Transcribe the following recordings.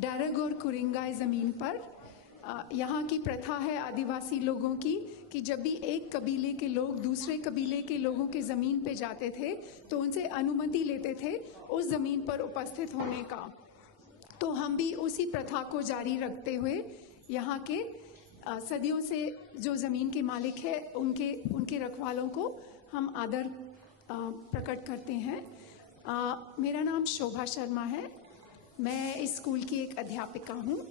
डारग और कुरिंगाई ज़मीन पर यहाँ की प्रथा है आदिवासी लोगों की कि जब भी एक कबीले के लोग दूसरे कबीले के लोगों के ज़मीन पे जाते थे तो उनसे अनुमति लेते थे उस ज़मीन पर उपस्थित होने का। तो हम भी उसी प्रथा को जारी रखते हुए यहाँ के सदियों से जो ज़मीन के मालिक है उनके रखवालों को हम आदर प्रकट करते हैं। मेरा नाम शोभा शर्मा है, मैं इस स्कूल की एक अध्यापिका हूँ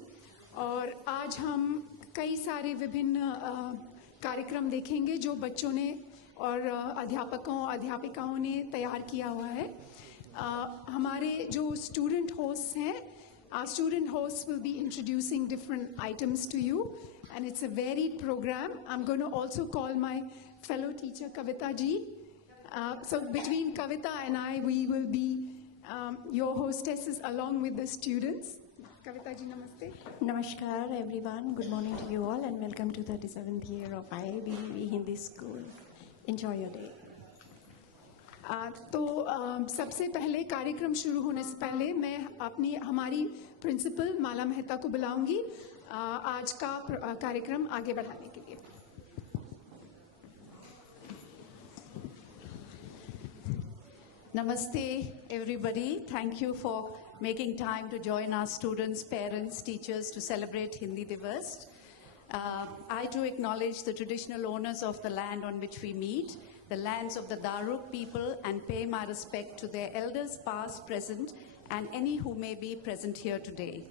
और आज हम कई सारे विभिन्न कार्यक्रम देखेंगे जो बच्चों ने और अध्यापिकाओं ने तैयार किया हुआ है। हमारे जो स्टूडेंट होस्ट हैं, our student hosts will be introducing different items to you and it's a varied program. I'm going to also call my fellow teacher Kavita ji. So between Kavita and I, we will be your hostesses along with the students. Kavita ji, namaste. Namaskar everyone, good morning to you all and welcome to 37th year of IIBB Hindi School. Enjoy your day. तो सबसे पहले कार्यक्रम शुरू होने से पहले मैं हमारी प्रिंसिपल माला मेहता को बुलाऊंगी आज का कार्यक्रम आगे बढ़ाने के लिए। Namaste everybody. Thank you for making time to join our students, parents, teachers to celebrate Hindi Divas. I do acknowledge the traditional owners of the land on which we meet, the lands of the Daruk people, and pay my respect to their elders past, present, and any who may be present here today.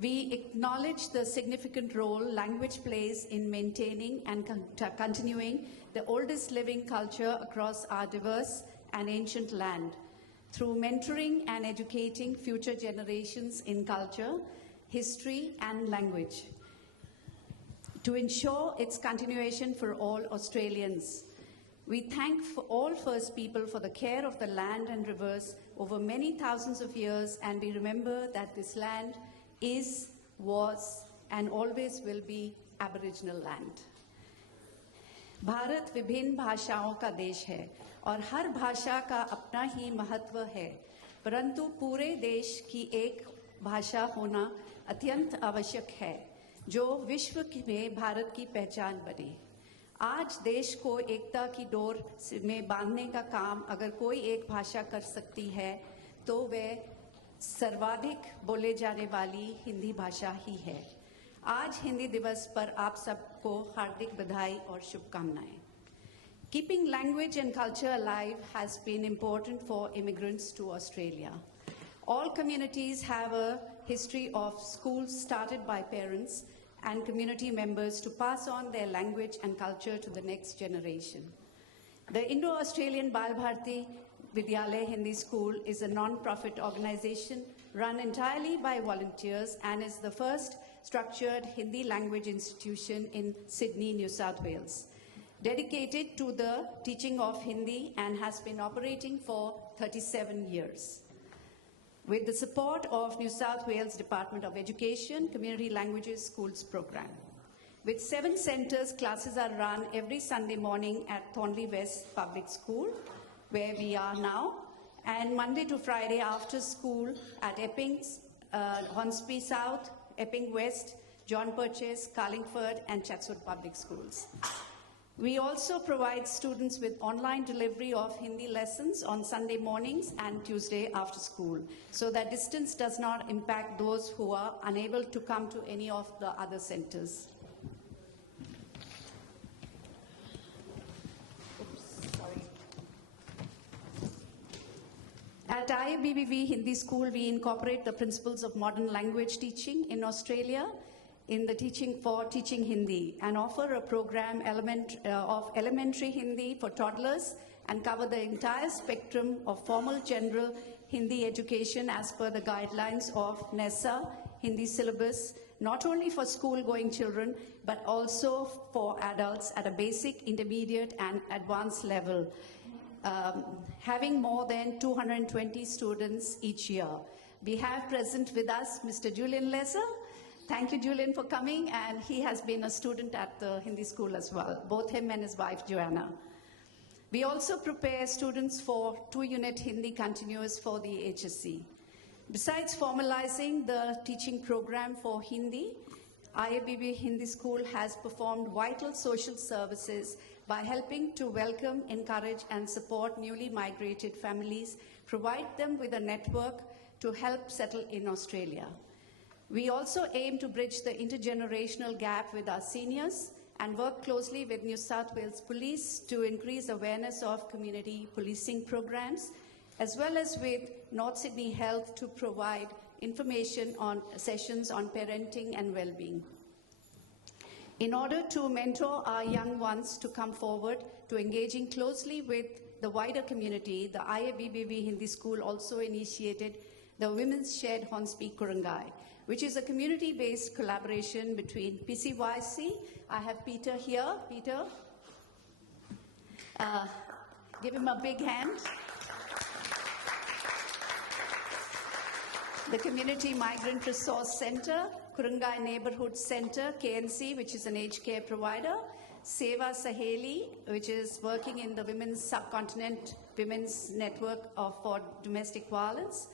We acknowledge the significant role language plays in maintaining and continuing the oldest living culture across our diverse and ancient land. Through mentoring and educating future generations in culture, history, and language, to ensure its continuation for all Australians. We thank all First People for the care of the land and rivers over many thousands of years, and we remember that this land is, was, and always will be Aboriginal land. Bharat विभिन्न भाषाओं का देश है और हर भाषा का अपना ही महत्व है, परंतु पूरे देश की एक भाषा होना अत्यंत आवश्यक है जो विश्व में भारत की पहचान बने। आज देश को एकता की डोर में बांधने का काम अगर कोई एक भाषा कर सकती है तो वह सर्वाधिक बोले जाने वाली हिंदी भाषा ही है। आज हिंदी दिवस पर आप सबको हार्दिक बधाई और शुभकामनाएं। Keeping language and culture alive has been important for immigrants to Australia. All communities have a history of schools started by parents and community members to pass on their language and culture to the next generation. The Indo-Australian Bal Bharti Vidyalaya Hindi School is a non-profit organization run entirely by volunteers and is the first structured Hindi language institution in Sydney, New South Wales, dedicated to the teaching of Hindi and has been operating for 37 years. With the support of New South Wales Department of Education, Community Languages Schools program. With 7 centres, classes are run every Sunday morning at Thornley West Public School, where we are now, and Monday to Friday after school at Epping, Hornsby South, Epping West, John Purchase, Carlingford, and Chatswood Public Schools. We also provide students with online delivery of Hindi lessons on Sunday mornings and Tuesday after school, so that distance does not impact those who are unable to come to any of the other centres. At IIBB Hindi School, we incorporate the principles of modern language teaching in Australia in the teaching Hindi and offer a program of elementary Hindi for toddlers and cover the entire spectrum of formal general Hindi education as per the guidelines of NESA Hindi syllabus, not only for school-going children, but also for adults at a basic, intermediate, and advanced level, having more than 220 students each year. We have present with us Mr. Julian Lesser. Thank you, Julian, for coming, and he has been a student at the Hindi school as well, both him and his wife, Joanna. We also prepare students for 2-unit Hindi continuous for the HSC. Besides formalizing the teaching program for Hindi, IABB Hindi School has performed vital social services by helping to welcome, encourage, and support newly migrated families, provide them with a network to help settle in Australia. We also aim to bridge the intergenerational gap with our seniors and work closely with New South Wales Police to increase awareness of community policing programs, as well as with North Sydney Health to provide information on sessions on parenting and well-being. In order to mentor our young ones to come forward to engaging closely with the wider community, the IABBV Hindi School also initiated the Women's Shared Hornsby Kurungai, which is a community-based collaboration between PCYC. I have Peter here. Peter, give him a big hand. The Community Migrant Resource Centre, Kurungai Neighbourhood Centre, KNC, which is an aged care provider, Seva Saheli, which is working in the Women's Subcontinent Women's Network for Domestic Violence,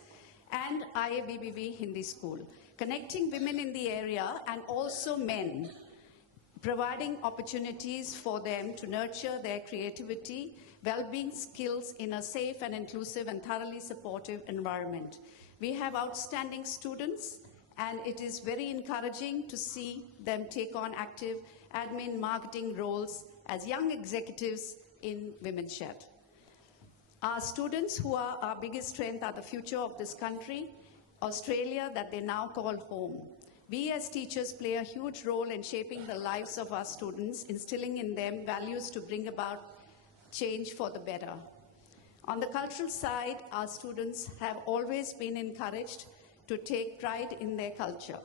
and IABBV Hindi School, connecting women in the area and also men, providing opportunities for them to nurture their creativity, well-being skills in a safe and inclusive and thoroughly supportive environment. We have outstanding students, and it is very encouraging to see them take on active admin marketing roles as young executives in Women's Shed. Our students, who are our biggest strength, are the future of this country, Australia, that they now call home. We as teachers play a huge role in shaping the lives of our students, instilling in them values to bring about change for the better. On the cultural side, our students have always been encouraged to take pride in their culture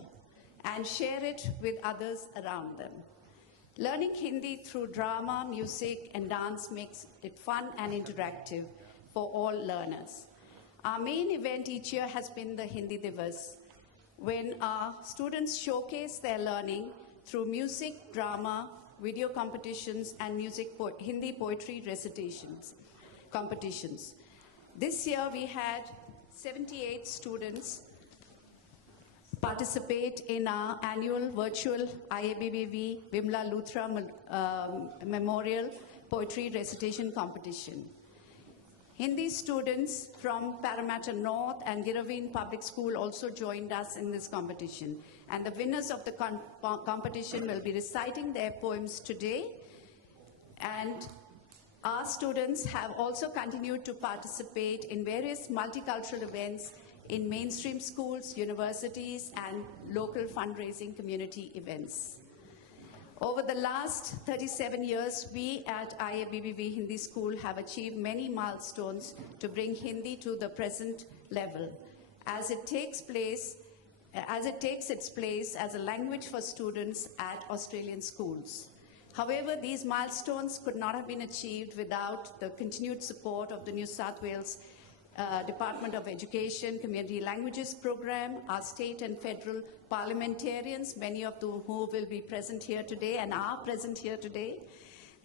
and share it with others around them. Learning Hindi through drama, music, and dance makes it fun and interactive for all learners. Our main event each year has been the Hindi Divas, when our students showcase their learning through music, drama, video competitions, and Hindi poetry recitations competitions. This year we had 78 students participate in our annual virtual IABBV Vimla Luthra Memorial Poetry Recitation Competition. Hindi students from Parramatta North and Giraveen Public School also joined us in this competition. And the winners of the competition will be reciting their poems today. And our students have also continued to participate in various multicultural events in mainstream schools, universities, and local fundraising community events. Over the last 37 years, we at IABBV Hindi School have achieved many milestones to bring Hindi to the present level, as it takes its place as a language for students at Australian schools. However, these milestones could not have been achieved without the continued support of the New South Wales Department of Education Community Languages Program, our state and federal parliamentarians, many of whom will be present here today and are present here today,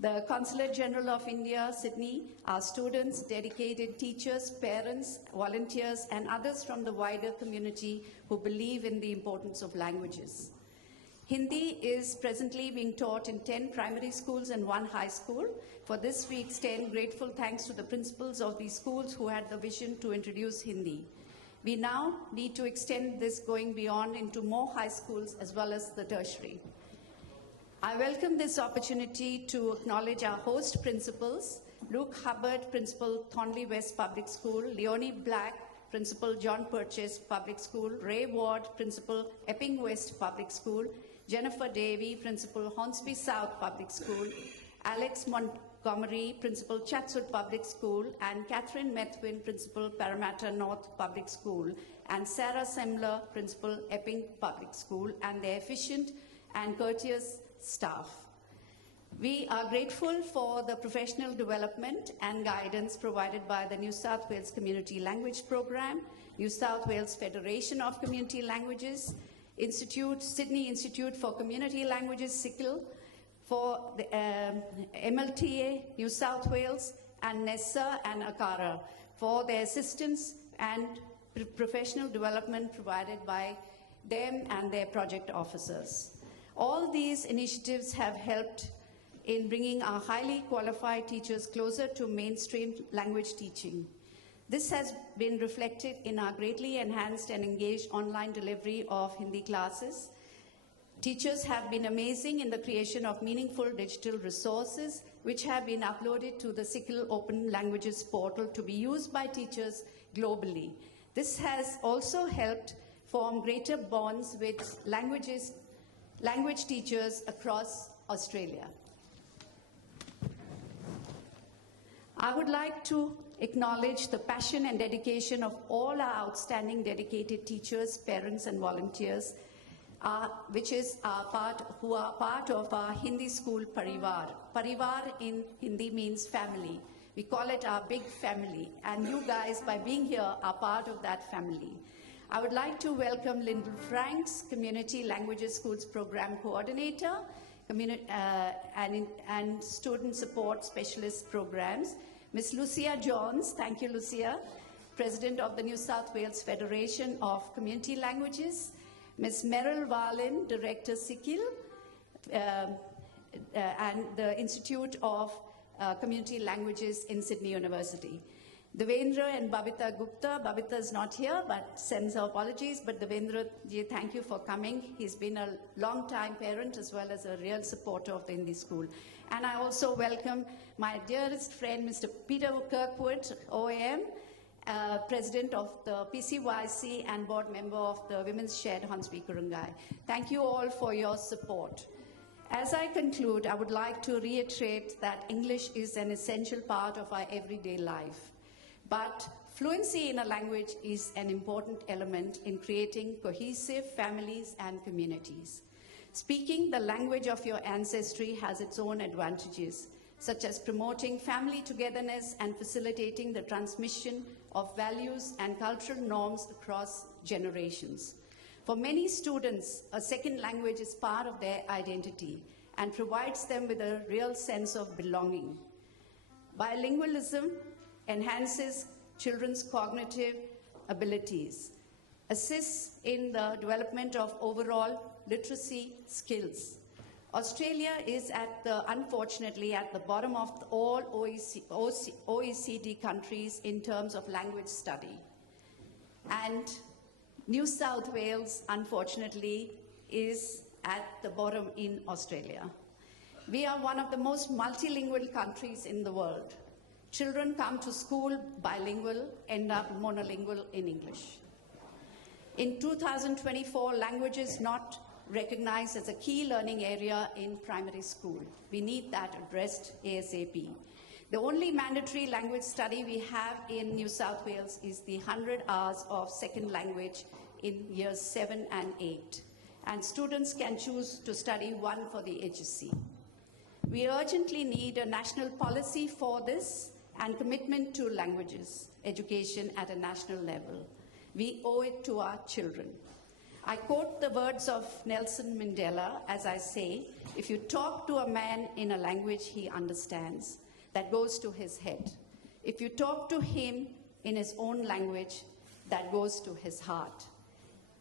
the Consulate General of India, Sydney, our students, dedicated teachers, parents, volunteers, and others from the wider community who believe in the importance of languages. Hindi is presently being taught in 10 primary schools and 1 high school. For this, we extend grateful thanks to the principals of these schools who had the vision to introduce Hindi. We now need to extend this going beyond into more high schools as well as the tertiary. I welcome this opportunity to acknowledge our host principals, Luke Hubbard, Principal, Thornley West Public School, Leonie Black, Principal, John Purchase Public School, Ray Ward, Principal, Epping West Public School, Jennifer Davey, Principal, Hornsby South Public School, Alex Montgomery, Principal, Chatswood Public School, and Catherine Methwin, Principal, Parramatta North Public School, and Sarah Semler, Principal, Epping Public School, and their efficient and courteous staff. We are grateful for the professional development and guidance provided by the New South Wales Community Language Program, New South Wales Federation of Community Languages, Sydney Institute for Community Languages, SICL, for the MLTA, New South Wales, and NESA and ACARA for their assistance and professional development provided by them and their project officers. All these initiatives have helped in bringing our highly qualified teachers closer to mainstream language teaching. This has been reflected in our greatly enhanced and engaged online delivery of Hindi classes. Teachers have been amazing in the creation of meaningful digital resources which have been uploaded to the SICL Open Languages portal to be used by teachers globally. This has also helped form greater bonds with language teachers across Australia. I would like to acknowledge the passion and dedication of all our outstanding dedicated teachers, parents and volunteers, who are part of our Hindi school Parivar. Parivar in Hindi means family. We call it our big family, and you guys, by being here, are part of that family. I would like to welcome Lyndall Franks, Community Languages Schools Program Coordinator, and Student Support Specialist Programs, Ms. Lucia Johns, thank you Lucia, President of the New South Wales Federation of Community Languages, Ms. Meryl Walin, Director SICL, and the Institute of Community Languages in Sydney University. Devendra and Babita Gupta. Babita is not here, but sends her apologies. But Devendra, thank you for coming. He's been a long-time parent as well as a real supporter of the Hindi school. And I also welcome my dearest friend, Mr. Peter Kirkwood, OAM, President of the PCYC and board member of the Women's Shared Hornsby Kurungai. Thank you all for your support. As I conclude, I would like to reiterate that English is an essential part of our everyday life. But fluency in a language is an important element in creating cohesive families and communities. Speaking the language of your ancestry has its own advantages, such as promoting family togetherness and facilitating the transmission of values and cultural norms across generations. For many students, a second language is part of their identity and provides them with a real sense of belonging. Bilingualism enhances children's cognitive abilities, assists in the development of overall literacy skills. Australia is unfortunately at the bottom of all OECD countries in terms of language study. And New South Wales, unfortunately, is at the bottom in Australia. We are one of the most multilingual countries in the world. Children come to school bilingual, end up monolingual in English. In 2024, language is not recognized as a key learning area in primary school. We need that addressed ASAP. The only mandatory language study we have in New South Wales is the 100 hours of second language in years 7 and 8. And students can choose to study one for the HSC. We urgently need a national policy for this and commitment to languages education at a national level. We owe it to our children. I quote the words of Nelson Mandela as I say, if you talk to a man in a language he understands, that goes to his head. If you talk to him in his own language, that goes to his heart.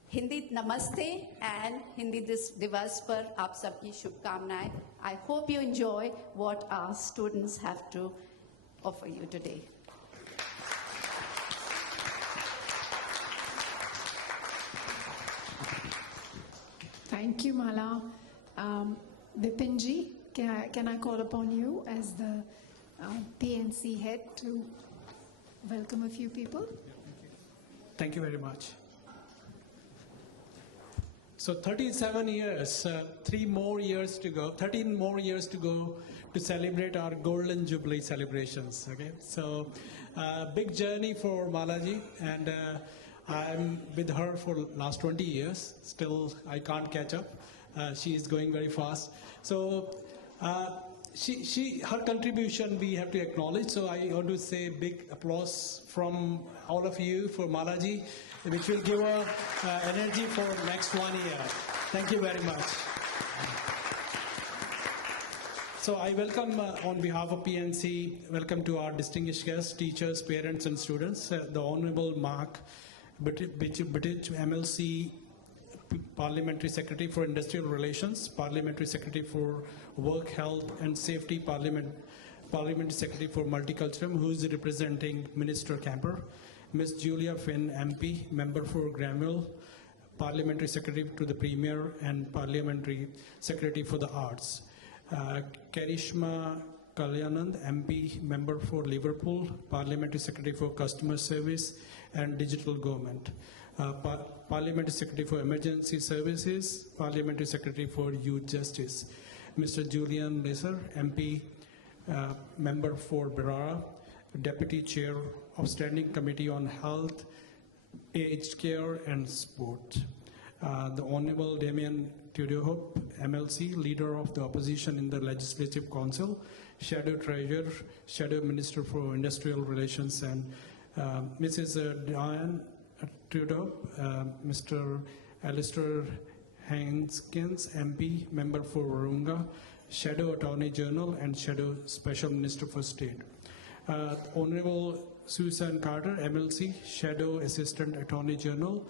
Hindi Namaste and Hindi Divas par aap sabki shubhkamnaएं. I hope you enjoy what our students have to offer you today. Thank you, Mala. Vipinji, can I call upon you as the PNC head to welcome a few people? Thank you very much. So 37 years, 13 more years to go to celebrate our Golden Jubilee celebrations. Okay, so big journey for Malaji, and I'm with her for last 20 years. Still, I can't catch up. She is going very fast. So her contribution we have to acknowledge. So I want to say big applause from all of you for Malaji, which will give her energy for next 1 year. Thank you very much. So I welcome on behalf of PNC, welcome to our distinguished guests, teachers, parents and students, the Honorable Mark British MLC Parliamentary Secretary for Industrial Relations, Parliamentary Secretary for Work, Health and Safety, Parliamentary Secretary for Multiculturalism, who is representing Minister Camper. Ms. Julia Finn, MP, Member for Granville, Parliamentary Secretary to the Premier and Parliamentary Secretary for the Arts. Karishma Kalyanand, MP, Member for Liverpool, Parliamentary Secretary for Customer Service and Digital Government. Parliamentary Secretary for Emergency Services, Parliamentary Secretary for Youth Justice. Mr. Julian Lesser, MP, Member for Berara, Deputy Chair of Standing Committee on Health, Aged Care and Sport. The Honorable Damien Tudorhope, MLC, Leader of the Opposition in the Legislative Council, Shadow Treasurer, Shadow Minister for Industrial Relations, and Mrs. Diane Tudorhope, Mr. Alistair Hankins, MP, Member for Warunga, Shadow Attorney General and Shadow Special Minister for State. Honorable Susan Carter, MLC, Shadow Assistant Attorney General,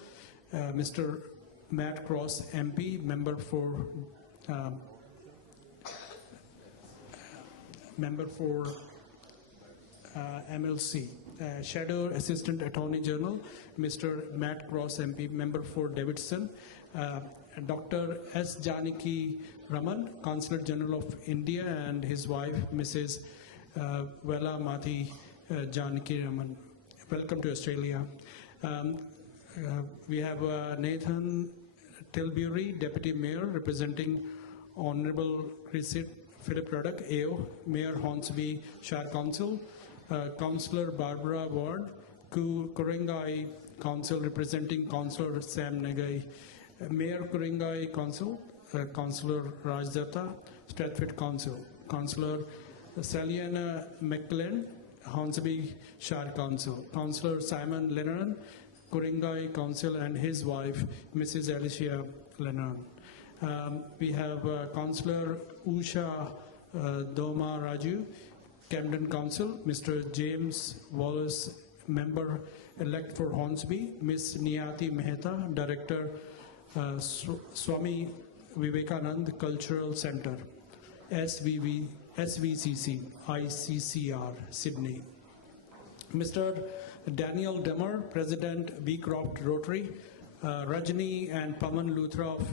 Mr. Matt Cross, MP, Member for MLC. Shadow Assistant Attorney General, Mr. Matt Cross, MP, Member for Davidson. Dr. S. Janaki Raman, Consul General of India, and his wife, Mrs. Vela Mati Janaki Raman. Welcome to Australia. We have Nathan Tilbury, Deputy Mayor, representing Honorable Philip Ruddock, AO, Mayor Hornsby Shire Council, Councillor Barbara Ward, Kuringai Council, representing Councillor Sam Nagai, Mayor Kuringai Council, Councillor Rajdatta, Stratford Council, Councillor Saliana McLean, Hornsby Shire Council, Councillor Simon Lennon, Kuringai Council, and his wife, Mrs. Alicia Lennon. We have Councillor Usha Doma Raju, Camden Council, Mr. James Wallace, Member-elect for Hornsby, Ms. Niyati Mehta, Director, Swami Vivekanand Cultural Center, SVCC, ICCR, Sydney. Mr. Daniel Demmer, President, Beecroft Rotary, Rajni and Paman Luthra of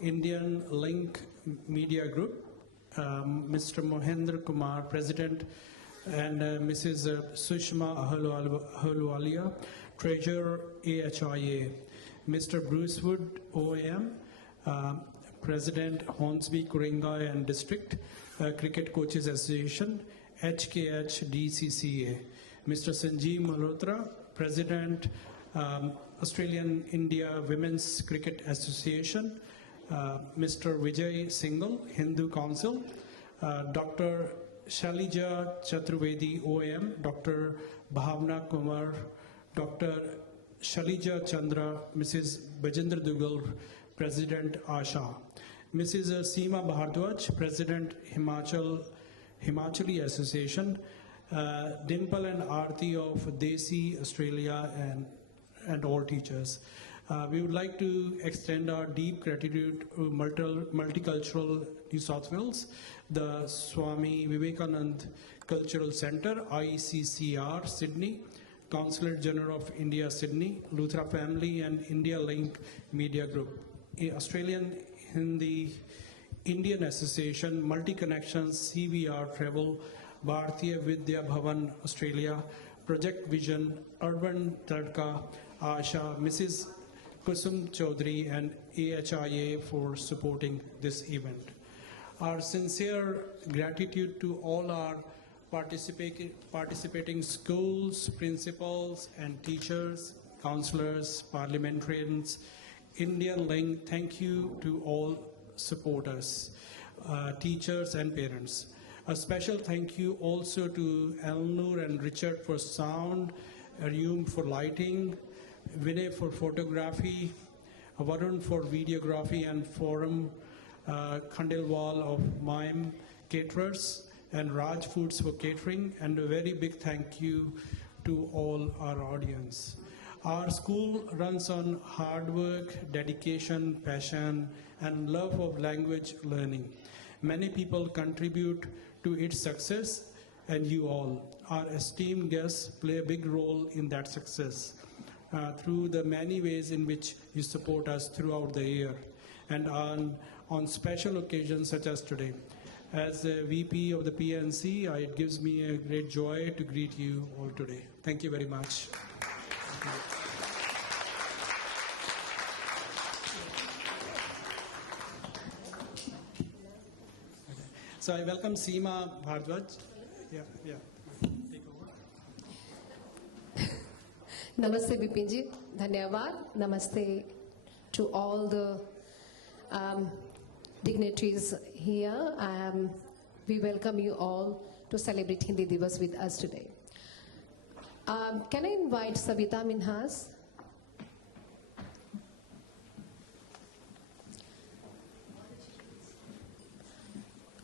Indian Link Media Group, Mr. Mohendra Kumar, President, and Mrs. Sushma Ahluwalia, Treasurer, AHIA, Mr. Bruce Wood, OAM, President, Hornsby, Kuringai and District Cricket Coaches Association, HKH DCCA, Mr. Sanjeev Malhotra, President, Australian India Women's Cricket Association, Mr. Vijay Singhal, Hindu Council, Dr. Shalija Chaturvedi, OAM, Dr. Bhavna Kumar, Dr. Shalija Chandra, Mrs. Bajendra Dugal, President ASHA, Mrs. Seema Bhardwaj, President Himachali Association, Dimple and Aarti of Desi Australia, and all teachers. We would like to extend our deep gratitude to Multicultural New South Wales, the Swami Vivekanand Cultural Center, ICCR, Sydney, Consulate General of India, Sydney, Luthra Family and India Link Media Group, Australian Hindi Indian Association, Multi Connections, CVR Travel, Bharatiya Vidya Bhavan, Australia, Project Vision, Urban Tadka, Asha, Mrs. Kusum Chaudhary and AHIA for supporting this event. Our sincere gratitude to all our participating schools, principals and teachers, counselors, parliamentarians, Indian Link. Thank you to all supporters, teachers and parents. A special thank you also to Elnur and Richard for sound, Aryum for lighting, Vinay for photography, Varun for videography, and Forum Khandelwal of Mime Caterers, and Raj Foods for catering, and a very big thank you to all our audience. Our school runs on hard work, dedication, passion, and love of language learning. Many people contribute to its success, and you all, our esteemed guests, play a big role in that success through the many ways in which you support us throughout the year and on special occasions such as today. As a VP of the PNC, it gives me a great joy to greet you all today. Thank you very much. So I welcome Seema Bhardwaj. Yeah. Take over. Namaste Bipinji, Dhanyavad. Namaste to all the dignitaries here. We welcome you all to celebrate Hindi Divas with us today. Can I invite Savita Minhas?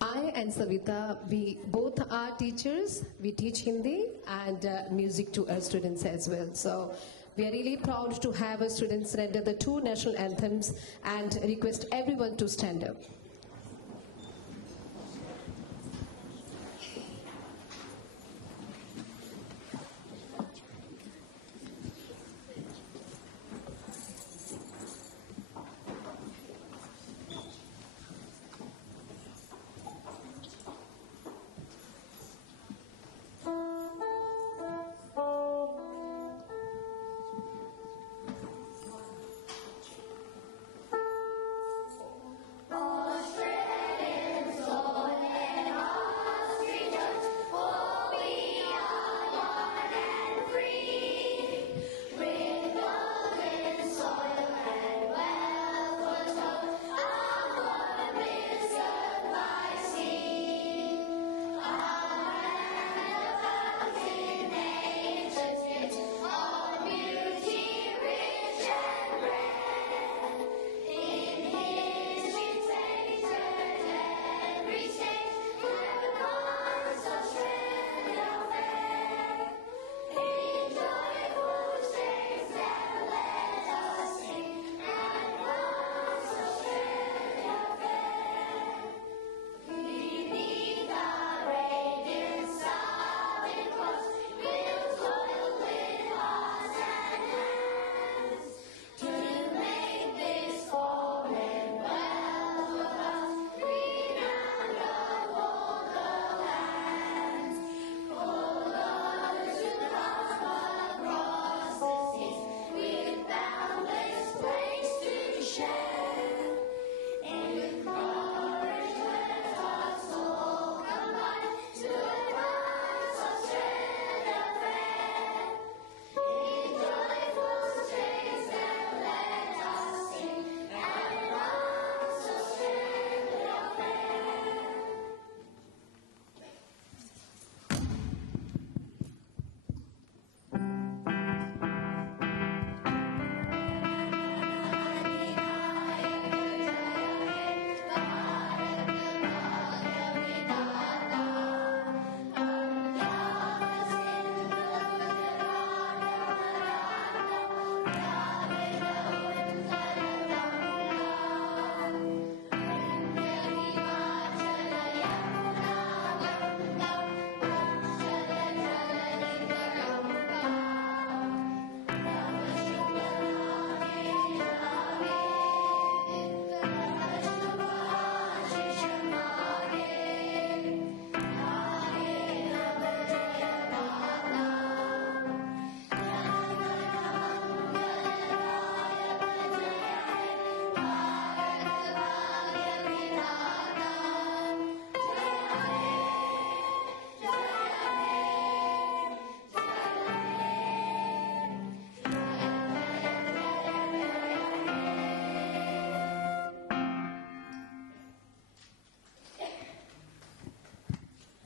I and Savita, we both are teachers. We teach Hindi and music to our students as well. So we are really proud to have our students render the two national anthems and request everyone to stand up.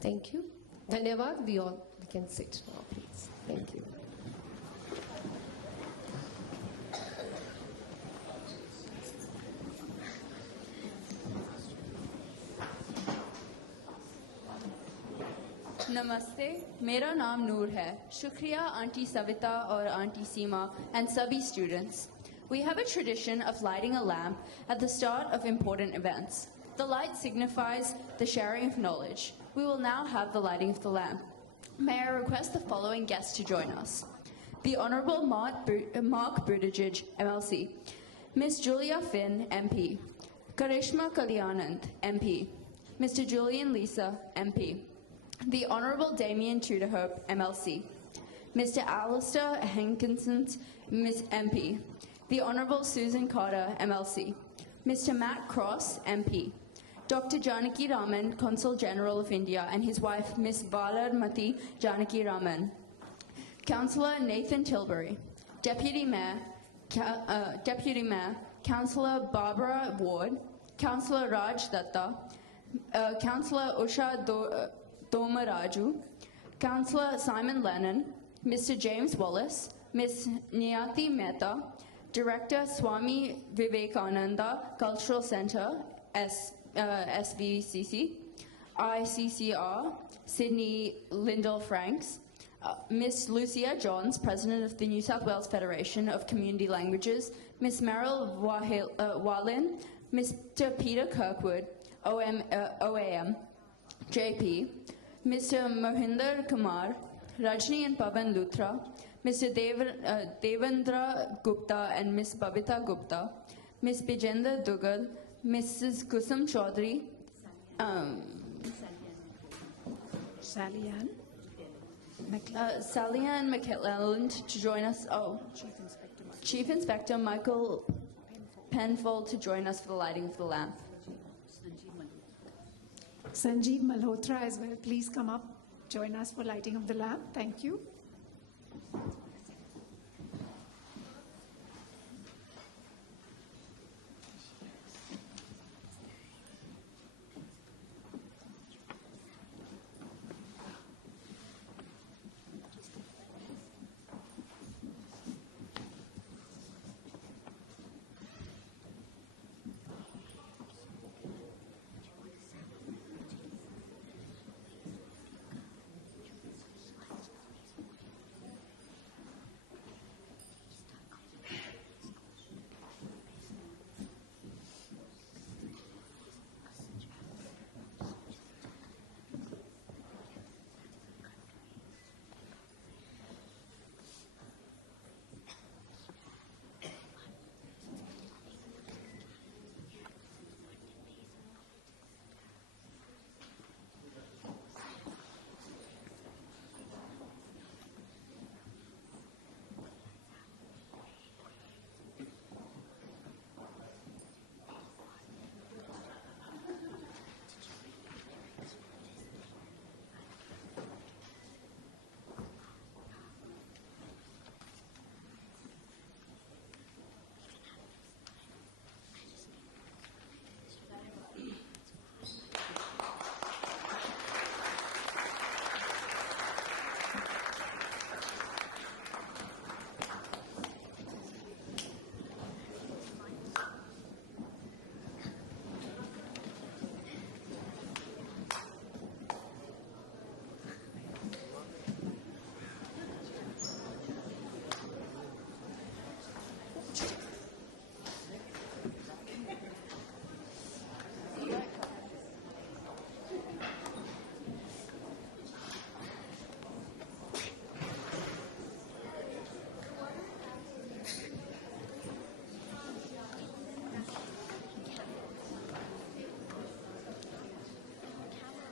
Thank you. Dhanyavad. We can sit now, please. Thank you. Namaste, मेरा नाम नूर है. Shukriya Auntie Savita or Auntie Seema and Sabi students. We have a tradition of lighting a lamp at the start of important events. The light signifies the sharing of knowledge. We will now have the lighting of the lamp. May I request the following guests to join us? The Honourable Mark Buttigieg, MLC, Miss Julia Finn, MP, Karishma Kalyanand, MP, Mr. Julian Lisa, MP, the Honourable Damien Tudorhope, MLC, Mr. Alistair Hankinson, Miss MP, the Honourable Susan Carter, MLC, Mr. Matt Cross, MP, Dr. Janaki Raman, Consul General of India, and his wife, Miss Valarmati Janaki Raman, Councillor Nathan Tilbury, Deputy Mayor, Councillor Barbara Ward, Councillor Raj Datta, Councillor Usha Domaraju, Councillor Simon Lennon, Mr. James Wallace, Miss Niyati Mehta, Director Swami Vivekananda Cultural Centre, SVCC, ICCR, Sydney Lyndall Franks, Miss Lucia Johns, President of the New South Wales Federation of Community Languages, Miss Meryl Wallin, Mr. Peter Kirkwood, OAM, JP, Mr. Mohinder Kumar, Rajni and Pavan Luthra, Mr. Devendra Gupta and Miss Babita Gupta, Miss Bijender Dugal, Mrs. Kusum Chaudhary, Sally-Ann Sally-Ann McClelland to join us. Oh, Chief Inspector Michael Penfold to join us for the lighting of the lamp. Sanjeev Malhotra as well. Please come up, join us for lighting of the lamp. Thank you.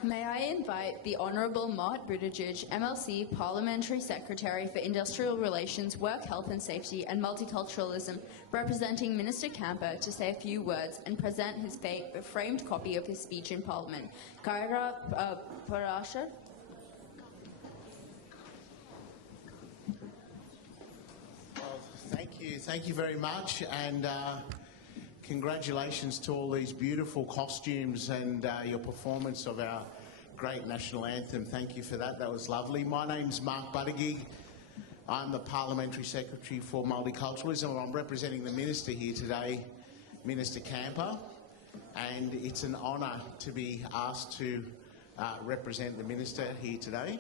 May I invite the Honourable Mark Buttigieg, MLC, Parliamentary Secretary for Industrial Relations, Work Health and Safety and Multiculturalism, representing Minister Camper, to say a few words and present his framed copy of his speech in Parliament. Kaira Parashar. Thank you very much, and congratulations to all these beautiful costumes and your performance of our great national anthem. Thank you for that. That was lovely. My name's Mark Buttigieg. I'm the Parliamentary Secretary for Multiculturalism, and I'm representing the Minister here today, Minister Camper, and it's an honour to be asked to represent the Minister here today.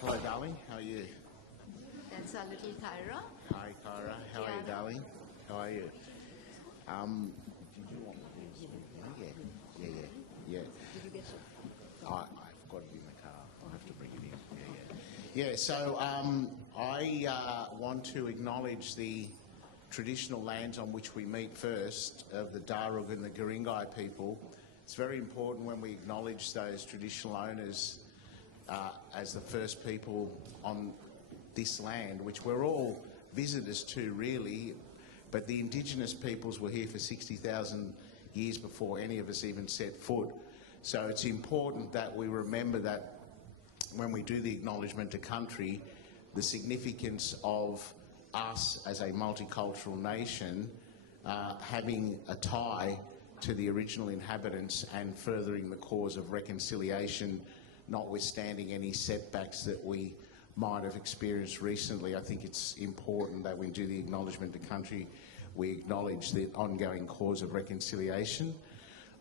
Hello, darling. How are you? That's our little Kyra. Hi, Kyra. How are you, darling? How are you? Did you want me to speak? Yeah. Did you get it? I've got it in the car. I'll have to bring it in. Yeah. So I want to acknowledge the traditional lands on which we meet first of the Darug and the Guringai people. It's very important when we acknowledge those traditional owners as the first people on this land, which we're all visitors to really, but the Indigenous peoples were here for 60,000 years before any of us even set foot. So it's important that we remember that when we do the acknowledgement to country, the significance of us as a multicultural nation having a tie to the original inhabitants and furthering the cause of reconciliation, notwithstanding any setbacks that we might have experienced recently. I think it's important that when we do the acknowledgement to country, we acknowledge the ongoing cause of reconciliation.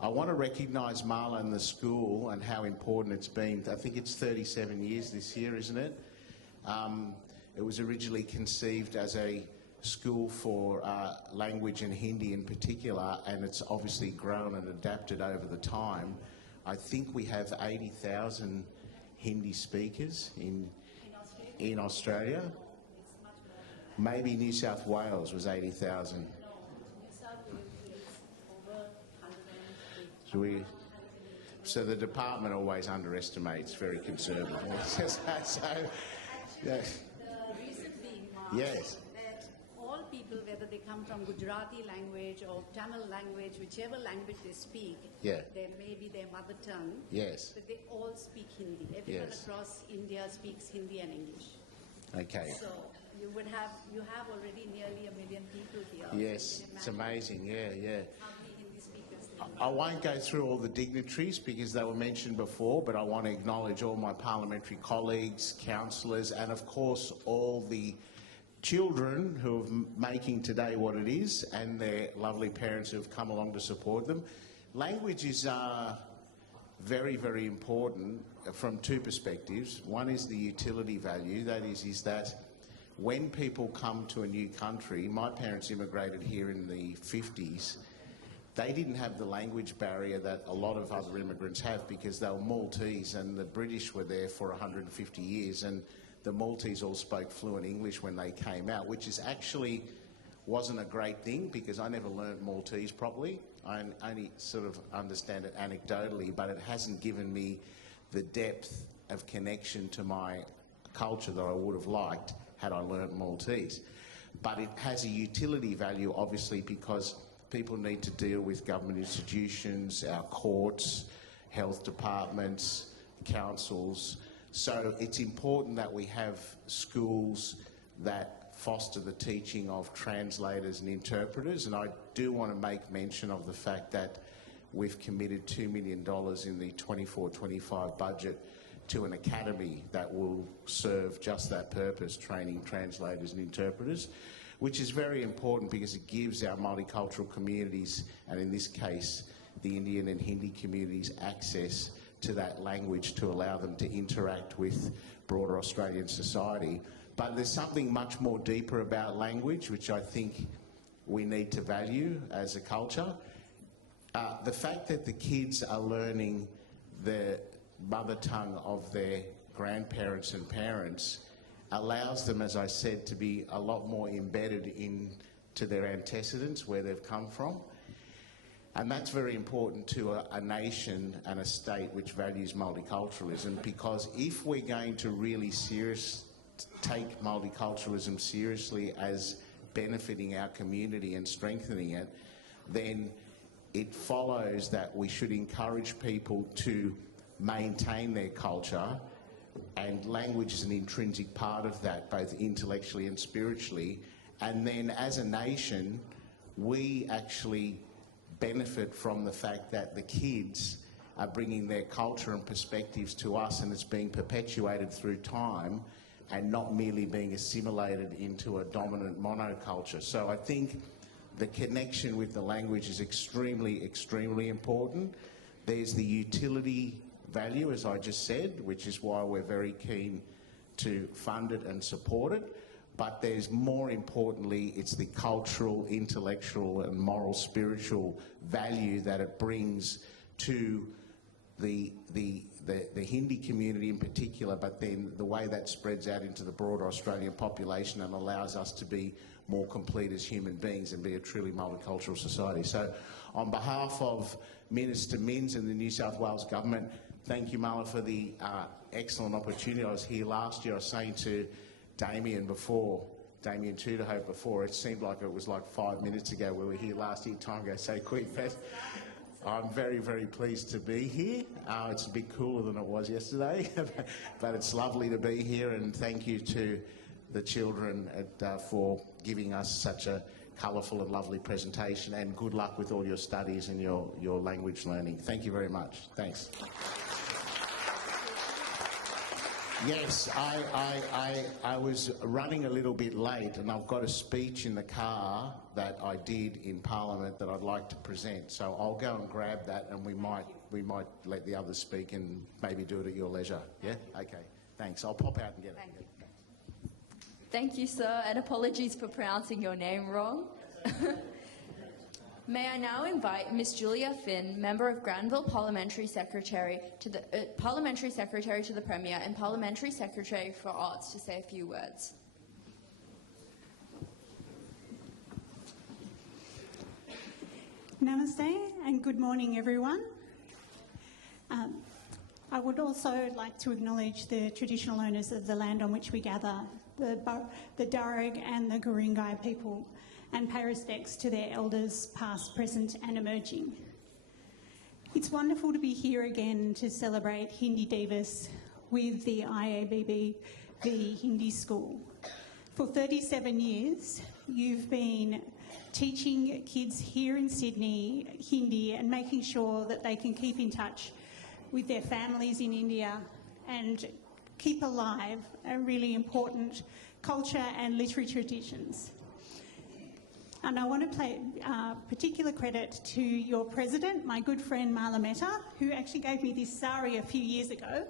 I want to recognise Marla and the school and how important it's been. I think it's 37 years this year, isn't it? It was originally conceived as a school for language and Hindi in particular, and it's obviously grown and adapted over the time. I think we have 80,000 Hindi speakers in Australia. Maybe New South Wales was 80,000. So the department always underestimates, very conservative. The reason being, Mark, Yes. that all people, whether they come from Gujarati language or Tamil language, whichever language they speak, Yeah. there may be their mother tongue, Yes. but they all speak Hindi. Everyone Yes. across India speaks Hindi and English. Okay. So you have already nearly 1 million people here. Yes, So you can it's imagine amazing. Yeah. how many Hindi speakers there I won't go through all the dignitaries because they were mentioned before, but I want to acknowledge all my parliamentary colleagues, councillors, and of course all the children who are making today what it is, and their lovely parents who have come along to support them. Language is very, very important from two perspectives. One is the utility value. That is that when people come to a new country, my parents immigrated here in the 50s, they didn't have the language barrier that a lot of other immigrants have because they were Maltese and the British were there for 150 years, and the Maltese all spoke fluent English when they came out, which is actually wasn't a great thing because I never learnt Maltese properly. I only sort of understand it anecdotally, but it hasn't given me the depth of connection to my culture that I would have liked had I learnt Maltese. But it has a utility value, obviously, because people need to deal with government institutions, our courts, health departments, councils. So it's important that we have schools that foster the teaching of translators and interpreters. And I do want to make mention of the fact that we've committed $2 million in the 24-25 budget to an academy that will serve just that purpose, training translators and interpreters, which is very important because it gives our multicultural communities, and in this case, the Indian and Hindi communities, access to that language to allow them to interact with broader Australian society. But there's something much more deeper about language, which I think we need to value as a culture. The fact that the kids are learning the mother tongue of their grandparents and parents allows them, as I said, to be a lot more embedded into their antecedents, where they've come from. And that's very important to a nation and a state which values multiculturalism, because if we're going to really take multiculturalism seriously as benefiting our community and strengthening it, then it follows that we should encourage people to maintain their culture, and language is an intrinsic part of that, both intellectually and spiritually. And then as a nation, we actually benefit from the fact that the kids are bringing their culture and perspectives to us, and it's being perpetuated through time and not merely being assimilated into a dominant monoculture. So I think the connection with the language is extremely, extremely important. There's the utility value, as I just said, which is why we're very keen to fund it and support it. But there's more importantly, it's the cultural, intellectual and moral, spiritual value that it brings to the Hindi community in particular, but then the way that spreads out into the broader Australian population and allows us to be more complete as human beings and be a truly multicultural society. So on behalf of Minister Minns and the New South Wales Government, thank you, Mala, for the excellent opportunity. I was here last year. I was saying to Damien Tudorhope before, it seemed like it was like 5 minutes ago. We were here last year. Time goes so quick. But I'm very, very pleased to be here. It's a bit cooler than it was yesterday, but it's lovely to be here, and thank you to the children for giving us such a colourful and lovely presentation, and good luck with all your studies and your language learning. Thank you very much. Thanks. Yes, I was running a little bit late, and I've got a speech in the car that I did in Parliament that I'd like to present. So I'll go and grab that, and we might let the others speak and maybe do it at your leisure. Yeah? Okay. Thanks. I'll pop out and get it. Thank you, sir, and apologies for pronouncing your name wrong. May I now invite Ms. Julia Finn, Member of Granville Parliamentary Secretary to the Premier and Parliamentary Secretary for Arts, to say a few words. Namaste and good morning, everyone. I would also like to acknowledge the traditional owners of the land on which we gather, the Darug and the Guringai people, and pay respects to their elders past, present and emerging. It's wonderful to be here again to celebrate Hindi Divas with the IABB Hindi School. For 37 years, you've been teaching kids here in Sydney Hindi and making sure that they can keep in touch with their families in India and keep alive a really important culture and literary traditions. And I want to pay particular credit to your president, my good friend Mala Mehta, who actually gave me this sari a few years ago.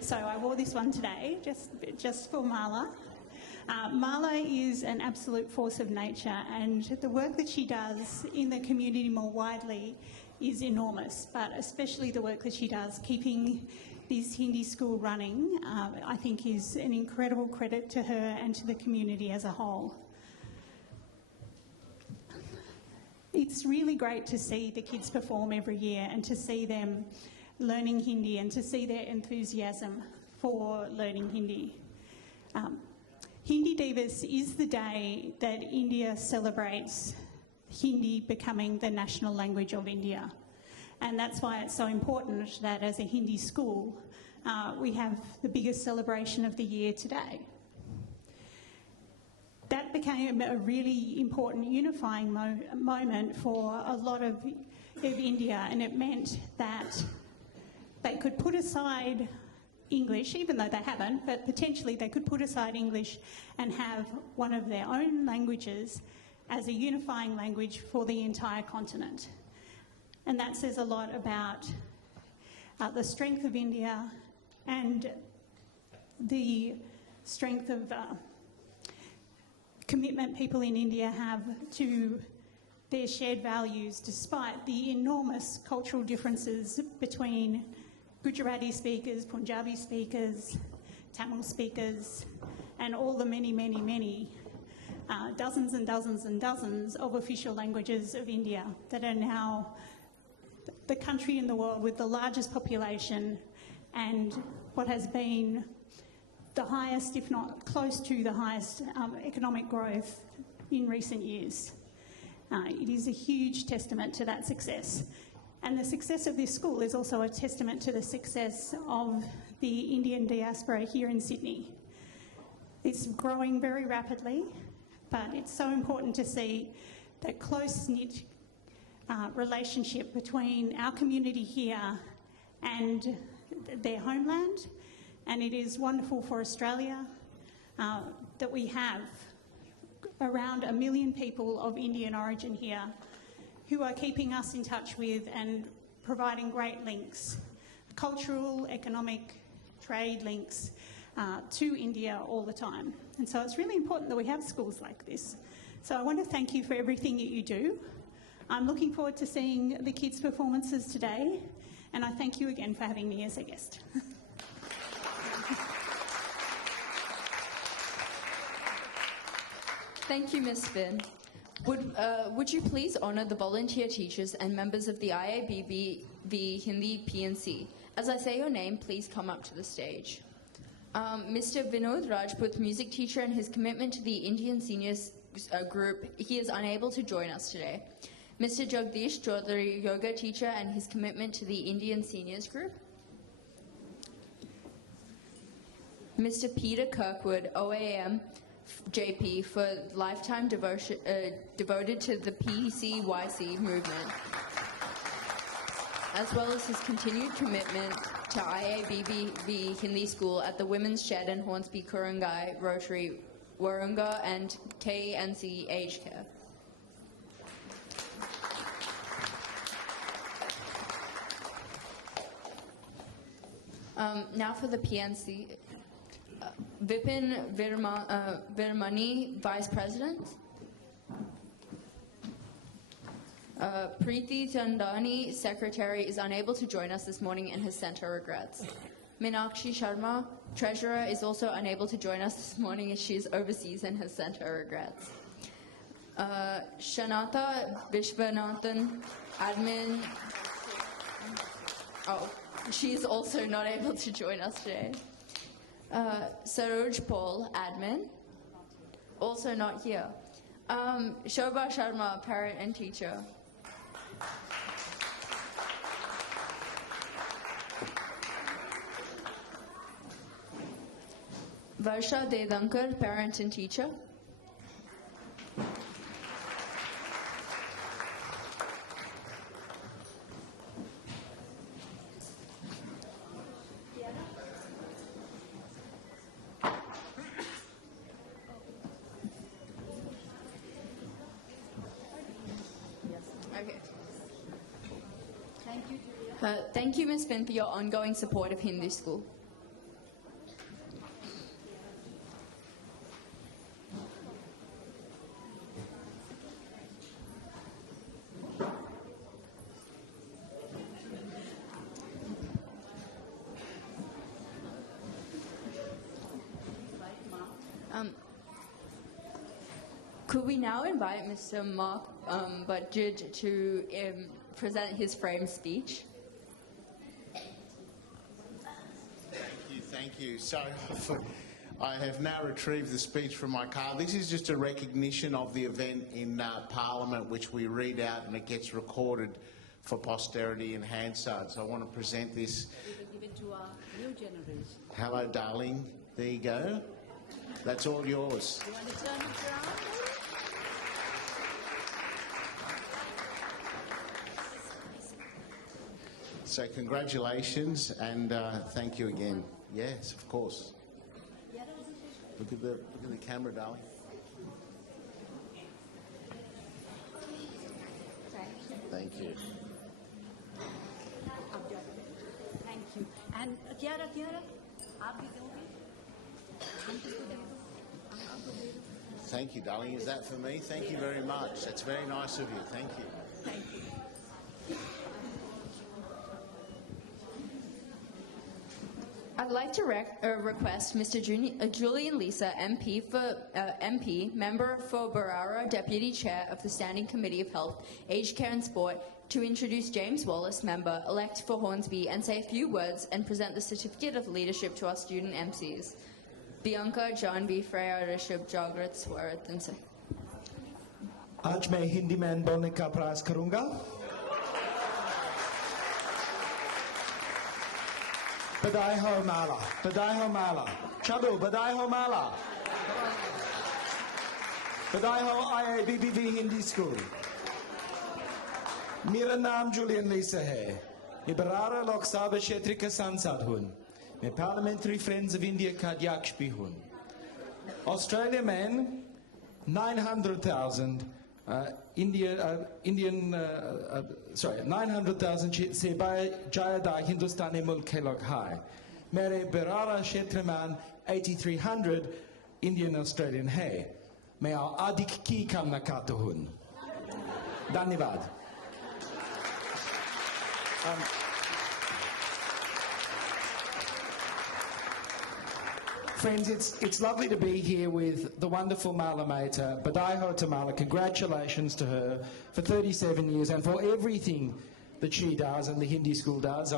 So I wore this one today, just for Mala. Mala is an absolute force of nature, and the work that she does in the community more widely is enormous, but especially the work that she does keeping this Hindi school running, I think is an incredible credit to her and to the community as a whole. It's really great to see the kids perform every year and to see them learning Hindi and to see their enthusiasm for learning Hindi. Hindi Divas is the day that India celebrates Hindi becoming the national language of India. And that's why it's so important that as a Hindi school, we have the biggest celebration of the year today. That became a really important unifying moment for a lot of India, and it meant that they could put aside English, even though they haven't, but potentially they could put aside English and have one of their own languages as a unifying language for the entire continent. And that says a lot about the strength of India and the strength of commitment people in India have to their shared values, despite the enormous cultural differences between Gujarati speakers, Punjabi speakers, Tamil speakers, and all the many, many, many dozens and dozens and dozens of official languages of India that are now the country in the world with the largest population and what has been the highest, if not close to the highest, economic growth in recent years. It is a huge testament to that success. And the success of this school is also a testament to the success of the Indian diaspora here in Sydney. It's growing very rapidly, but it's so important to see that close-knit relationship between our community here and their homeland. And it is wonderful for Australia that we have around 1 million people of Indian origin here who are keeping us in touch with and providing great links cultural, economic, trade links to India all the time. And so it's really important that we have schools like this. So I want to thank you for everything that you do. I'm looking forward to seeing the kids' performances today, and I thank you again for having me as a guest. Thank you, Ms. Finn. Would you please honour the volunteer teachers and members of the IABB Hindi PNC? As I say your name, please come up to the stage. Mr. Vinod Rajput, music teacher, and his commitment to the Indian seniors group, he is unable to join us today. Mr. Jagdish Chaudhary, yoga teacher, and his commitment to the Indian seniors group. Mr. Peter Kirkwood, OAM JP, for lifetime devoted to the PCYC movement, as well as his continued commitment to IABB Hindi School at the Women's Shed and Hornsby Kurungai Rotary Warunga and KNC Aged Care. Now for the PNC. Vipin Virmani, Vice President. Preeti Chandani, Secretary, is unable to join us this morning and has sent her regrets. Meenakshi Sharma, Treasurer, is also unable to join us this morning as she is overseas and has sent her regrets. Shanata Vishwanathan, Admin. Oh, she is also not able to join us today. Saroj Paul, Admin, also not here. Shobha Sharma, parent and teacher. Varsha Dedankar, parent and teacher. Thank you, Ms. Finn, for your ongoing support of Hindu School. Could we now invite Mr. Mark Budgett to present his framed speech? Thank you. So I have now retrieved the speech from my car. This is just a recognition of the event in Parliament, which we read out and it gets recorded for posterity in Hansard. So I want to present this. We will give it to our new generation. Hello, darling. There you go. That's all yours. You want to turn it around? So congratulations and thank you again. Yes, of course. Look at the camera, darling. Thank you. Thank you. And Kiara, आप भी दोगे? Thank you, darling. Is that for me? Thank you very much. That's very nice of you. Thank you. Thank you. I'd like to request Mr. Julian Lisa, MP, Member for Barara, Deputy Chair of the Standing Committee of Health, Aged Care and Sport, to introduce James Wallace, Member, elect for Hornsby, and say a few words and present the Certificate of Leadership to our student MCs. Bianca, Janvi, Freya, Rishabh, Jagrat, Swarat, and say. आज मैं हिंदी में बोलने का प्रयास करूंगा. बधाई हो माला, चलो बधाई हो माला. बधाई हो IABB हिंदी स्कूल. मेरा नाम जूलियन लीसा है. मैं बरारा लोकसभा क्षेत्र का सांसद हूँ. मैं पार्लियामेंट्री फ्रेंड्स ऑफ इंडिया का अध्यक्ष भी हूँ. ऑस्ट्रेलिया में 900,000 900,000 se jaya da Hindustani mulk ke log hai. Mere berara kshetraman 8300 Indian Australian hai. May our adik ki kamna katahun. Dhanyavad. Friends, it's lovely to be here with the wonderful Mala Mehta, Badai Ho Tamala. Congratulations to her for 37 years and for everything that she does and the Hindi school does.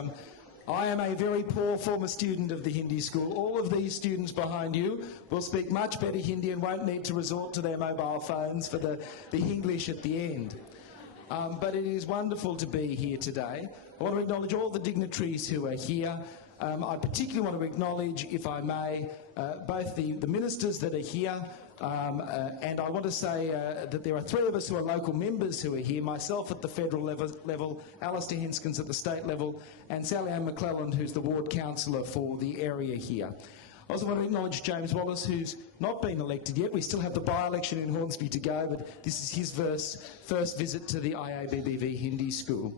I am a very poor former student of the Hindi school. All of these students behind you will speak much better Hindi and won't need to resort to their mobile phones for the English at the end. But it is wonderful to be here today. I want to acknowledge all the dignitaries who are here. I particularly want to acknowledge, if I may, both the ministers that are here, and I want to say that there are three of us who are local members who are here, myself at the federal level, Alistair Hinskins at the state level, and Sally Ann McClelland, who's the ward councillor for the area here. I also want to acknowledge James Wallace, who's not been elected yet. We still have the by-election in Hornsby to go, but this is his first visit to the IABBV Hindi School.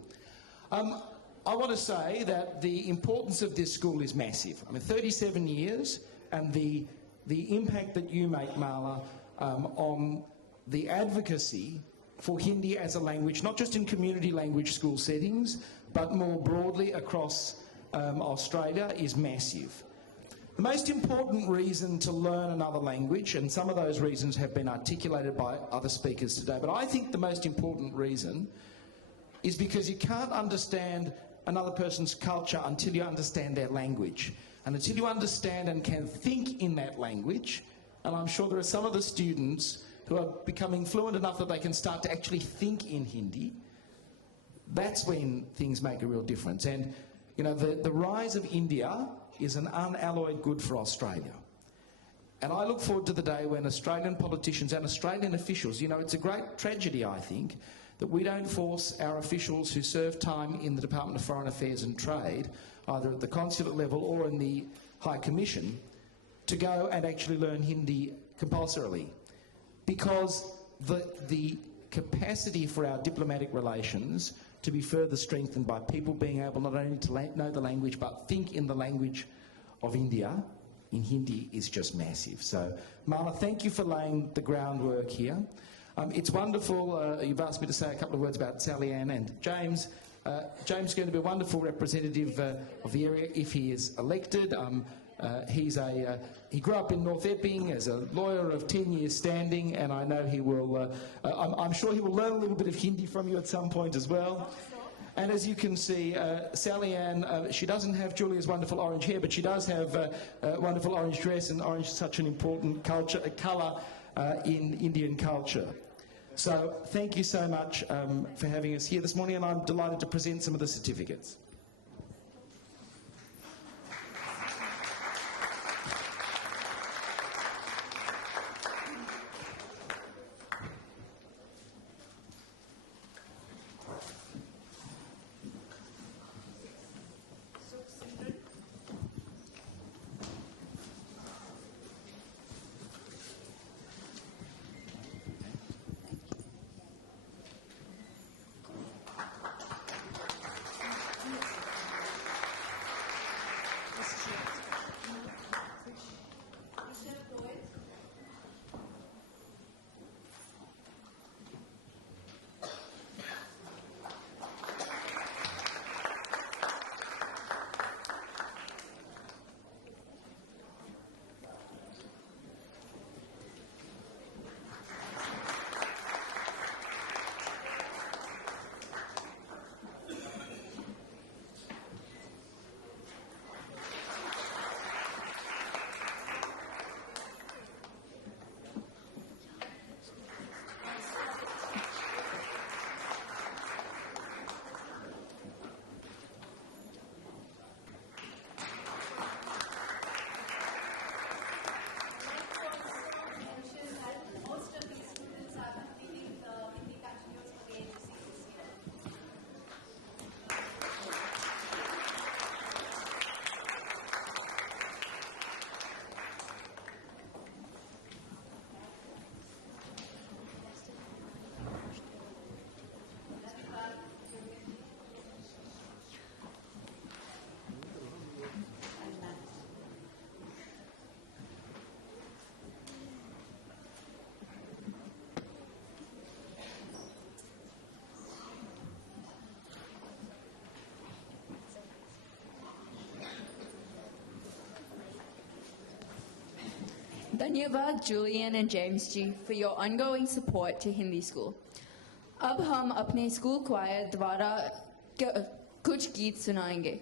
I want to say that the importance of this school is massive. I mean, 37 years, and the impact that you make, Mala, on the advocacy for Hindi as a language, not just in community language school settings, but more broadly across Australia, is massive. The most important reason to learn another language, and some of those reasons have been articulated by other speakers today, but I think the most important reason is because you can't understand another person's culture until you understand their language. And until you understand and can think in that language, and I'm sure there are some of the students who are becoming fluent enough that they can start to actually think in Hindi, that's when things make a real difference. And, you know, the rise of India is an unalloyed good for Australia. And I look forward to the day when Australian politicians and Australian officials, you know, it's a great tragedy, I think, that we don't force our officials who serve time in the Department of Foreign Affairs and Trade, either at the consulate level or in the High Commission, to go and actually learn Hindi compulsorily. Because the capacity for our diplomatic relations to be further strengthened by people being able not only to know the language but think in the language of India, in Hindi, is just massive. So, Mala, thank you for laying the groundwork here. It's wonderful. You've asked me to say a couple of words about Sally Ann and James. James is going to be a wonderful representative of the area if he is elected. He grew up in North Epping as a lawyer of 10 years standing, and I know he will, I'm sure he will learn a little bit of Hindi from you at some point as well. And as you can see, Sally Ann, she doesn't have Julia's wonderful orange hair, but she does have a wonderful orange dress, and orange is such an important colour in Indian culture. So thank you so much for having us here this morning, and I'm delighted to present some of the certificates. धन्यवाद Julian and James ji for your ongoing support to Hindi School. अब हम अपने school क्वायर द्वारा कुछ गीत सुनाएंगे.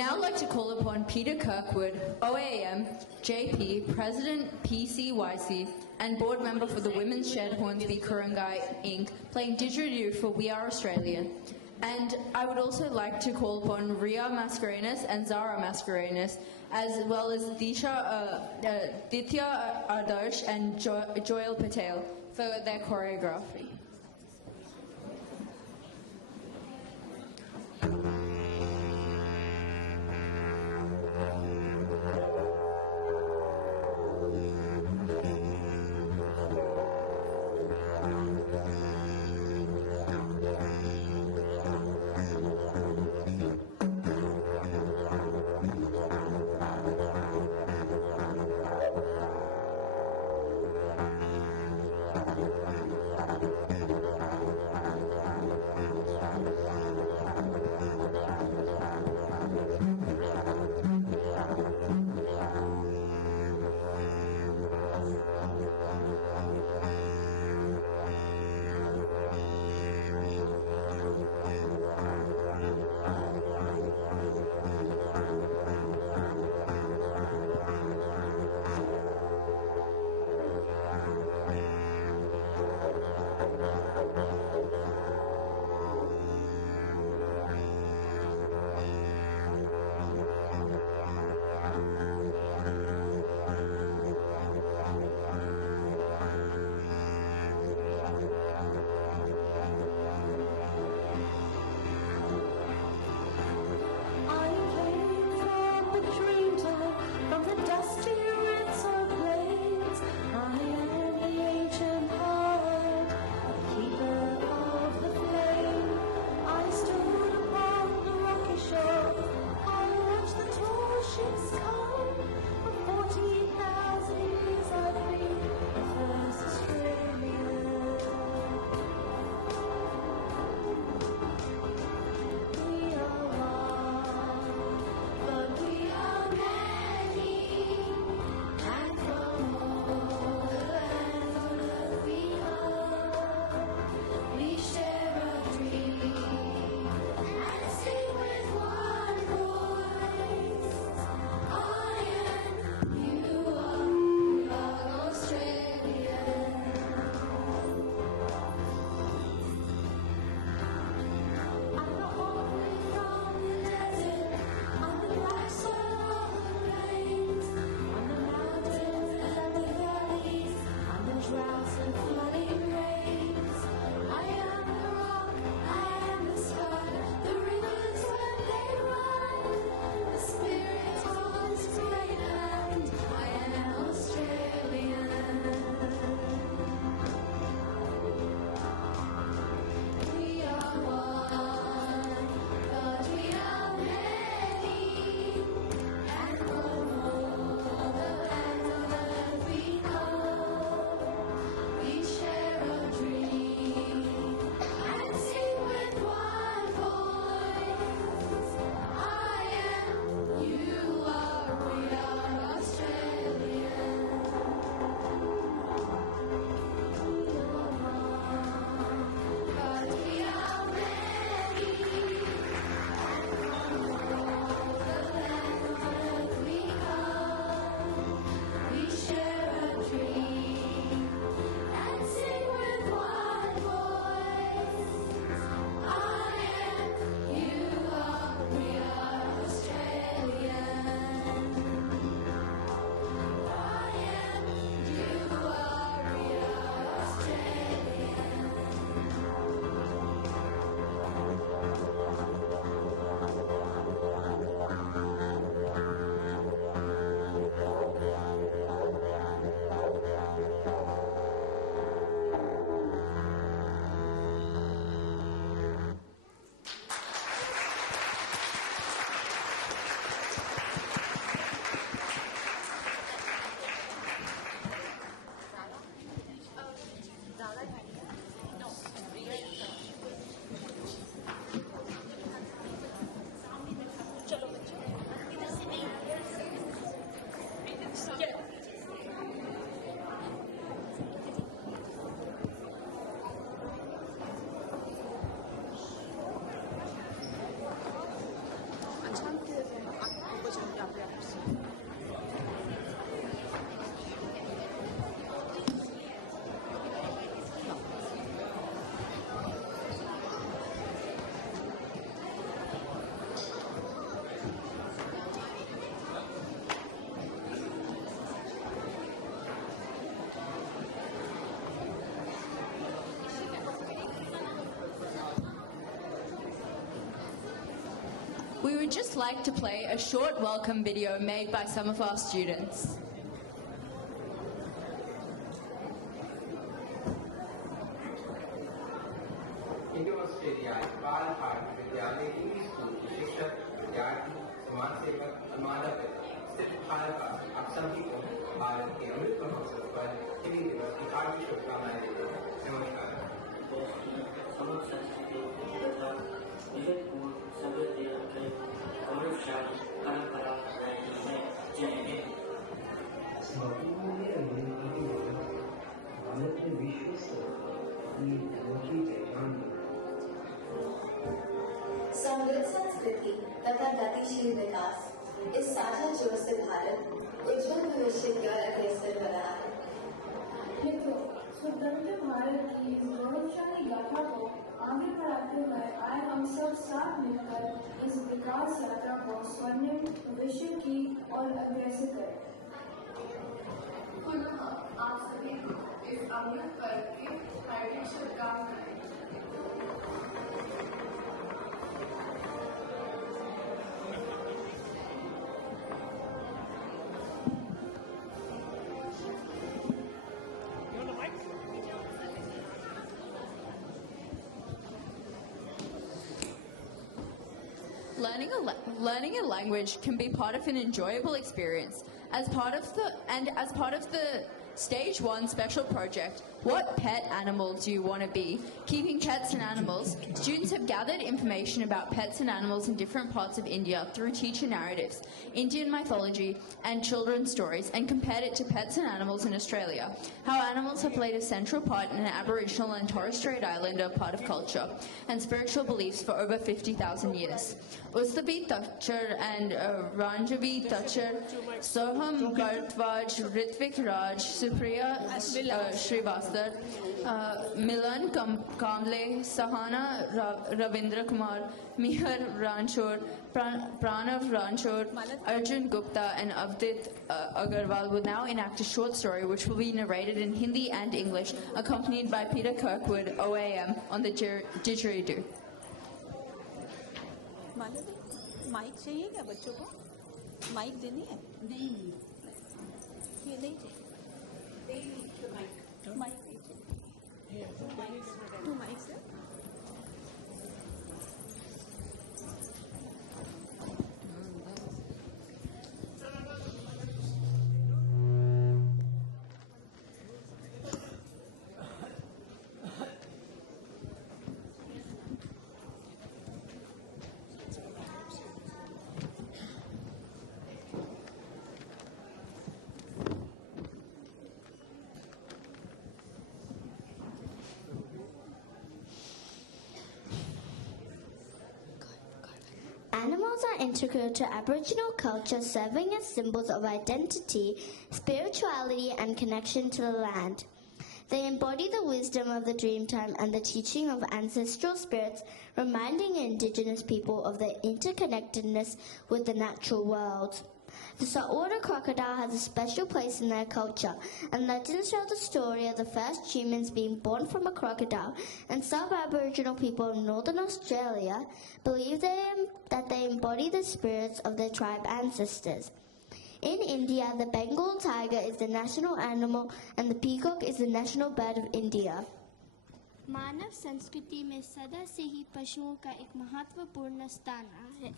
now like to call upon Peter Kirkwood, OAM, JP, President PCYC, and board member for the Women's Shed Hornsby Kurungai Inc., playing didgeridoo for We Are Australian. And I would also like to call upon Ria Mascarenas and Zara Mascarenas, as well as Ditya Adarsh and Joel Patel for their choreography. we would just like to play a short welcome video made by some of our students. Australia बाल भारतीय विद्यालय English school शिक्षक विद्यार्थी समाज सेवक अनुवादक सिर्फ भारत आप सभी को भारत के अमृत महोत्सव पर हिंदी दिवस की हार्दिक शुभकामनाएं देते हैं। नमस्कार। समस्त संस्कृति तथा विवेकपूर्ण समृद्धि रखे गौरवशाली परंपरा रही है। जय हिंद। भारत ने विश्व स्तर अपनी अनोखी पहचान समृद्ध संस्कृति तथा गतिशील विकास इस साझा जोर से भारत उज्जवल भविष्य की ओर अग्रसर हो रहा है। मित्रों, स्वतंत्र भारत की इस गौरवशाली गाथा को आगे बढ़ाते हुए आए हम सब साथ मिलकर इस विकास यात्रा को स्वर्णिम भविष्य की ओर अग्रसर करें। पुनः आप सभी को इस अमृत पर्व की हार्दिक शुभकामनाएं। Learning a language can be part of an enjoyable experience. As part of the Stage 1 special project, What Pet Animal Do You Want to Be? Keeping Pets and Animals, students have gathered information about pets and animals in different parts of India through teacher narratives, Indian mythology, and children's stories, and compared it to pets and animals in Australia, how animals have played a central part in an Aboriginal and Torres Strait Islander part of culture and spiritual beliefs for over 50,000 years. Ustabi Tachar and Ranjavi Tachar, Soham Bharadwaj, Ritvik Raj, Supriya Srivastava, Milan Kamble, Sahana Ravindra Kumar, Mihar Ranchor, Pranav Ranchor, Arjun Gupta, and Avdit Agarwal will now enact a short story which will be narrated in Hindi and English, accompanied by Peter Kirkwood, OAM, on the didgeridoo. Mic चाहिए क्या बच्चों को? Mic देनी है? नहीं ये नहीं चाहिए। माइक चाहिए। टू माइक से Animals are integral to Aboriginal culture, serving as symbols of identity, spirituality, and connection to the land. They embody the wisdom of the Dreamtime and the teaching of ancestral spirits, reminding Indigenous people of their interconnectedness with the natural world. The saltwater crocodile has a special place in their culture, and legends tell the story of the first humans being born from a crocodile, and some Aboriginal people in Northern Australia believe that they embody the spirits of their tribe ancestors. In India, the Bengal tiger is the national animal and the peacock is the national bird of India. मानव संस्कृति में सदा से ही पशुओं का एक महत्वपूर्ण स्थान है।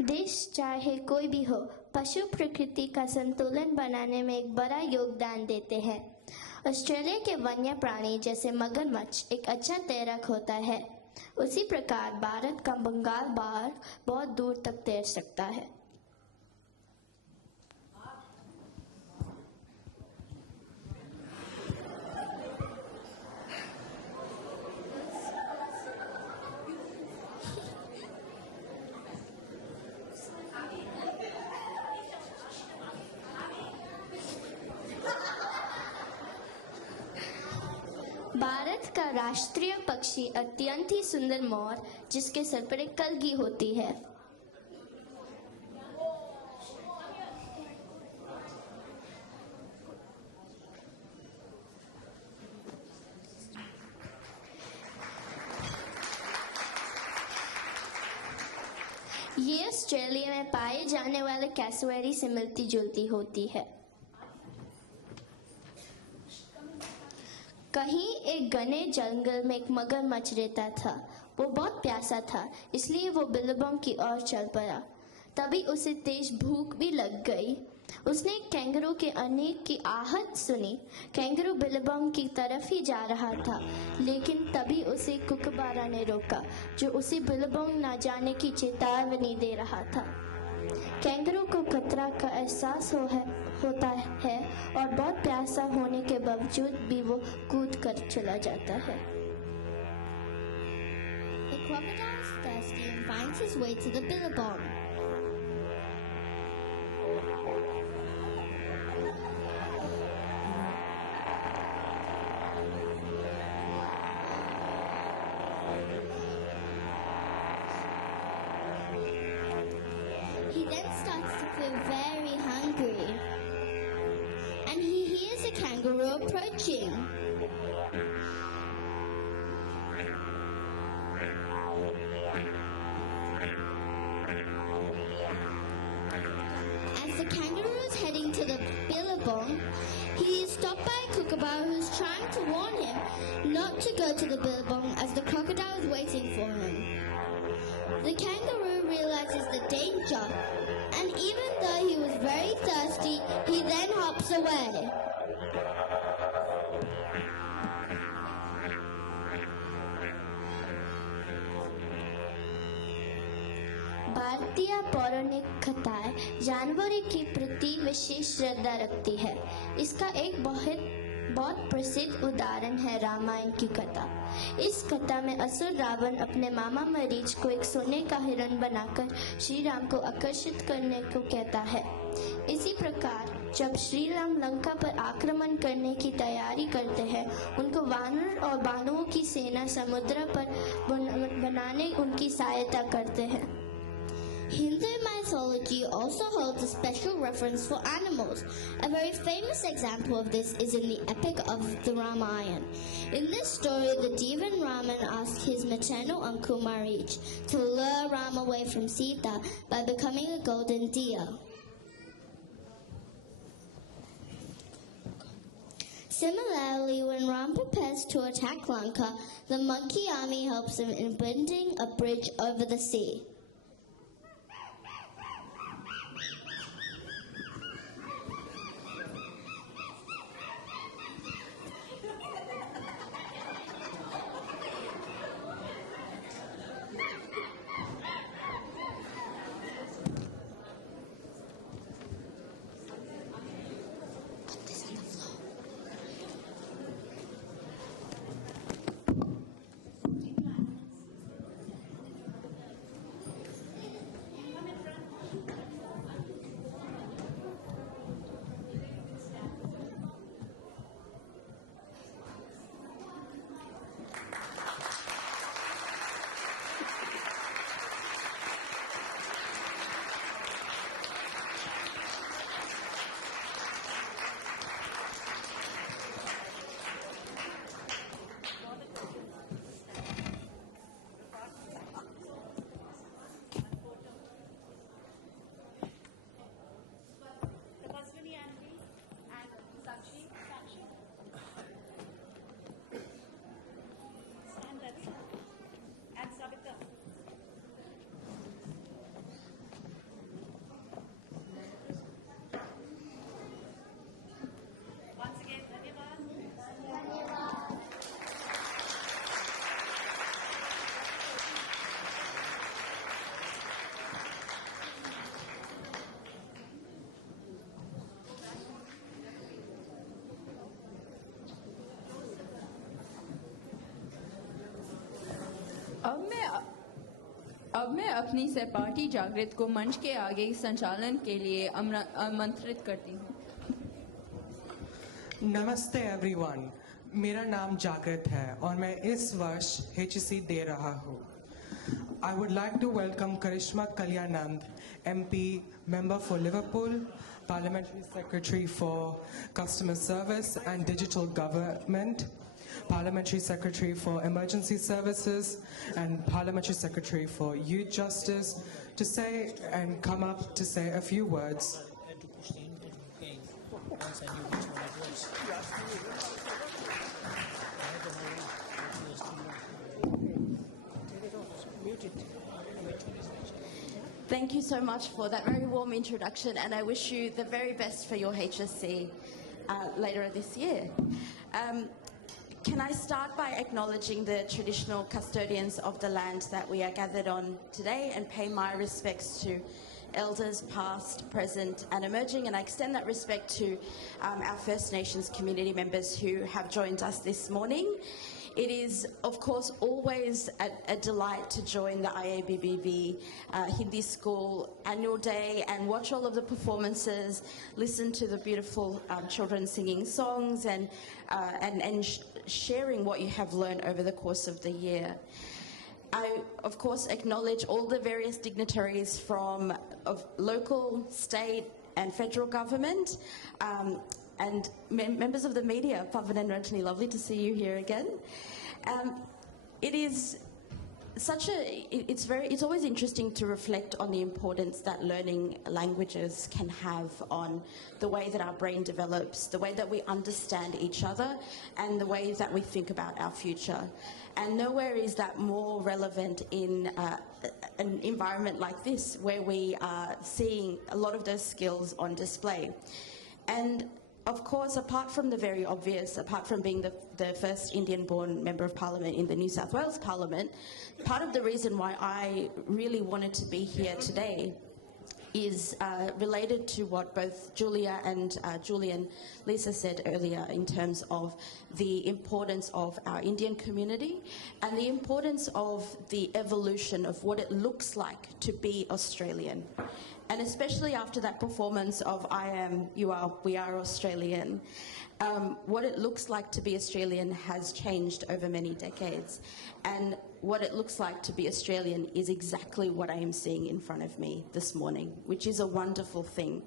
देश चाहे कोई भी हो, पशु प्रकृति का संतुलन बनाने में एक बड़ा योगदान देते हैं। ऑस्ट्रेलिया के वन्य प्राणी जैसे मगरमच्छ एक अच्छा तैराक होता है, उसी प्रकार भारत का बंगाल बाघ बहुत दूर तक तैर सकता है। भारत का राष्ट्रीय पक्षी अत्यंत ही सुंदर मोर, जिसके सर पर एक कलगी होती है। ये ऑस्ट्रेलिया में पाए जाने वाले कैसुएरी से मिलती जुलती होती है। कहीं एक घने जंगल में एक मगरमच्छ रहता था। वो बहुत प्यासा था, इसलिए वो बिल्लिबोंग की ओर चल पड़ा। तभी उसे तेज भूख भी लग गई। उसने कैंगरू के अनेक की आहट सुनी। कैंगरू बिल्लिबोंग की तरफ ही जा रहा था, लेकिन तभी उसे कुकबारा ने रोका, जो उसे बिल्लिबोंग न जाने की चेतावनी दे रहा था। कैंगरू को खतरा का एहसास होता है और बहुत प्यासा होने के बावजूद भी वो कूद कर चला जाता है। The crocodile is thirsty and finds his way to the billabong. He then starts to feel very hungry, and he hears a kangaroo approaching. As the kangaroo is heading to the billabong, he is stopped by a kookaburra who is trying to warn him not to go to the billabong as the crocodile is waiting for him. The kangaroo realizes the danger, and even though he was very thirsty, he then hops away. भारतीय पौराणिक कथाएं जानवरों के प्रति विशेष श्रद्धा रखती है। इसका एक बहुत प्रसिद्ध उदाहरण है रामायण की कथा। इस कथा में असुर रावण अपने मामा मरीच को एक सोने का हिरण बनाकर श्री राम को आकर्षित करने को कहता है। इसी प्रकार जब श्री राम लंका पर आक्रमण करने की तैयारी करते हैं, उनको वानर और बानुओं की सेना समुद्र पर बनाने उनकी सहायता करते हैं। Hindu mythology also holds a special reference for animals. A very famous example of this is in the epic of the Ramayana. In this story, the demon Raman asked his maternal uncle Marich to lure Ram away from Sita by becoming a golden deer. Similarly, when Ram prepares to attack Lanka, the monkey army helps him in building a bridge over the sea. अब मैं अपनी सहपाठी जागृत को मंच के आगे संचालन के लिए आमंत्रित करती हूँ। नमस्ते एवरीवन, मेरा नाम जागृत है और मैं इस वर्ष HEC दे रहा हूँ। I would like to welcome Karishma Kalyanand, MP, Member for Liverpool, Parliamentary Secretary for Customer Service and Digital Government, Parliamentary Secretary for Emergency Services, and Parliamentary Secretary for Youth Justice, to say and come up to say a few words. And to push the input again once I knew which one it was. I had the whole it was too long. Take it off, mute it. Thank you so much for that very warm introduction, and I wish you the very best for your HSC later this year. Can I start by acknowledging the traditional custodians of the land that we are gathered on today and pay my respects to elders past, present and emerging, and I extend that respect to our First Nations community members who have joined us this morning. It is, of course, always a delight to join the IABBV Hindi School Annual Day and watch all of the performances, listen to the beautiful children singing songs and sharing what you have learned over the course of the year. I, of course, acknowledge all the various dignitaries from local, state and federal government, and members of the media. Pavan and Rajni, lovely to see you here again. It is it's always interesting to reflect on the importance that learning languages can have on the way that our brain develops, the way that we understand each other, and the way that we think about our future. And nowhere is that more relevant in an environment like this, where we are seeing a lot of those skills on display. And of course, apart from the very obvious, apart from being the first Indian-born Member of Parliament in the New South Wales Parliament, part of the reason why I really wanted to be here today is related to what both Julia and Julian Lisa said earlier in terms of the importance of our Indian community and the importance of the evolution of what it looks like to be Australian. And especially after that performance of I am, you are, we are Australian, what it looks like to be Australian has changed over many decades. And what it looks like to be Australian is exactly what I am seeing in front of me this morning, which is a wonderful thing.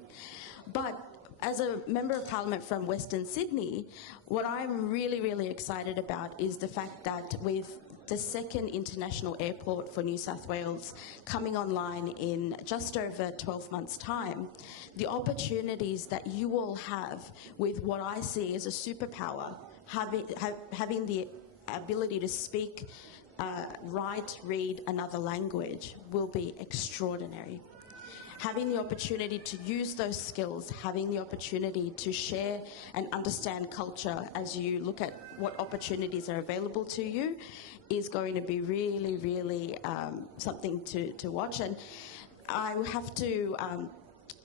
But as a Member of Parliament from Western Sydney, what I'm really, really excited about is the fact that with the second international airport for New South Wales coming online in just over 12 months' time, the opportunities that you all have with what I see as a superpower, having the ability to speak, write, read another language will be extraordinary. Having the opportunity to use those skills, having the opportunity to share and understand culture as you look at what opportunities are available to you is going to be really, really something to watch. And I have to,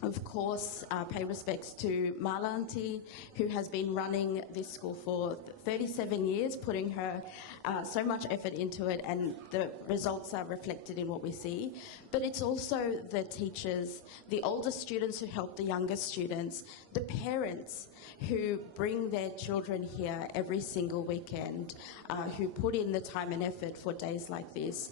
of course, pay respects to Mala Auntie, who has been running this school for 37 years, putting her so much effort into it, and the results are reflected in what we see. But it's also the teachers, the older students who help the younger students, the parents who bring their children here every single weekend, who put in the time and effort for days like this.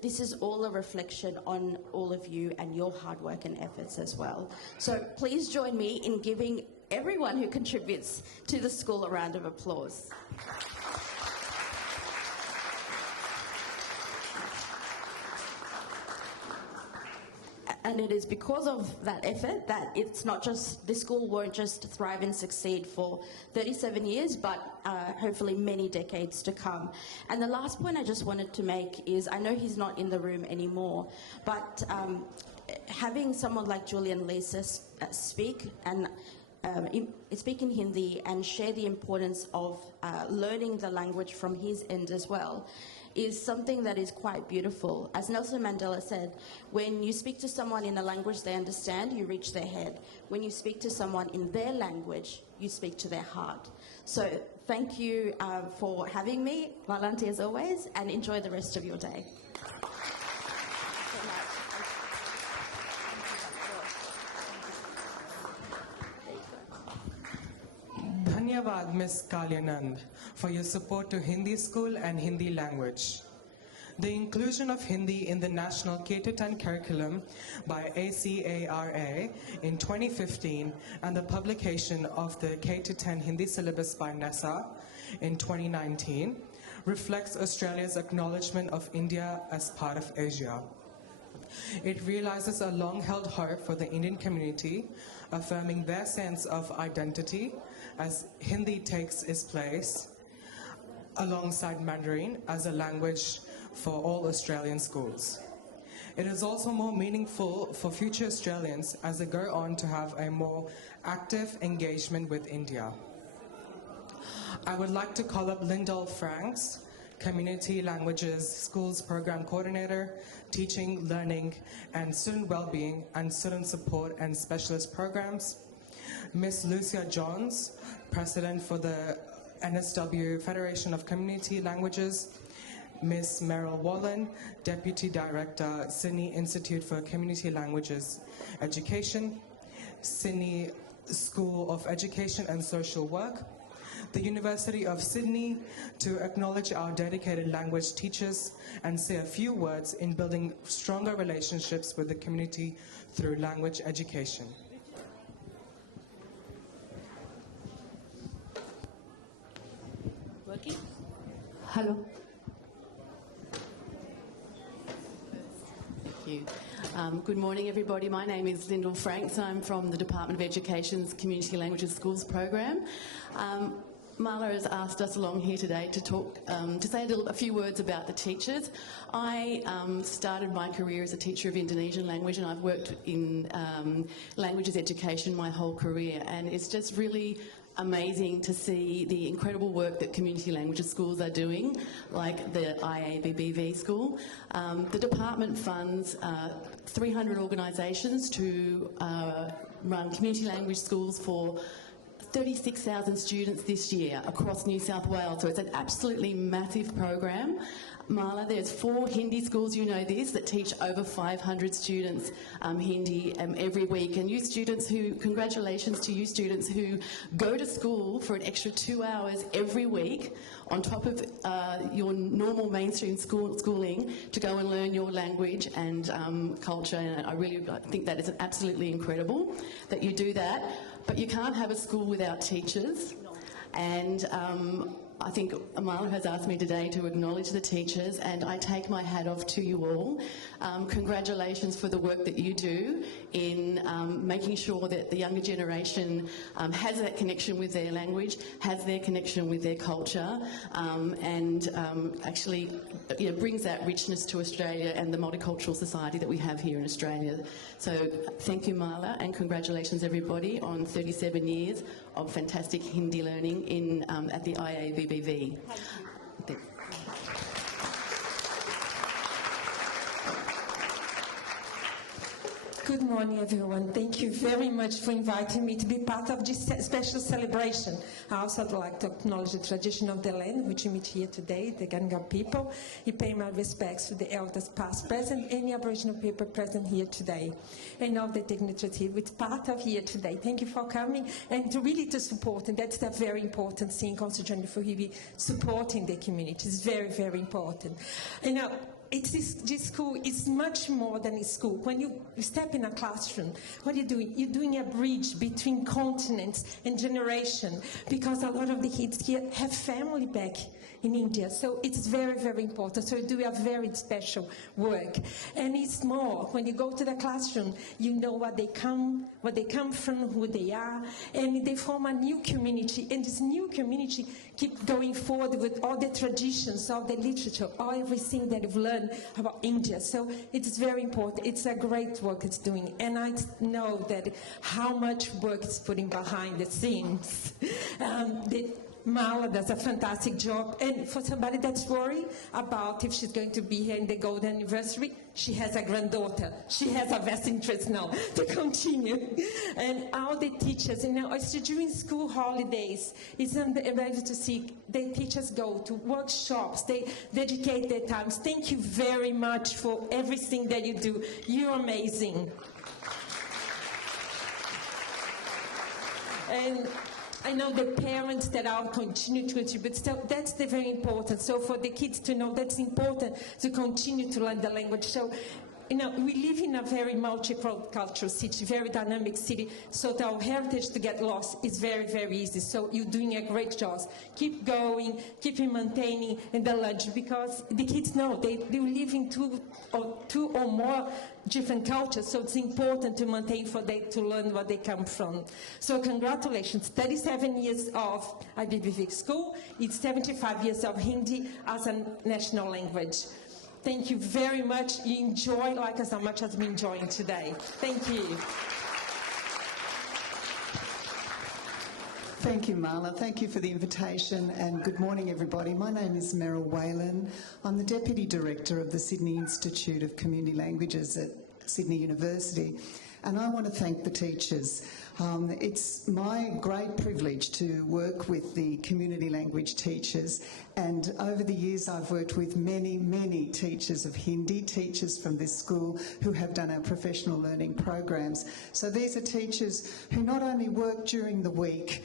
This is all a reflection on all of you and your hard work and efforts as well. So please join me in giving everyone who contributes to the school a round of applause. And it is because of that effort that it's not just, this school won't just thrive and succeed for 37 years, but hopefully many decades to come. And the last point I just wanted to make is, I know he's not in the room anymore, but having someone like Julian Lisa speak and speak in Hindi and share the importance of learning the language from his end as well is something that is quite beautiful. As Nelson Mandela said, when you speak to someone in a language they understand, you reach their head. When you speak to someone in their language, you speak to their heart. So thank you for having me, Valanti as always, and enjoy the rest of your day. Dhanyavad, Ms. Kalyanand, for your support to Hindi School and Hindi language. The inclusion of Hindi in the National K-10 curriculum by ACARA in 2015 and the publication of the K-10 Hindi syllabus by NASA in 2019 reflects Australia's acknowledgement of India as part of Asia. It realizes a long-held hope for the Indian community, affirming their sense of identity as Hindi takes its place alongside Mandarin as a language for all Australian schools. It is also more meaningful for future Australians as they go on to have a more active engagement with India. I would like to call up Lyndall Franks, Community Languages Schools Program Coordinator, Teaching, Learning, and Student Wellbeing and Student Support and Specialist Programs, Miss Lucia Johns, President for the NSW Federation of Community Languages, Miss Meryl Wallen, Deputy Director, Sydney Institute for Community Languages Education, Sydney School of Education and Social Work, the University of Sydney, to acknowledge our dedicated language teachers and say a few words in building stronger relationships with the community through language education. Working? Hello. Thank you. Good morning, everybody. My name is Lyndall Franks. I'm from the Department of Education's Community Languages Schools program. Marla has asked us along here today to talk, to say a few words about the teachers. I started my career as a teacher of Indonesian language, and I've worked in languages education my whole career, and it's just really amazing to see the incredible work that community languages schools are doing, like the IABBV school. The department funds 300 organisations to run community language schools for 36,000 students this year across New South Wales, so it's an absolutely massive program. Marla, there's 4 Hindi schools, you know this, that teach over 500 students Hindi every week. And you students who, congratulations to you students who go to school for an extra 2 hours every week on top of your normal mainstream schooling to go and learn your language and culture. And I really think that is absolutely incredible that you do that. But you can't have a school without teachers. And I think Marla has asked me today to acknowledge the teachers, and I take my hat off to you all. Congratulations for the work that you do in making sure that the younger generation has that connection with their language, has their connection with their culture, and actually brings that richness to Australia and the multicultural society that we have here in Australia. So thank you, Marla, and congratulations everybody on 37 years of fantastic Hindi learning in at the IABBV. Good morning, everyone. Thank you very much for inviting me to be part of this special celebration. I also would like to acknowledge the tradition of the land which we meet here today, the Ganga people. I pay my respects to the elders past, present, any Aboriginal people present here today, and all the dignitaries which part of here today. Thank you for coming and to really to support, and that's a very important thing, considering for you supporting the community. It's very, very important. You know, this school is much more than a school. When you step in a classroom, what are you doing? You're doing a bridge between continents and generation, because a lot of the kids here have family back in India. So it's very, very important. So you do a very special work. And it's more, when you go to the classroom, you know where they come from, who they are, and they form a new community. And this new community keep going forward with all the traditions, all the literature, all everything that you've learned about India. So it's very important. It's a great work it's doing. And I know that how much work it's putting behind the scenes. Marla does a fantastic job, and for somebody that's worried about if she's going to be here in the golden anniversary, she has a granddaughter. She has a vested interest now to continue. And all the teachers, it's during school holidays, it's amazing to see the teachers go to workshops, they dedicate their times. Thank you very much for everything that you do. You're amazing. And I know the parents that are continue to contribute, so that's very important. So for the kids to know that's important to continue to learn the language. So we live in a very multicultural city, very dynamic city, so our heritage to get lost is very, very easy. So you're doing a great job. Keep going, keep maintaining in the lunch, because the kids know they live in two or more different cultures, so it's important to maintain for them to learn where they come from. So congratulations, 37 years of IBBV school, it's 75 years of Hindi as a national language. Thank you very much. You enjoy like as much as we enjoying today. Thank you. Thank you, Marla. Thank you for the invitation, and good morning, everybody. My name is Meryl Whalen. I'm the Deputy Director of the Sydney Institute of Community Languages at Sydney University, and I want to thank the teachers. It's my great privilege to work with the community language teachers, and over the years I've worked with many, many teachers of Hindi, teachers from this school who have done our professional learning programs. So these are teachers who not only work during the week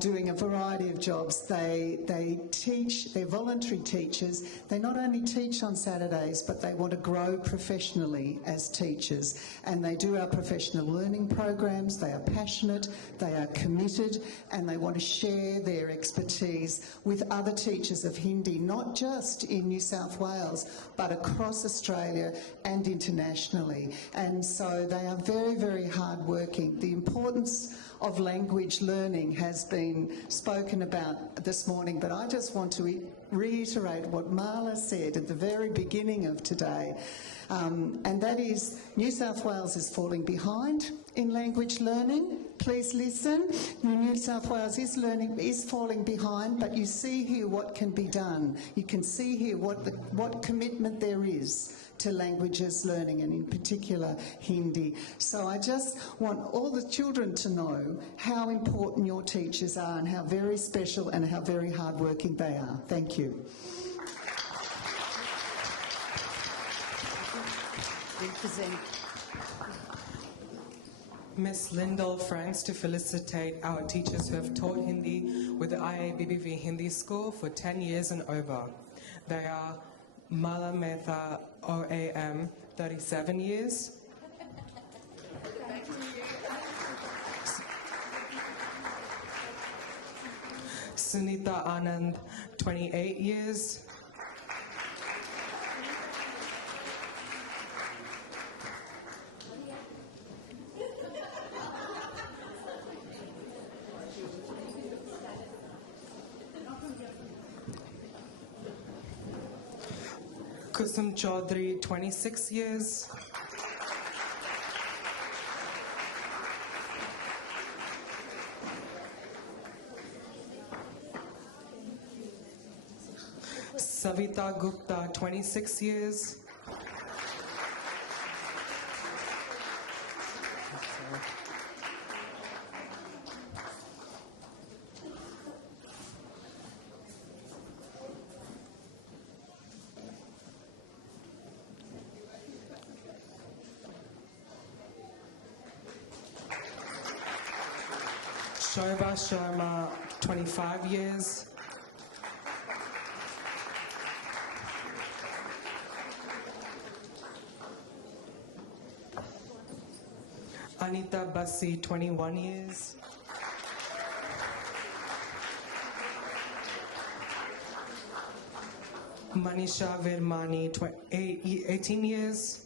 doing a variety of jobs, they teach, they're voluntary teachers. They not only teach on Saturdays, but they want to grow professionally as teachers, and they do our professional learning programs. They are passionate, they are committed, and they want to share their expertise with other teachers of Hindi, not just in New South Wales, but across Australia and internationally. And so they are very, very hard-working. The importance of language learning has been spoken about this morning, but I just want to reiterate what Marla said at the very beginning of today, and that is New South Wales is falling behind in language learning. Please listen. New South Wales is falling behind, but you see here what can be done. You can see here what commitment there is to languages learning, and in particular Hindi. So I just want all the children to know how important your teachers are and how very special and how very hardworking they are. Thank you. Ms. Lyndall Franks to felicitate our teachers who have taught Hindi with the IABBV Hindi School for 10 years and over. They are Mala Mehta OAM, 37 years. Sunita Anand, 28 years. Kusum Chaudhary, 26 years. Savita Gupta, 26 years. Shoiba Sharma, 25 years. Anita Bassi, 21 years. Manisha Virmani, 18 years.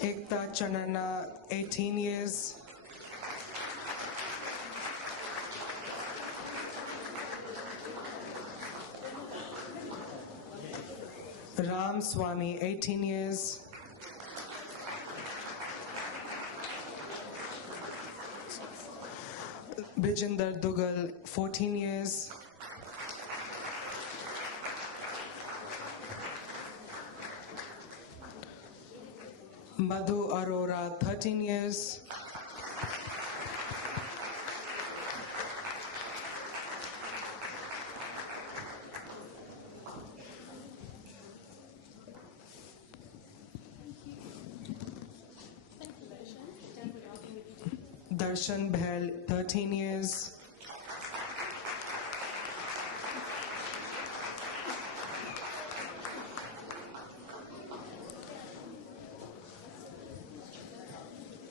Ekta Chanana, 18 years. Ram Swami, 18 years. Bijinder Dugal, 14 years. Madhu Arora, 13 years. Darshan Bhel, 13 years.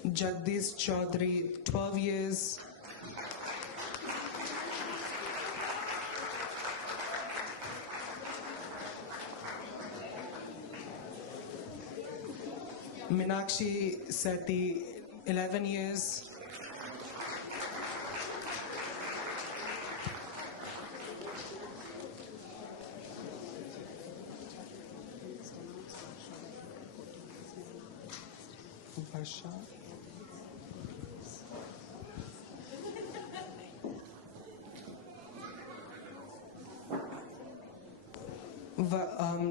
Jagdish Chaudhary, 12 years. Minakshi Sethi, 11 years. Varsha.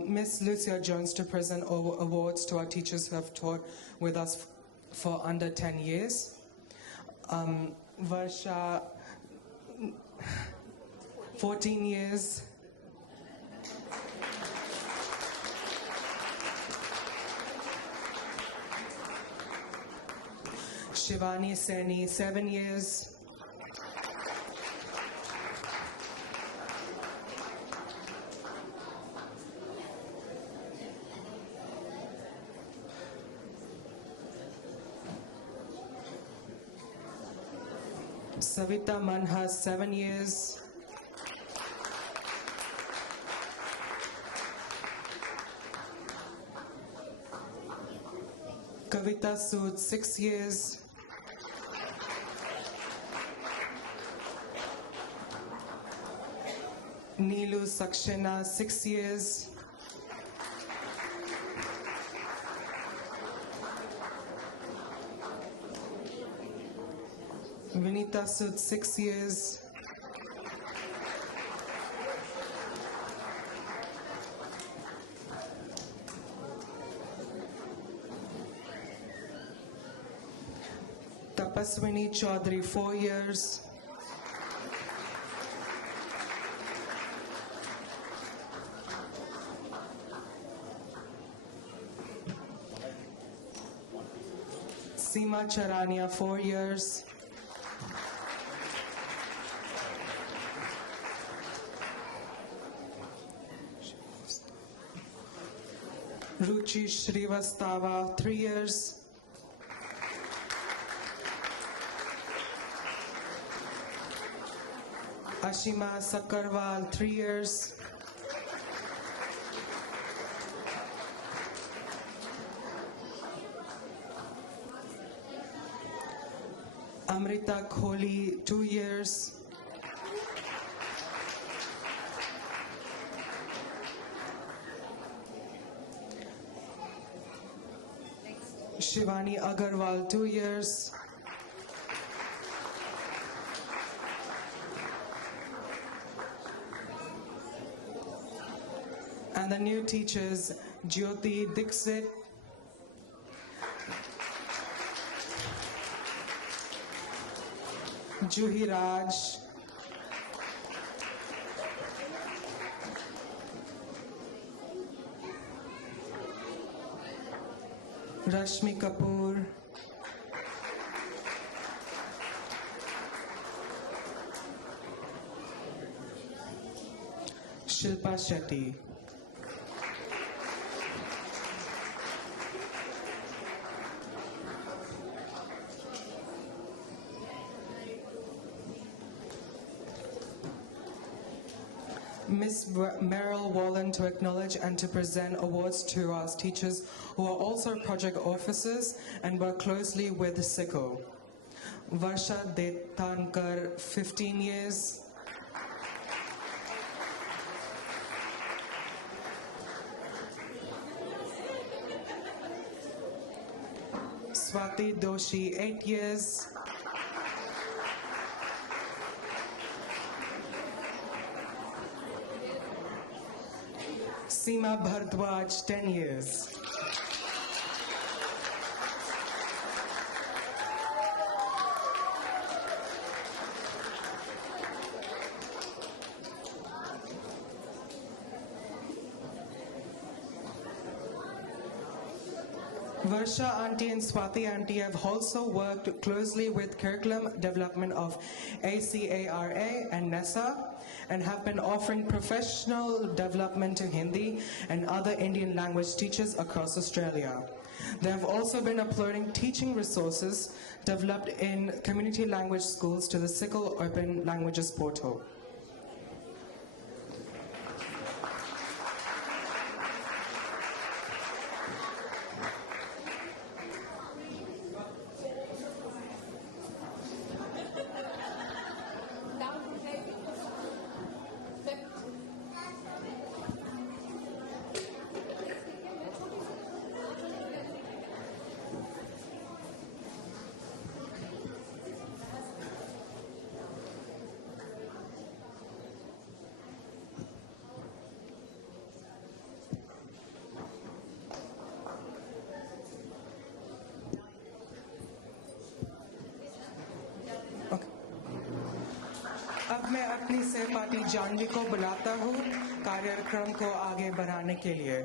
Miss Lucia Jones to present awards to our teachers who have taught with us for under 10 years. Varsha, 14 years. Shivani Seni, 7 years. Savita Manhas, 7 years. Kavita Sood, 6 years. Neelu Saxena, 6 years. Vinita Sood, 6 years. Tapaswini Chaudhary, 4 years. Seema Charania, 4 years. Ruchi Shrivastava, 3 years. Ashima Sakarwal, 3 years. Amrita Kohli, 2 years. Shivani Agarwal, 2 years. And the new teachers, Jyoti Dixit, Juhi Raj, Rashmi Kapoor, Shilpa Shetty. Ms. Meryl Wallen to acknowledge and to present awards to our teachers who are also project officers and work closely with SICO. Varsha Detankar, 15 years. Swati Doshi, 8 years. Seema Bhardwaj, 10 years. Varsha Auntie and Swati Auntie have also worked closely with curriculum development of ACARA and NESA and have been offering professional development to Hindi and other Indian language teachers across Australia. They have also been uploading teaching resources developed in community language schools to the Sickle Open Languages portal. अब मैं अपनी सहपाठी जानवी को बुलाता हूँ कार्यक्रम को आगे बढ़ाने के लिए।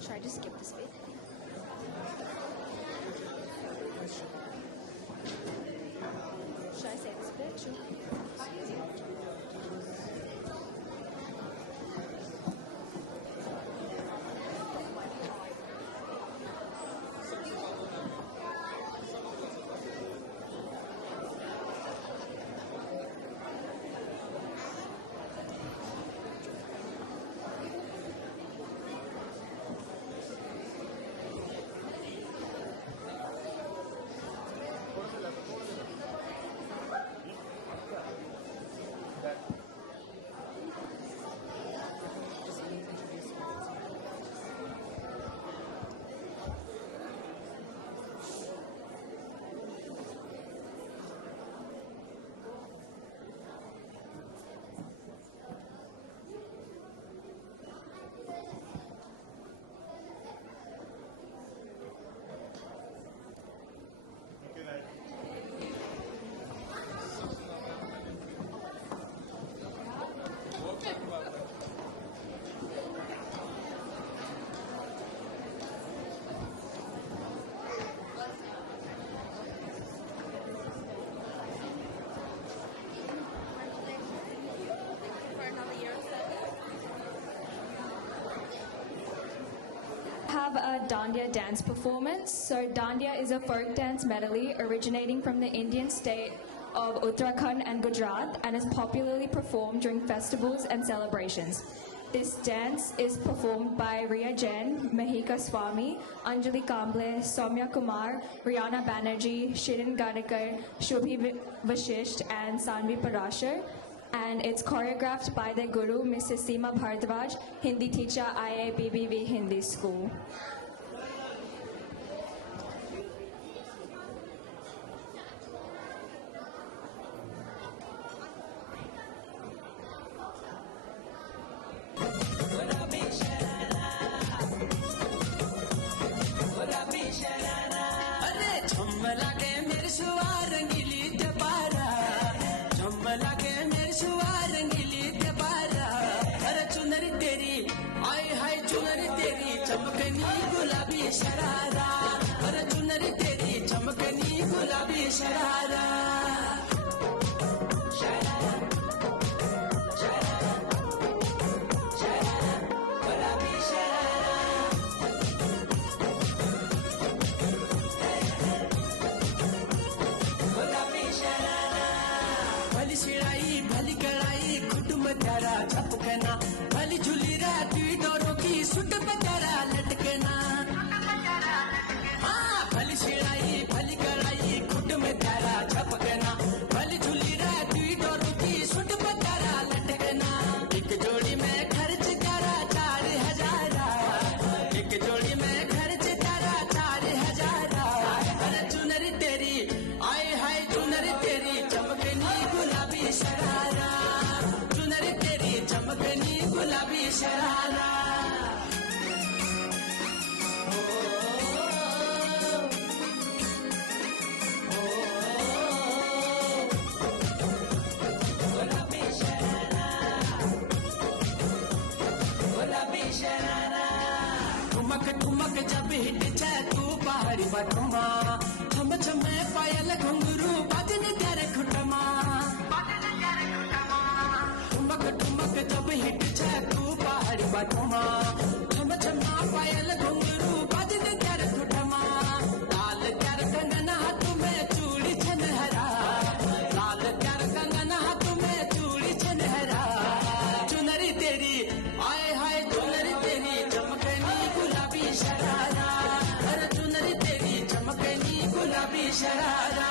Should I just skip this bit? Should I say this bit? Sure. Have a Dandiya dance performance. So Dandiya is a folk dance medley originating from the Indian state of Uttarakhand and Gujarat and is popularly performed during festivals and celebrations. This dance is performed by Riya Jain, Mahika Swami, Anjali Kamble, Soumya Kumar, Rihanna Banerjee, Shirin Gadekar, Shubhi Vashisht and Sanvi Parashar. And it's choreographed by their guru, Mrs. Seema Bhardwaj, Hindi teacher, IABBV Hindi School. बाटोमा छम छमे पायल घुंघरू बाजन त्यारे खुटमा ठुमक ठुमक जब hit छे तू पहाड़ी बाटोमा छम छमा पायल घुंघरू बाजन त्यारे खुटमा लाल त्यार कंगन हाथ में चूड़ी छनहरा लाल त्यार कंगन हाथ में चूड़ी छनहरा चुनरी तेरी आए हाय चुनरी तेरी चमकनी गुलाबी शरारा अरे चुनरी तेरी चमकनी गुलाबी sharara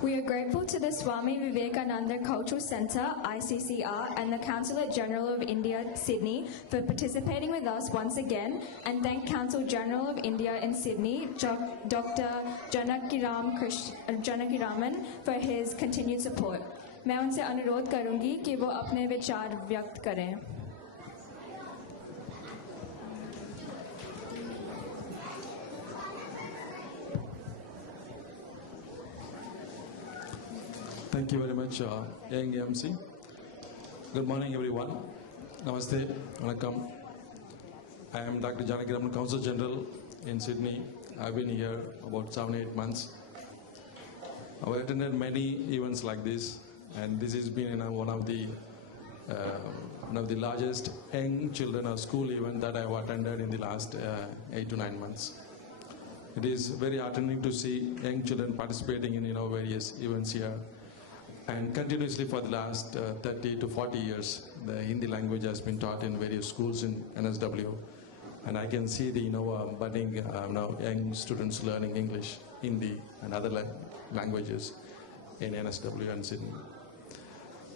We are grateful to the Swami Vivekananda Cultural Centre, ICCR, and the Consulate General of India, Sydney, for participating with us once again, and thank Consul General of India in Sydney, Dr. Janakiraman, for his continued support. मैं उनसे अनुरोध करूंगी कि वो अपने विचार व्यक्त करें. Thank you very much, young MC. Good morning, everyone. Namaste, Vanakkam. I am Dr. Janakiraman, Consul General in Sydney. I've been here about 7-8 months. I've attended many events like this, and this has been one of the largest young children or school event that I've attended in the last 8 to 9 months. It is very heartening to see young children participating in various events here. And continuously for the last 30 to 40 years, the Hindi language has been taught in various schools in NSW. And I can see the budding young students learning English, Hindi, and other languages in NSW and Sydney.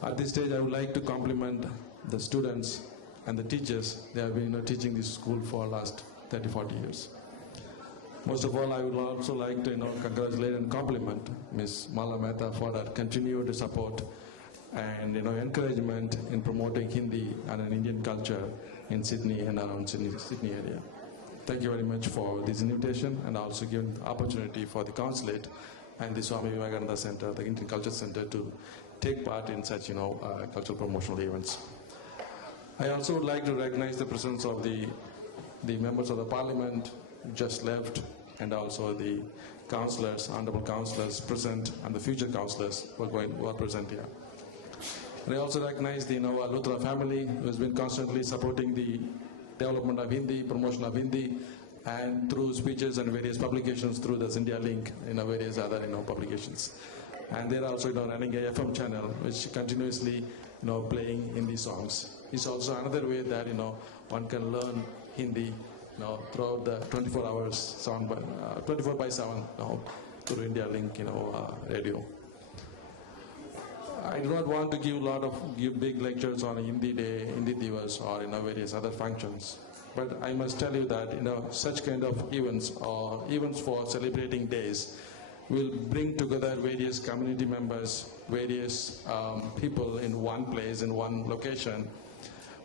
At this stage, I would like to compliment the students and the teachers. They have been teaching this school for the last 30, 40 years. Most of all, I would also like to congratulate and compliment Ms. Mala Mehta for her continued support and encouragement in promoting Hindi and an Indian culture in Sydney and around Sydney area. Thank you very much for this invitation, and also giving the opportunity for the consulate and the Swami Vivekananda Center, the Indian Culture Center, to take part in such cultural promotional events. I also would like to recognize the presence of the members of the Parliament just left, and also the councillors, honourable councillors present, and the future councillors who are present here. And I also recognize the Luthra family, who has been constantly supporting the development of Hindi, promotion of Hindi, and through speeches and various publications through the India Link, various other publications. And they're also running a FM channel which continuously playing Hindi songs. It's also another way that one can learn Hindi throughout the 24 hours, 24 by 7 through India Link radio. I do not want to give big lectures on Hindi Day, Hindi Divas, or various other functions. But I must tell you that such kind of events or events for celebrating days will bring together various community members, various people in one place, in one location,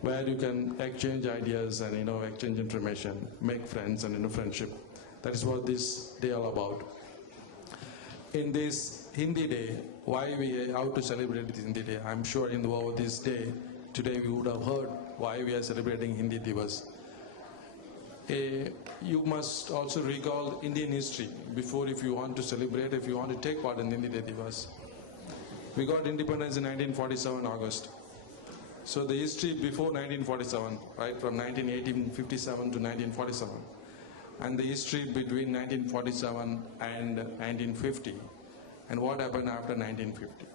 where you can exchange ideas and exchange information, make friends and friendship. That is what this day all about. In this Hindi Day, how to celebrate this Hindi Day? I'm sure over this day, today we would have heard why we are celebrating Hindi Divas. You must also recall Indian history before, if you want to celebrate, if you want to take part in Hindi Day Divas. We got independence in 1947 August. So the history before 1947, right, from 1857 to 1947, and the history between 1947 and 1950, and what happened after 1950.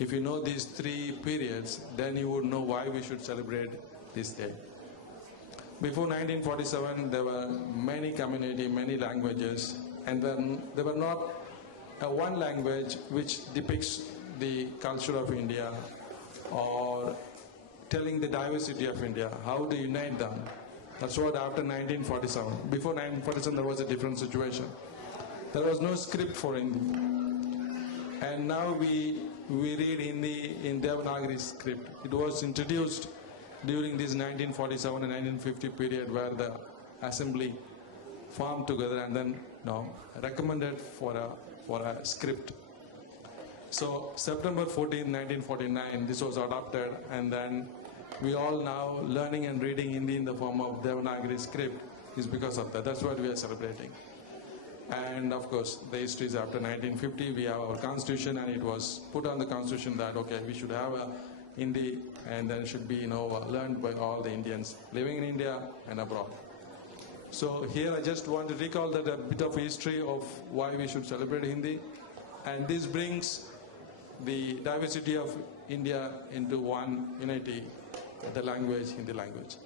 If you know these three periods, then you would know why we should celebrate this day. Before 1947, there were many community, many languages, and then there were not one language which depicts the culture of India or telling the diversity of India, how to unite them. That's what after 1947. Before 1947, there was a different situation. There was no script for Hindi. And now we read Hindi in Devanagari script. It was introduced during this 1947 and 1950 period, where the assembly formed together and then recommended for a script. So September 14, 1949, this was adopted, and then we all now learning and reading Hindi in the form of Devanagari script is because of that. That's what we are celebrating. And of course, the history is after 1950, we have our constitution, and it was put on the constitution that, okay, we should have a Hindi, and then should be learned by all the Indians living in India and abroad. So here I just want to recall that a bit of history of why we should celebrate Hindi, and this brings the diversity of India into one unity, the language, Hindi language.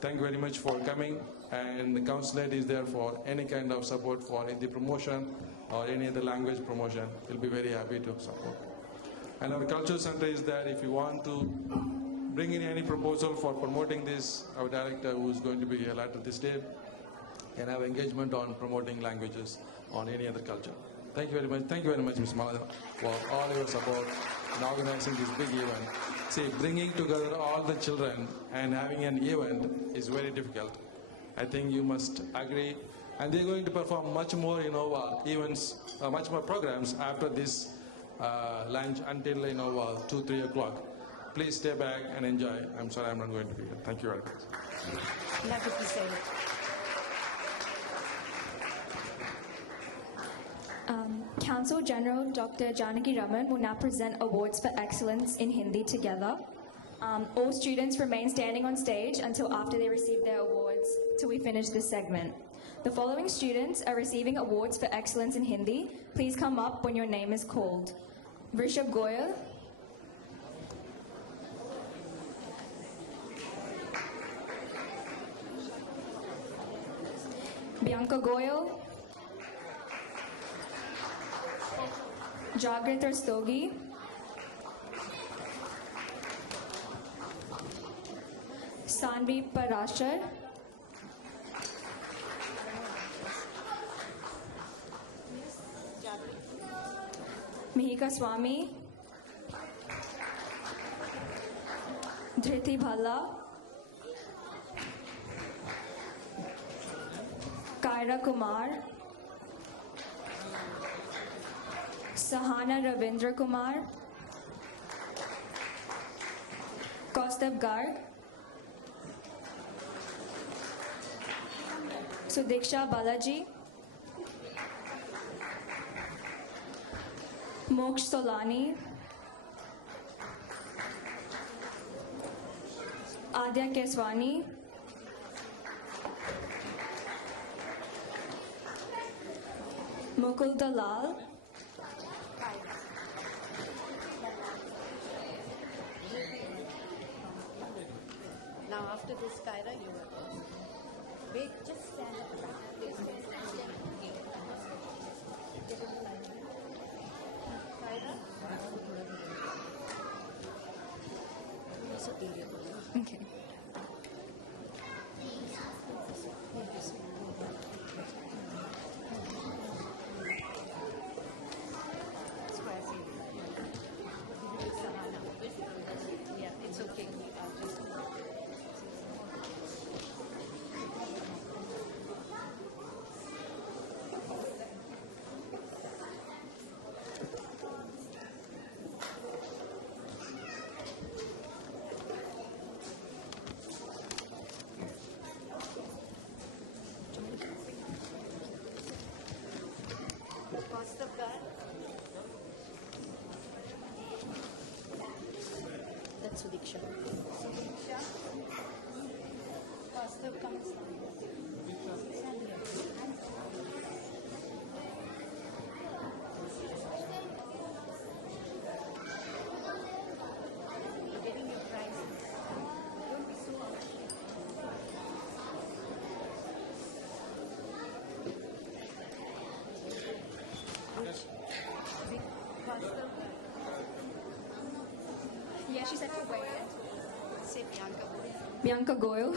Thank you very much for coming, and the consulate is there for any kind of support for Hindi promotion or any other language promotion. We'll be very happy to support. And our culture center is there if you want to bring in any proposal for promoting this. Our director, who is going to be here later this day, can have engagement on promoting languages on any other culture. Thank you very much. Thank you very much, Ms. Malada, for all your support in organizing this big event. See, bringing together all the children and having an event is very difficult. I think you must agree. And they're going to perform much more, events, much more programs after this lunch until 2, 3 o'clock. Please stay back and enjoy. I'm sorry I'm not going to be here. Thank you very much. Love what you say. Council General Dr. Janaki Raman will now present awards for excellence in Hindi together. All students remain standing on stage until after they receive their awards, till we finish this segment. The following students are receiving awards for excellence in Hindi. Please come up when your name is called. Rishabh Goyal, Bianca Goyal, Jagrit Rastogi, Sanvi Parashar, Mihika Swami, Dhriti Bhalla, Kaira Kumar, Sahana Ravindra Kumar, Kaustav Garg, Sudiksha Balaji, Moksh Solani, Adya Keswani, Mukul Dalal, After this, Kyra, you will go. Wait, just stand at the back. Please stand. Okay. Get in line. Kyra? Okay. Yeah, it's okay. Just cost of that. That's Sudiksha. Sudiksha. Cost of comes. Stand here. You're getting your prizes. Don't be so big cost of Yeah, she said to wait. say Bianca. Bianca Goyle.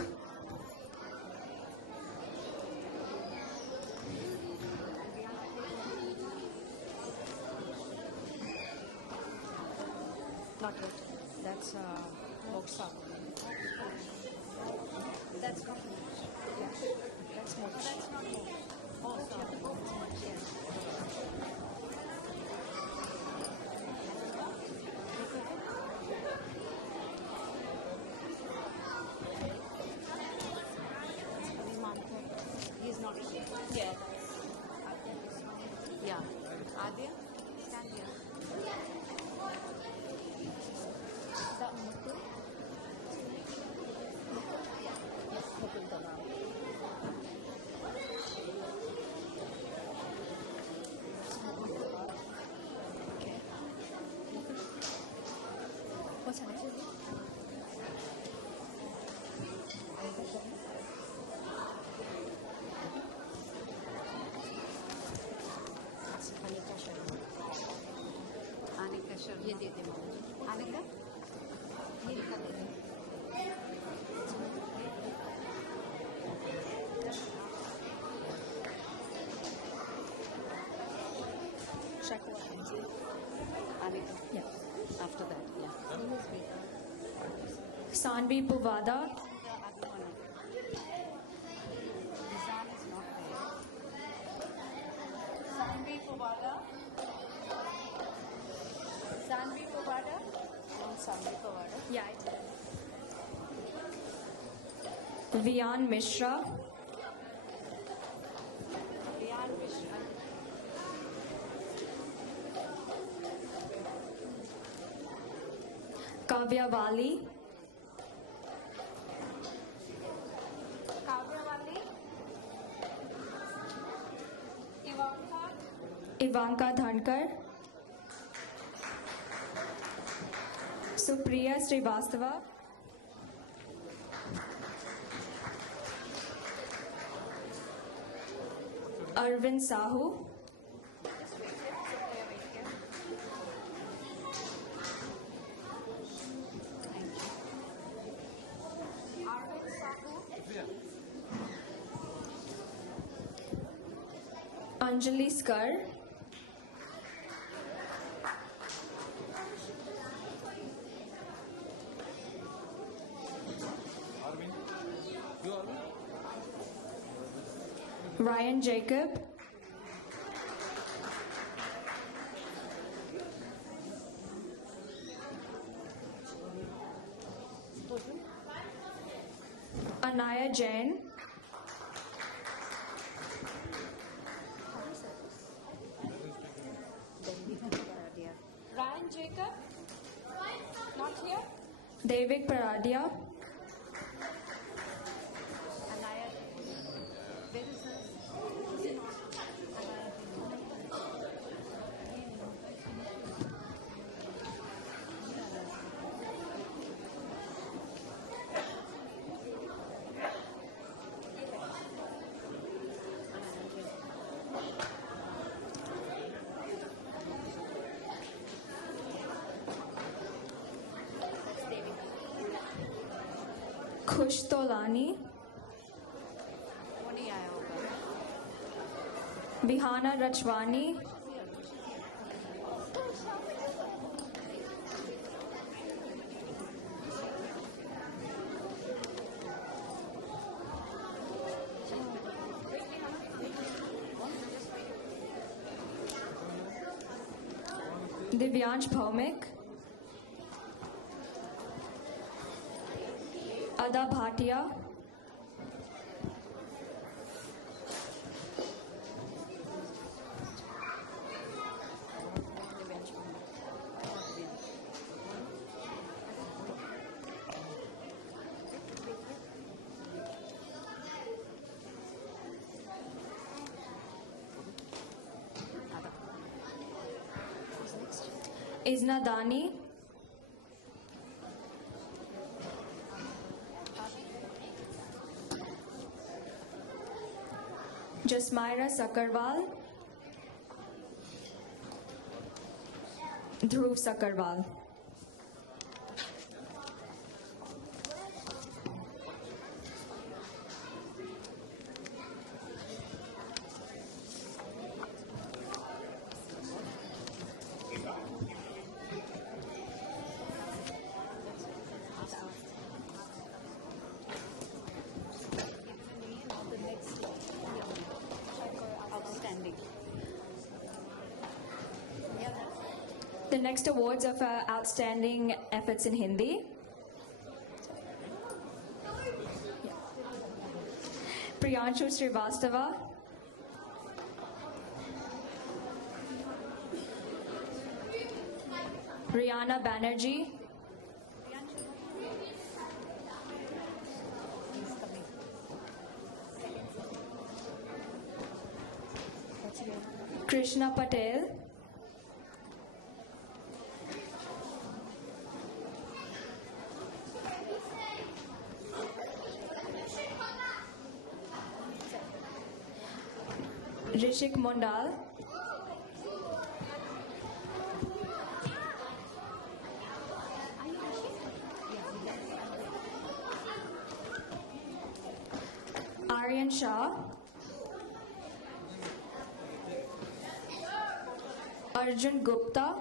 Not yet. That's Moksha. That's not Moksha. Yeah. That's Moksha. No, that's not Moksha. Oh, sorry. He's not here. Yeah. Yeah. Adya, stand here. That one too? Yes, Kapil Dalal. Okay. What's her name? Anika Sharma. Anika Sharma. ये दे दे मामा। Anika? ये लिखा दे दे। Shakwa. Anika. Yeah. After that, yeah. Sanvi Puvada. Nizam is not there. Sanvi Puvada. Sanvi Puvada? No, Sanvi Puvada. Yeah, I did. Vian Mishra. Riyan Mishra. Kavya Wali. Kavya Wali. Ivanka. Ivanka Dhankar. Supriya Srivastava. Arvind Sahu. Anjali Skar. Ryan Jacob. Anaya Jain. Ryan Jacob? Not here? Devik Paradia. Anaya. Where is this? Is it not? Kush Tolani, वो नहीं आया होगा Vihana Rachwani, Divyansh Bhaumik, Ada Bhatia, Isna Dani, Jasmira Sakarwal, Dhruv Sakarwal. outstanding The next awards are for outstanding efforts in Hindi. Priyanshu Srivastava, Rihanna Banerjee, Krishna Patel, Rishik Mondal, Aryan Shah, Arjun Gupta,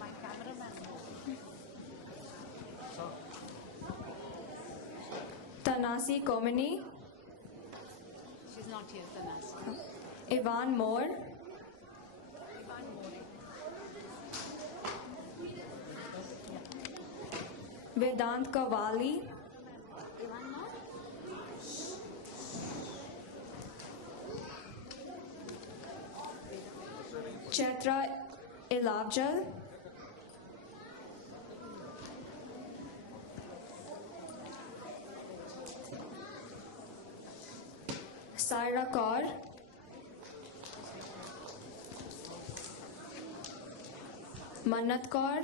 my cameraman Tanasi Komini, she's not here Tanasi Ivan Moore, Vedant Kawali, Chaitra Ilavjal, Saira Kaur, Mannat Kaur,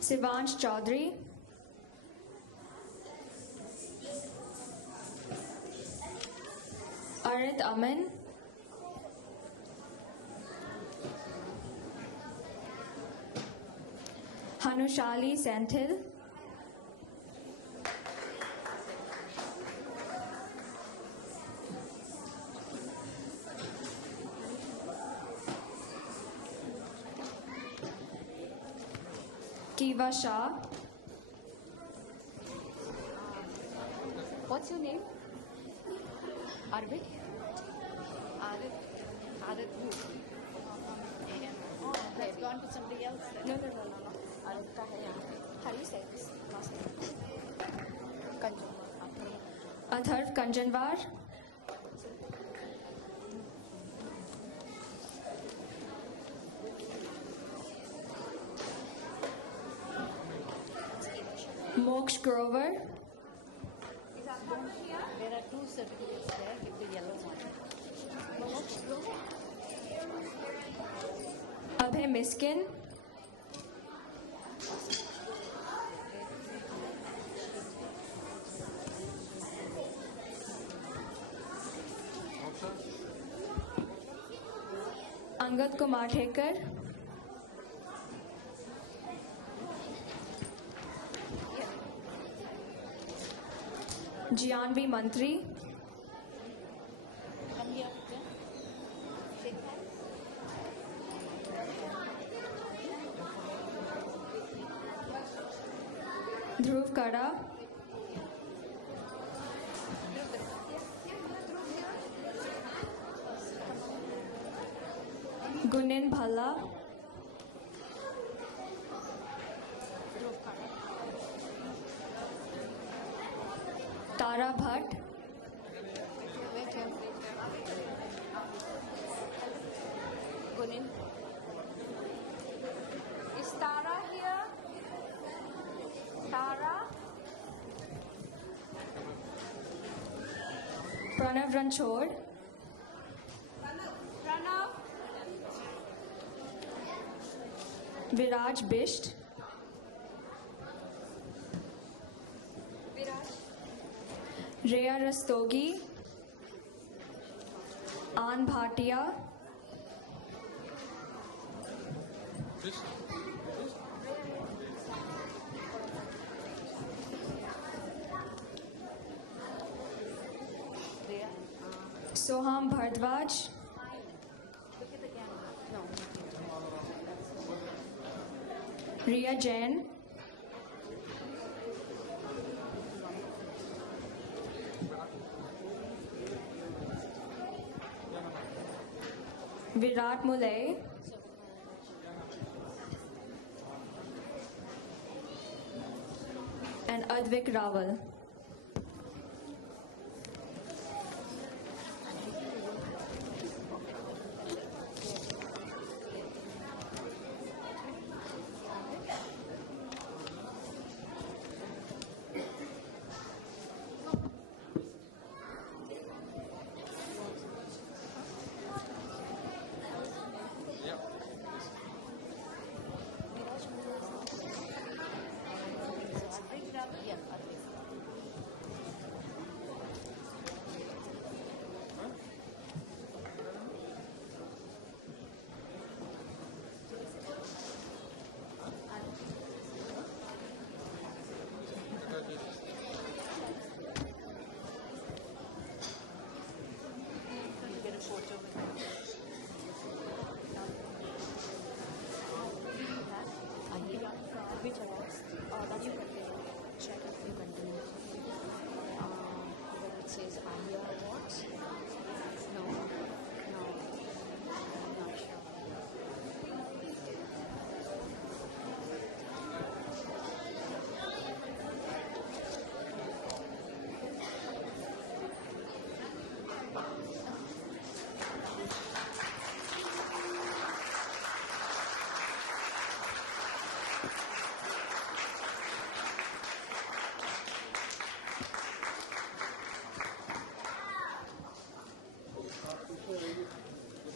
Sivansh Chaudhary, Arit Aman, Hanushali Senthil, Kiva Shah, what's your name Arvik Arit who oh has gone to somebody else then? No. Arit ka hai yahan pe. How do you say this last name Kanjan Atharv Kanjanwar, Moksh Grover, there are two certificates there give the yellow one Abhay Miskin, Angad Kumar Thekar, Jianvi Mantri, Dhruv Kada, Gunin Bhalla, Tara Bhatt, Gunin. Is Tara here? Tara? Pranav Ranchod, Pranav? Viraj Bisht, Viraj? Rhea Rastogi, An Bhatia, Soham Bhardwaj, Riya Jain, Virat Mulay, and Advik Rawal. Which awards? That you can check if you can do. Where it says AHIA Awards. No, I'm not sure.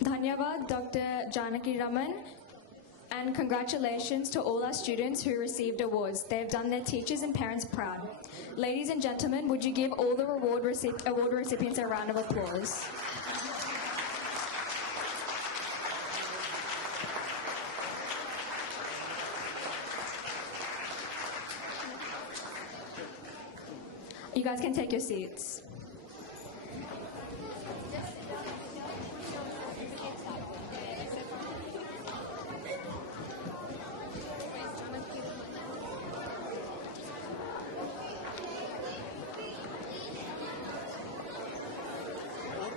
Dhanyavad, Dr. Janaki Raman, and congratulations to all our students who received awards. They've done their teachers and parents proud. Ladies and gentlemen, would you give all the award recipients a round of applause? You guys can take your seats.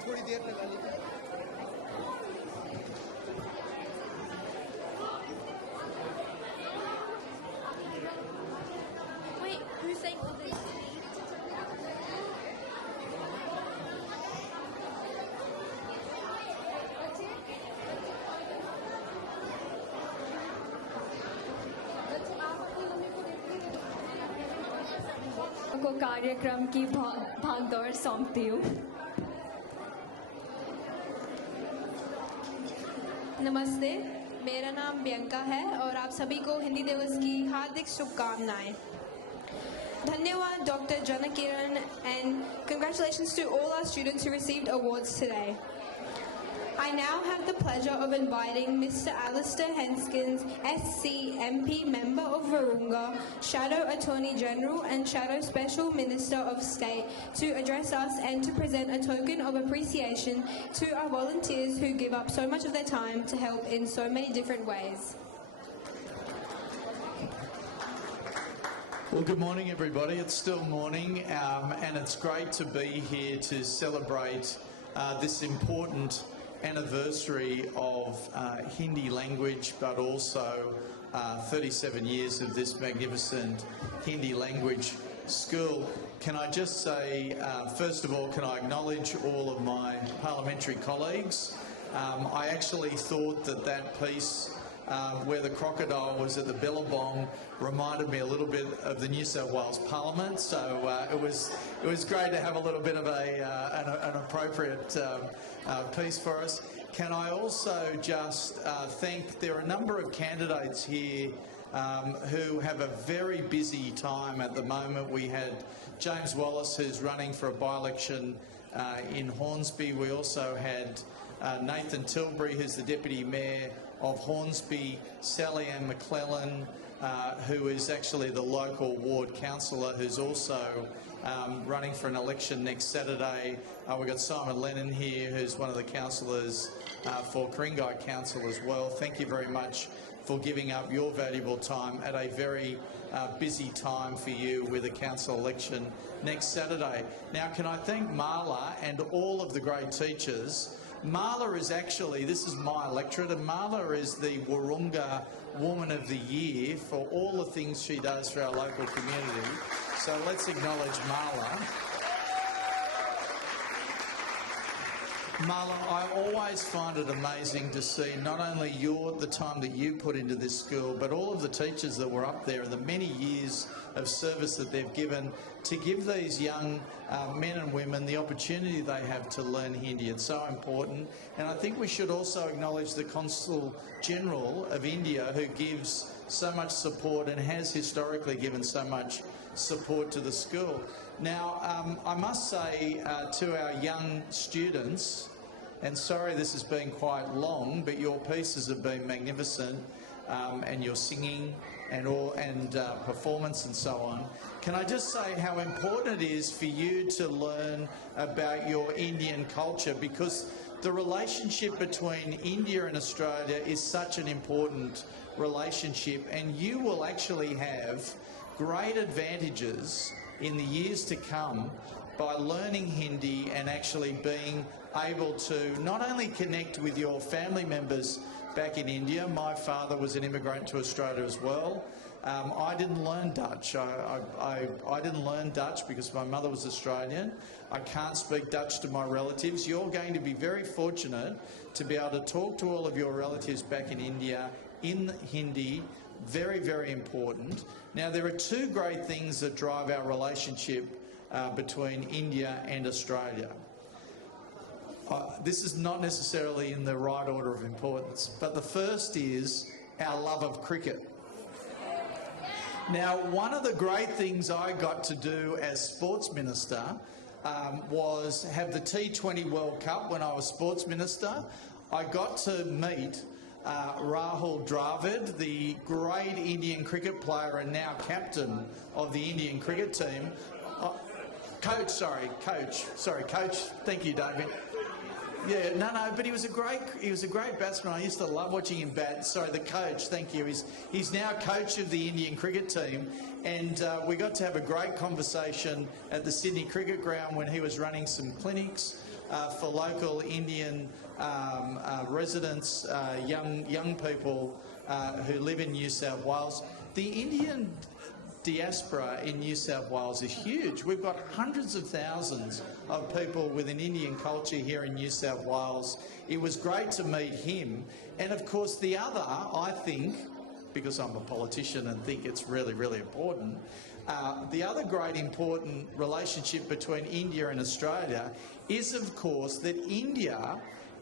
थोड़ी देर लगा ली Wait, who's saying all this? को कार्यक्रम की भागदौड़ सौंपती हूँ। नमस्ते, मेरा नाम बियंका है और आप सभी को हिंदी दिवस की हार्दिक शुभकामनाएं। धन्यवाद Dr. Janakiran and congratulations to all our students who received awards today. I now have the pleasure of inviting Mr. Alistair Henskins, SC MP Member of Virunga, Shadow Attorney General and Shadow Special Minister of State to address us and to present a token of appreciation to our volunteers who give up so much of their time to help in so many different ways. Well, good morning, everybody. It's still morning, and it's great to be here to celebrate this important anniversary of Hindi language, but also 37 years of this magnificent Hindi language school. Can I just say, first of all, can I acknowledge all of my parliamentary colleagues? I actually thought that piece where the crocodile was at the Billabong reminded me a little bit of the New South Wales Parliament, so it was great to have a little bit of an appropriate piece for us. Can I also just thank, there are a number of candidates here who have a very busy time at the moment. We had James Wallace, who's running for a by-election in Hornsby. We also had Nathan Tilbury, who's the Deputy Mayor of Hornsby, Sally Ann McClellan, who is actually the local ward councillor, who's also running for an election next Saturday. We've got Simon Lennon here, who's one of the councillors for Ku-ring-gai Council as well. Thank you very much for giving up your valuable time at a very busy time for you with a council election next Saturday. Now, can I thank Marla and all of the great teachers. Marla is actually, this is my electorate, and Marla is the Wurunga Woman of the Year for all the things she does for our local community. So let's acknowledge Marla. Marla, I always find it amazing to see not only the time that you put into this school, but all of the teachers that were up there and the many years of service that they've given to give these young men and women the opportunity they have to learn Hindi. It's so important. And I think we should also acknowledge the Consul General of India, who gives so much support and has historically given so much support to the school. Now, I must say to our young students, and sorry this has been quite long, but your pieces have been magnificent, and your singing and performance and so on. Can I just say how important it is for you to learn about your Indian culture, because the relationship between India and Australia is such an important relationship, and you will actually have great advantages in the years to come by learning Hindi and actually being able to not only connect with your family members back in India. My father was an immigrant to Australia as well. I didn't learn Dutch. I didn't learn Dutch because my mother was Australian. I can't speak Dutch to my relatives. You're going to be very fortunate to be able to talk to all of your relatives back in India in Hindi. Very, very important. Now, there are two great things that drive our relationship between India and Australia. This is not necessarily in the right order of importance, but the first is our love of cricket. Now, one of the great things I got to do as Sports Minister was have the T20 World Cup when I was Sports Minister. I got to meet Rahul Dravid, the great Indian cricket player and now captain of the Indian cricket team. Coach. Thank you, David. Yeah, no, but he was a great batsman. I used to love watching him bat. Sorry, the coach. Thank you. He's now coach of the Indian cricket team, and we got to have a great conversation at the Sydney Cricket Ground when he was running some clinics for local Indian residents, young people who live in New South Wales. The Indian diaspora in New South Wales is huge. We've got hundreds of thousands of people with an Indian culture here in New South Wales. It was great to meet him. And of course the other, I think, because I'm a politician and think it's really, really important, the other great important relationship between India and Australia is, of course, that India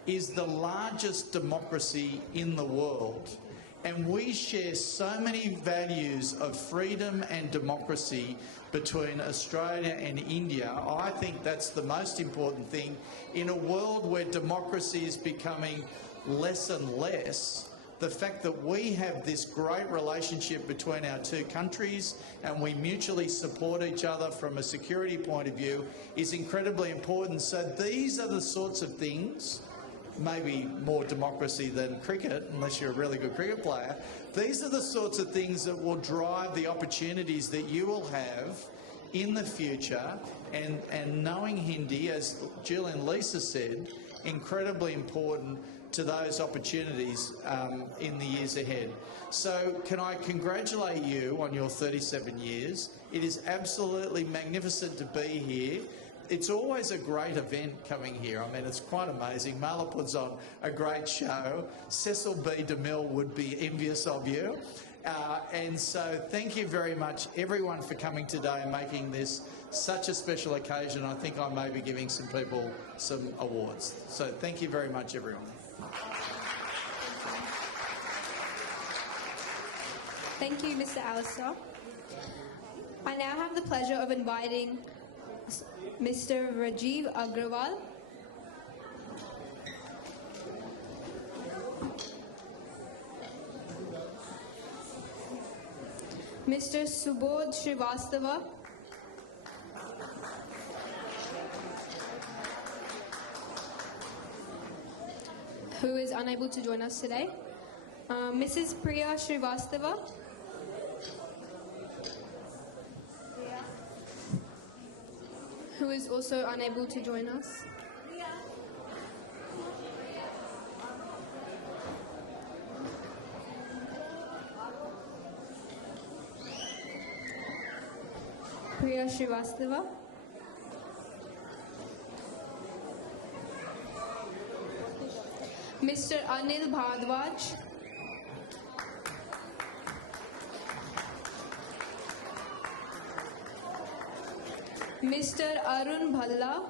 is the largest democracy in the world. And we share so many values of freedom and democracy between Australia and India. I think that's the most important thing in a world where democracy is becoming less and less. The fact that we have this great relationship between our two countries and we mutually support each other from a security point of view is incredibly important. So these are the sorts of things, maybe more democracy than cricket, unless you're a really good cricket player. These are the sorts of things that will drive the opportunities that you will have in the future. And knowing Hindi, as Jill and Lisa said, incredibly important to those opportunities in the years ahead. So can I congratulate you on your 37 years? It is absolutely magnificent to be here. It's always a great event coming here. I mean, it's quite amazing. Marla puts on a great show. Cecil B. DeMille would be envious of you. And so thank you very much, everyone, for coming today and making this such a special occasion. I think I may be giving some people some awards. So thank you very much, everyone. Thank you, Mr. Alistair. I now have the pleasure of inviting Mr. Rajiv Agrawal. Mr. Subodh Srivastava. Who is unable to join us today. Mrs. Priya Srivastava. Who is also unable to join us. Priya Srivastava. Mr. Anil Bhardwaj. Mr. Arun Bhalla.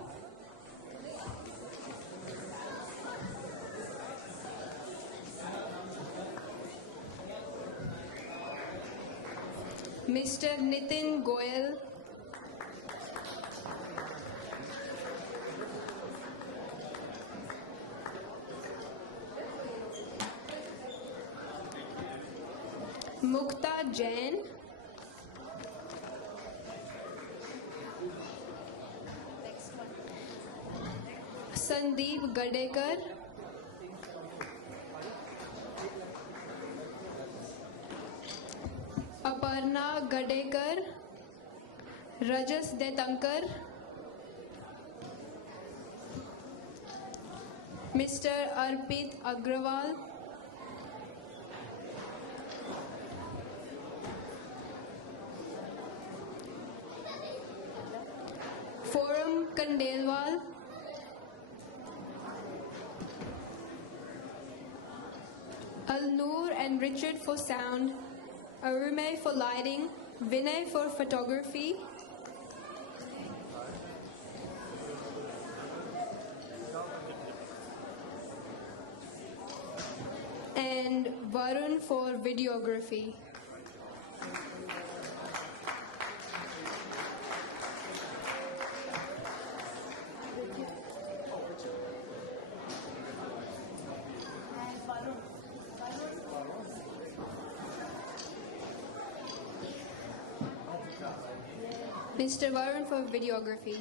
Mr. Nitin Goyal. Mukta Jain. Sandeep Gadekar. Aparna Gadekar. Rajas Detankar. Mr. Arpit Agrawal. Forum Kandelwal. Al-Noor and Richard for sound, Arume for lighting, Vinay for photography, and Varun for videography. Mr. Varun for videography.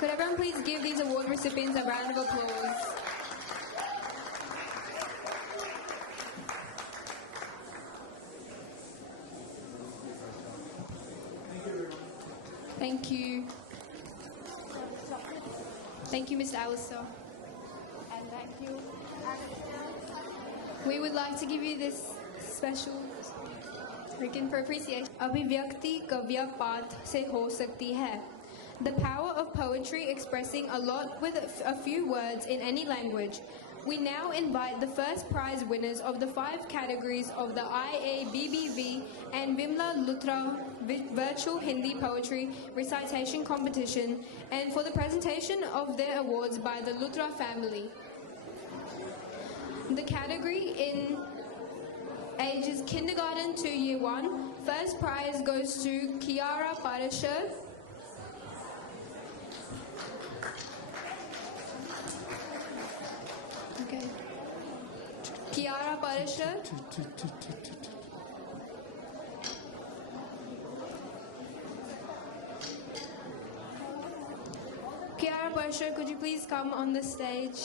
Could everyone please give these award recipients a round of applause? Thank you. Thank you, Mr. Alistair. And thank you. We would like to give you this special written for appreciation. अभिव्यक्ति कव्य पाठ से हो सकती है. The power of poetry expressing a lot with a few words in any language. We now invite the first prize winners of the 5 categories of the IABBV and Vimla Luthra Virtual Hindi Poetry Recitation Competition and for the presentation of their awards by the Luthra family. The category in ages kindergarten to year 1, first prize goes to Kiara Parashar. Okay. Kiara Parashar. Kiara Parashar, could you please come on the stage?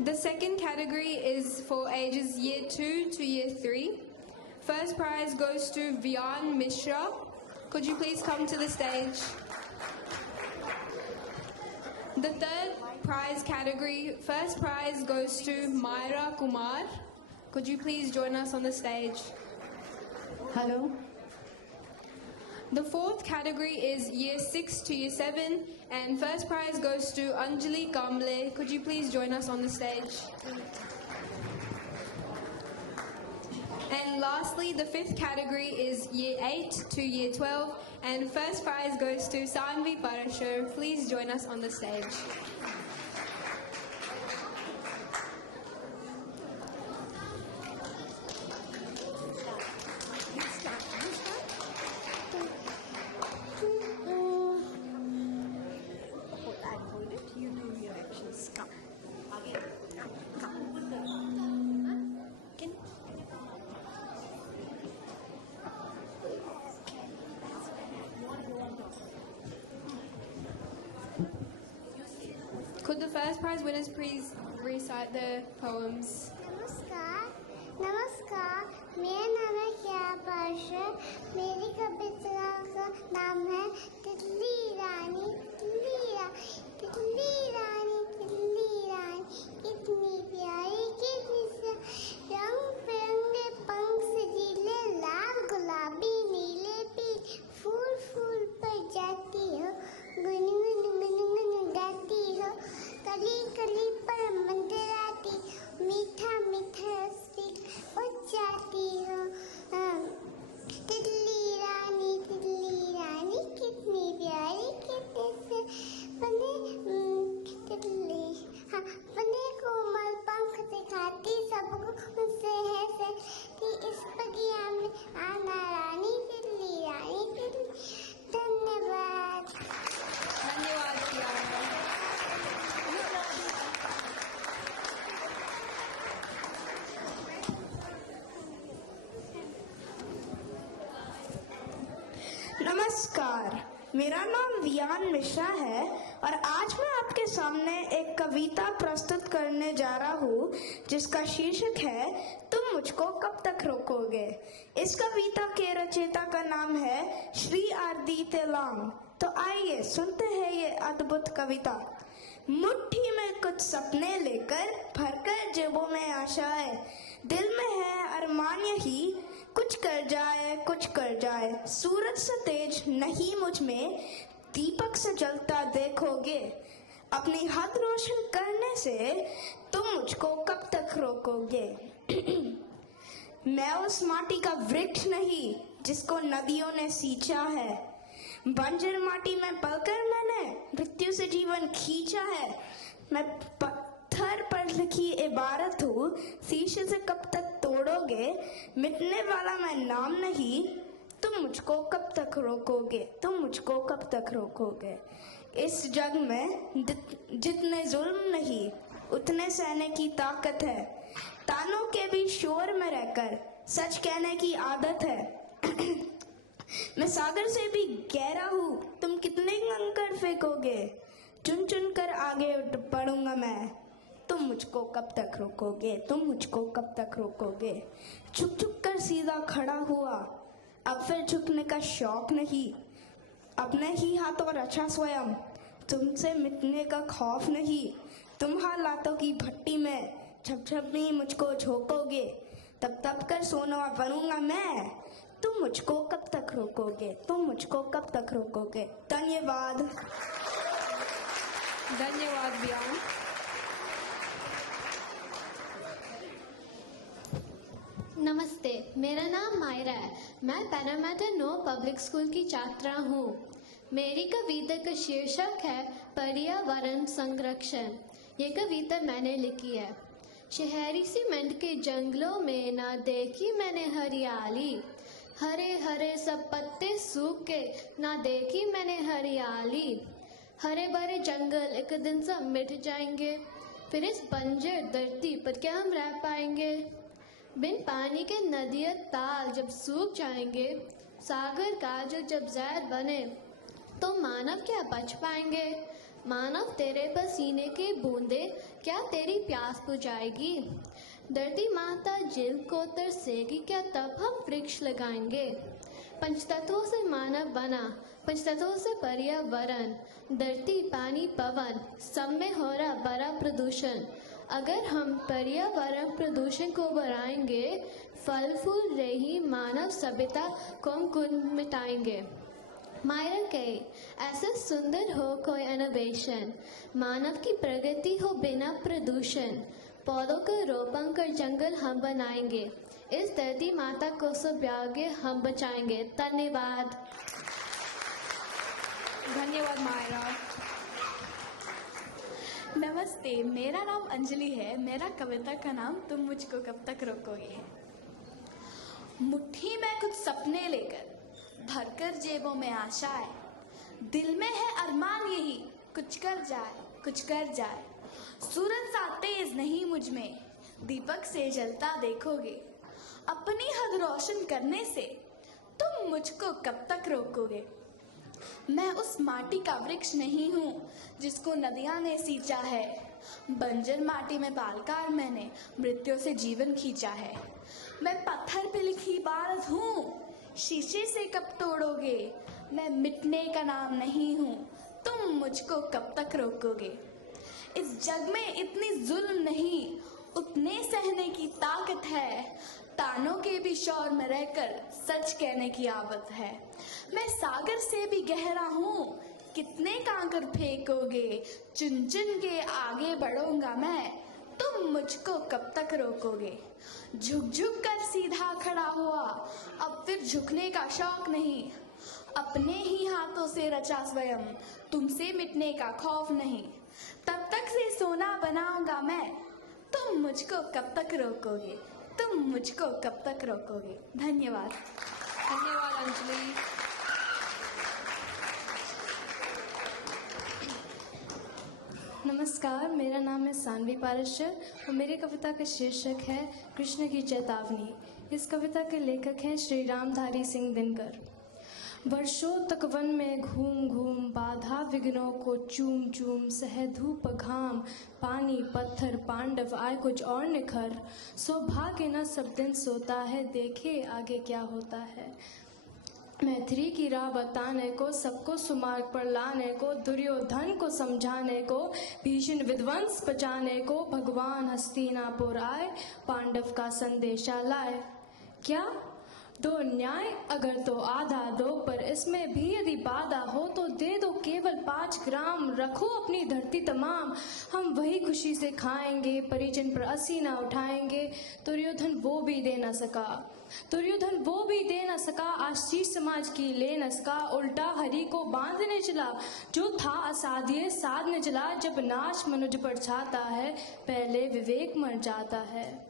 The second category is for ages year 2 to year 3. First prize goes to Vian Mishra. Could you please come to the stage? The third prize category, first prize goes to Myra Kumar. Could you please join us on the stage? Hello. The fourth category is year 6 to year 7 and first prize goes to Anjali Kamble. Could you please join us on the stage? And lastly, the fifth category is year 8 to year 12 and first prize goes to Sanvi Parashar. Please join us on the stage. You do your actions. Come. Again. Come. Can Could the first prize winners please recite their poems? नमस्कार, मेरा नाम है कियारा पारशर। मेरी कविता का नाम है तितली रानी। तितली रानी कितनी प्यारी, कितनी रंग बिरंगे पंख सजीले, लाल गुलाबी नीले पीले, फूल फूल पर जाती हो, गुनगुन गाती हो, कली कली पर मंडराती, मीठा मीठा रस जाती हो। तितली रानी कितनी प्यारी, कितने बने कोमल पंख दिखाती, सबको मुझसे है कि इस बगिया में आना रानी। तितली रानी धन्यवाद। धन्यवाद कियारा। नमस्कार, मेरा नाम वियान मिश्रा है और आज मैं आपके सामने एक कविता प्रस्तुत करने जा रहा हूँ जिसका शीर्षक है तुम मुझको कब तक रोकोगे। इस कविता के रचयिता का नाम है श्री आरदी तेलांग। तो आइए सुनते हैं ये अद्भुत कविता। मुट्ठी में कुछ सपने लेकर भरकर जेबों में आशाएं, दिल में है अरमान यही कुछ कर जाए, सूरज से तेज नहीं मुझ में, दीपक से जलता देखोगे, अपनी हद रोशन करने से तुम मुझको कब तक रोकोगे। मैं उस माटी का वृक्ष नहीं जिसको नदियों ने सींचा है, बंजर माटी में पलकर मैंने मृत्यु से जीवन खींचा है। मैं पत्थर पर लिखी इबारत हूँ, शीशे से कब तक तोड़ोगे, मिटने वाला मैं नाम नहीं, तुम मुझको कब तक रोकोगे, तुम मुझको कब तक रोकोगे। इस जग में जितने जुल्म नहीं उतने सहने की ताकत है, तानों के भी शोर में रहकर सच कहने की आदत है। मैं सागर से भी गहरा हूँ, तुम कितने कंकड़ फेंकोगे, चुन चुन कर आगे उठ पड़ूंगा मैं, तुम मुझको कब तक रोकोगे, तुम मुझको कब तक रोकोगे। झुक झुक कर सीधा खड़ा हुआ, अब फिर झुकने का शौक नहीं, अपने ही हाथों रचा स्वयं, तुमसे मिटने का खौफ नहीं। तुम हालातों की भट्टी में छप छप नहीं मुझको झोंकोगे, तब तब कर सोना बनूंगा मैं, तुम मुझको कब तक रोकोगे, तुम मुझको कब तक रोकोगे। धन्यवाद। धन्यवाद वियान। नमस्ते, मेरा नाम मायरा है। मैं पैरामेटा नो पब्लिक स्कूल की छात्रा हूँ। मेरी कविता का शीर्षक है पर्यावरण संरक्षण। ये कविता मैंने लिखी है। शहरी सीमेंट के जंगलों में ना देखी मैंने हरियाली, हरे हरे सब पत्ते सूख के ना देखी मैंने हरियाली। हरे भरे जंगल एक दिन सब मिट जाएंगे, फिर इस बंजर धरती पर क्या हम रह पाएंगे। बिन पानी के नदियाँ ताल जब सूख जाएंगे, सागर काजल जब जहर बने, तो मानव क्या बच पाएंगे। मानव तेरे पसीने की बूंदे क्या तेरी प्यास बुझाएगी। धरती माता जिल को तरसेगी क्या तब हम वृक्ष लगाएंगे। पंचतत्वों से मानव बना, पंचतत्वों से पर्यावरण, धरती पानी पवन, सब में हो रहा बड़ा प्रदूषण। अगर हम पर्यावरण प्रदूषण को बढ़ाएंगे, फल फूल रही मानव सभ्यता को हम खुद मिटाएंगे। मायरा कहे, ऐसा सुंदर हो कोई इनोवेशन, मानव की प्रगति हो बिना प्रदूषण। पौधों का रोपण कर जंगल हम बनाएंगे, इस धरती माता को सब आगे हम बचाएंगे। धन्यवाद। धन्यवाद मायरा। नमस्ते, मेरा नाम अंजलि है। मेरा कविता का नाम तुम मुझको कब तक रोकोगे है। मुट्ठी में कुछ सपने लेकर, भरकर जेबों में आशाएं, दिल में है अरमान यही कुछ कर जाए, कुछ कर जाए। सूरज सा तेज नहीं मुझ में, दीपक से जलता देखोगे। अपनी हद रोशन करने से तुम मुझको कब तक रोकोगे। मैं उस माटी का वृक्ष नहीं हूँ जिसको नदियाँ ने सींचा है। बंजर माटी में पालकर मैंने मृत्यु से जीवन खींचा है। मैं पत्थर पे लिखी बात हूँ, शीशे से कब तोड़ोगे। मैं मिटने का नाम नहीं हूँ, तुम मुझको कब तक रोकोगे। इस जग में इतनी जुल्म नहीं, उतने सहने की ताकत है। तानों के भी शौर में रहकर सच कहने की आदत है। मैं सागर से भी गहरा हूँ, कितने कांकर फेंकोगे। चुन चुन के आगे बढ़ूंगा मैं, तुम मुझको कब तक रोकोगे। झुक झुक कर सीधा खड़ा हुआ, अब फिर झुकने का शौक नहीं। अपने ही हाथों से रचा स्वयं, तुमसे मिटने का खौफ नहीं। तब तक से सोना बनाऊंगा मैं, तुम मुझको कब तक रोकोगे। तुम मुझको कब तक रोकोगे। धन्यवाद। धन्यवाद अंजलि। नमस्कार, मेरा नाम है सानवी पारशर और मेरी कविता का शीर्षक है कृष्ण की चेतावनी। इस कविता के लेखक हैं श्री रामधारी सिंह दिनकर। वर्षों तक वन में घूम घूम, बाधा विघ्नों को चूम चूम, सह धूप घाम पानी पत्थर, पांडव आए कुछ और निखर। सौभाग्य न सब दिन सोता है, देखे आगे क्या होता है। मैत्री की राह बताने को, सबको सुमार्ग पर लाने को, दुर्योधन को समझाने को, भीषण विध्वंस बचाने को, भगवान हस्तिनापुर आए, पांडव का संदेशा लाए। क्या दो न्याय अगर तो आधा दो, पर इसमें भी यदि बाधा हो तो दे दो केवल 5 ग्राम। रखो अपनी धरती तमाम, हम वही खुशी से खाएंगे, परिजन पर असी ना उठाएंगे। दुर्योधन वो भी दे न सका, दुर्योधन वो भी दे न सका, आशीष समाज की ले न सका। उल्टा हरि को बांधने चला, जो था असाध्य साधने चला। जब नाश मनुज पर छाता है, पहले विवेक मर जाता है।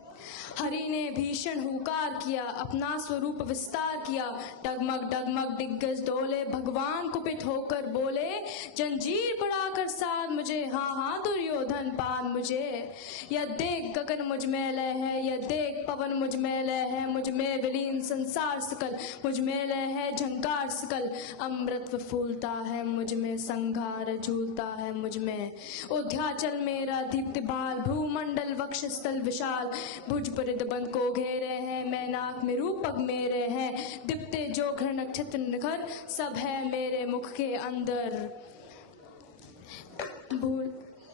हरि ने भीषण हुकार किया, अपना स्वरूप विस्तार किया। डगमग डगमग दिग्गज डोले, भगवान कुपित होकर बोले, जंजीर बढ़ाकर साध मुझे, हाँ हाँ दुर्योधन पाद मुझे। यह देख गगन मुझ में लय है, यह देख पवन मुझ में लय है। मुझ में विलीन संसार सकल, मुझ में लय है झंकार सकल। अमृत फूलता है मुझ में, संघार झूलता है मुझ में। उद्याचल मेरा दीप्ति बाल, भूमंडल वक्षस्थल विशाल। भुज पर बंद को घेरे हैं, मैं नाक में रूपक मेरे हैं। दिप्ते जो घर नक्षत्र निखर, सब है मेरे मुख के अंदर।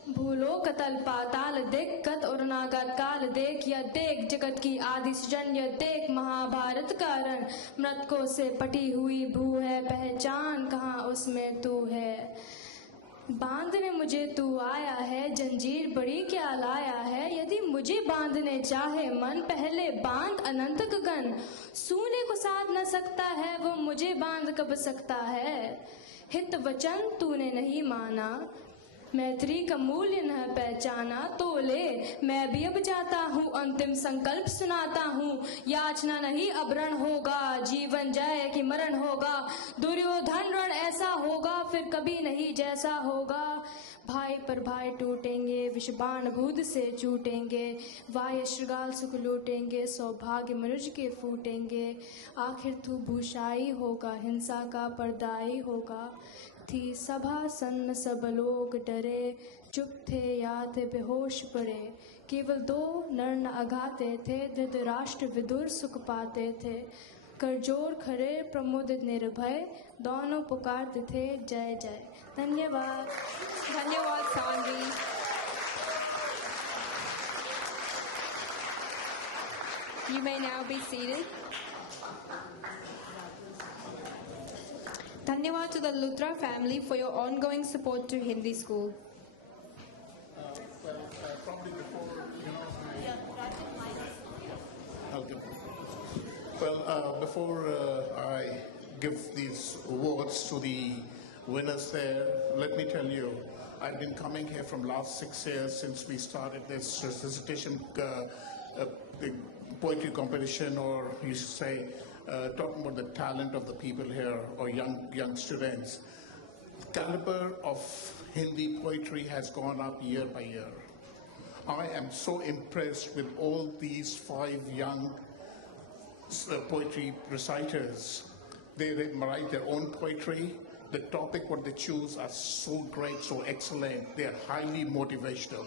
भूलो कतल पाताल देख, कत और नागत काल देख। यह देख जगत की आदि सृजन, यह देख महाभारत का रण। मृतकों से पटी हुई भू है, पहचान कहाँ उसमें तू है। बांधने मुझे तू आया है, जंजीर बड़ी क्या लाया है। यदि मुझे बांधने चाहे मन, पहले बांध अनंत गगन। सूने को साध न सकता है वो, मुझे बांध कब सकता है। हित वचन तूने नहीं माना, मैत्री का मूल्य न पहचाना। तो ले मैं भी अब जाता हूँ, अंतिम संकल्प सुनाता हूँ। याचना नहीं अब रण होगा, जीवन जय कि मरण होगा। दुर्योधन रण ऐसा होगा, फिर कभी नहीं जैसा होगा। भाई पर भाई टूटेंगे, विषबाण भूत से छूटेंगे। वाय श्रृगाल सुख लूटेंगे, सौभाग्य मनुष्य के फूटेंगे। आखिर तू भूषाई होगा, हिंसा का पर्दाई होगा। थी सभा सन्न सब लोग डरे, चुप थे या थे बेहोश पड़े। केवल दो नर न अघाते थे, धृतराष्ट्र विदुर सुख पाते थे। करजोर खड़े प्रमुदित निर्भय, दोनों पुकारते थे जय जय। धन्यवाद। धन्यवाद Saanvi. You may now be seated. Dhanyawad to the Luthra family for your ongoing support to Hindi school. Probably before, okay. Well, before I give these awards to the winners there, let me tell you, I've been coming here from last 6 years since we started this recitation poetry competition, or you should say, talking about the talent of the people here, or young students. The caliber of Hindi poetry has gone up year by year. I am so impressed with all these 5 young poetry reciters. They write their own poetry. The topic what they choose are so great, so excellent. They are highly motivational.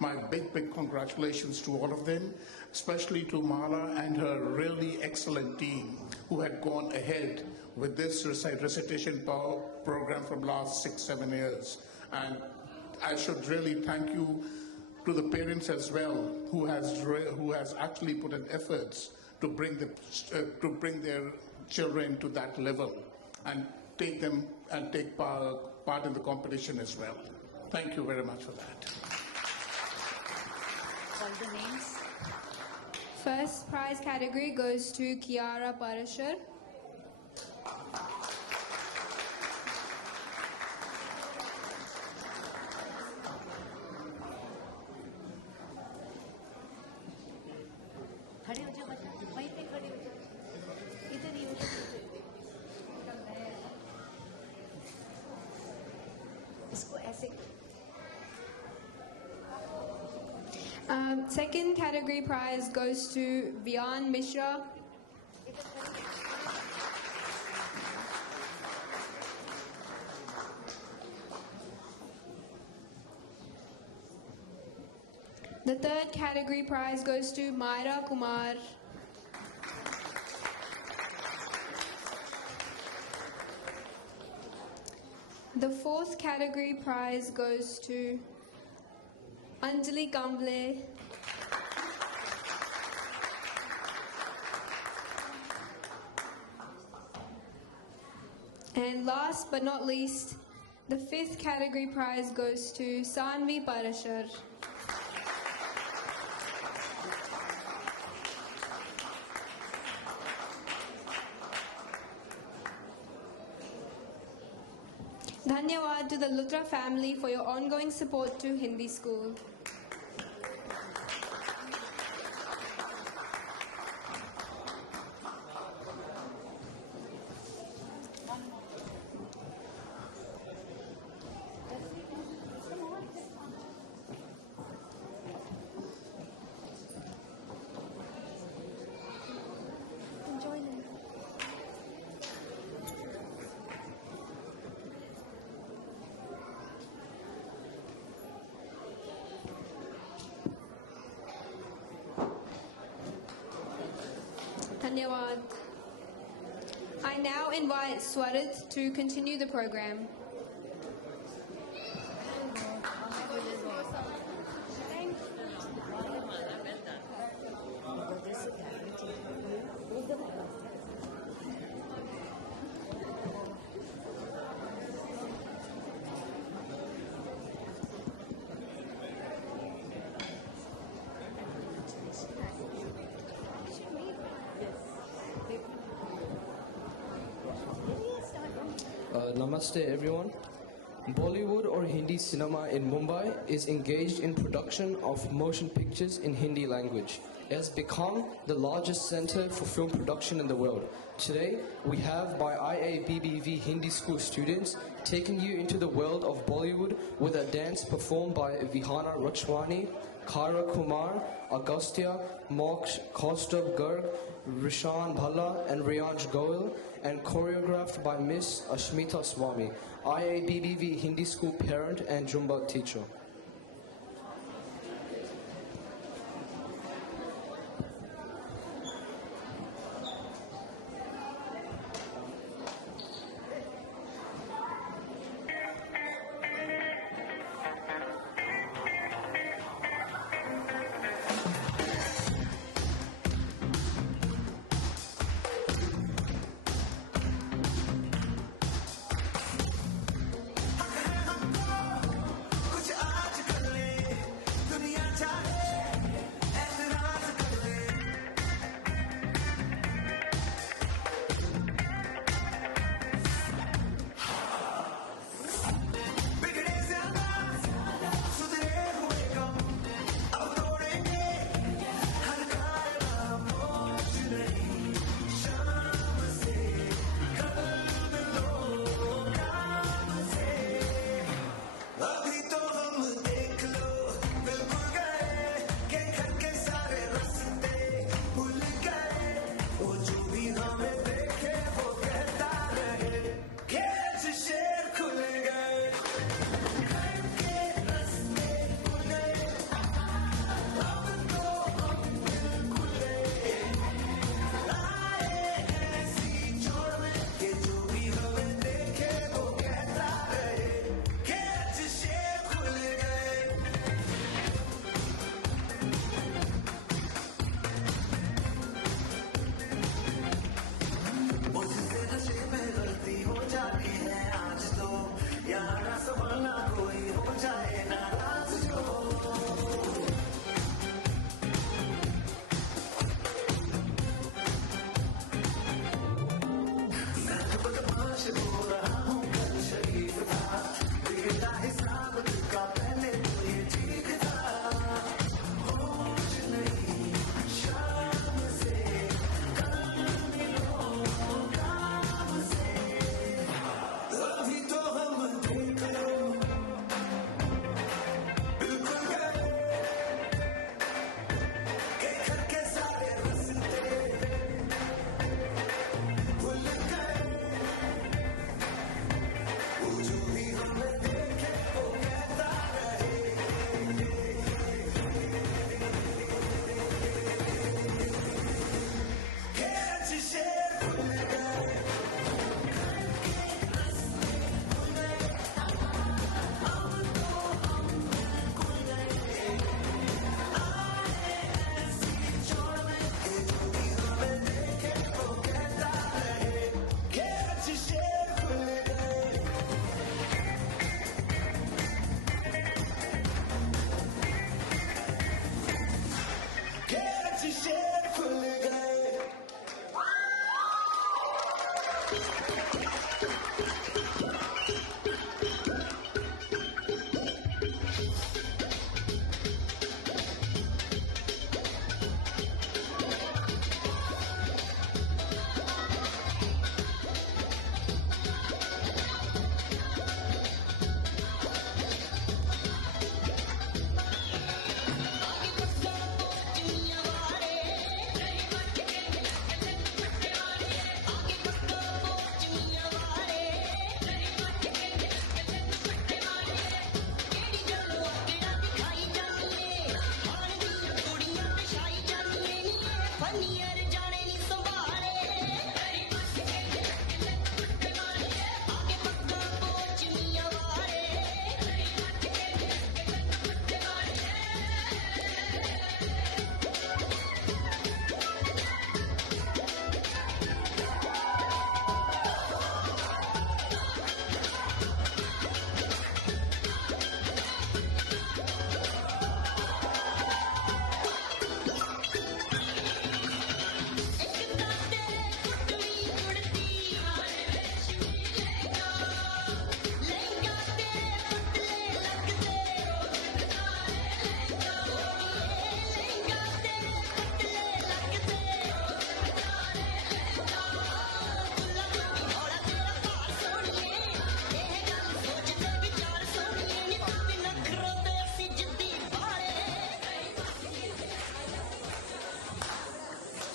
My big congratulations to all of them, especially to Mala and her really excellent team who had gone ahead with this recitation program from last 6-7 years. And I should really thank you to the parents as well, who has actually put in efforts to bring their children to that level and take them and take part in the competition as well. Thank you very much for that. Call the names. First prize category goes to Kiara Parashar. खड़े हो जाओ बच्चा, वहीं पे खड़े हो जाओ, इधर ही हो जाओ। इसको ऐसे। Second category prize goes to Vian Mishra. The third category prize goes to Myra Kumar. The fourth category prize goes to Anjali Kamble. And last but not least, the fifth category prize goes to Sanvi Parashar. Dhanyawad to the Luthra family for your ongoing support to Hindi school. Dhanyawad. I now invite Swarit to continue the program. Namaste everyone. Bollywood or Hindi cinema in Mumbai is engaged in production of motion pictures in Hindi language. It has become the largest center for film production in the world. Today, we have by IABBV Hindi school students taking you into the world of Bollywood with a dance performed by Vihana Rachwani, Kara Kumar, Agastya, Moksh, Kaustav Garg, Rishan Bhalla and Riyanj Goel, and choreographed by Miss Ashmita Swami, IABBV Hindi school parent and Jumba teacher.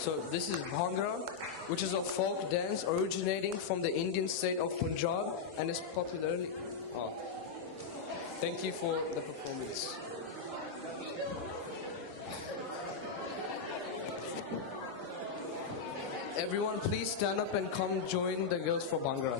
So this is Bhangra, which is a folk dance originating from the Indian state of Punjab and is popularly... Thank you for the performance. Everyone please stand up and come join the girls for Bhangra.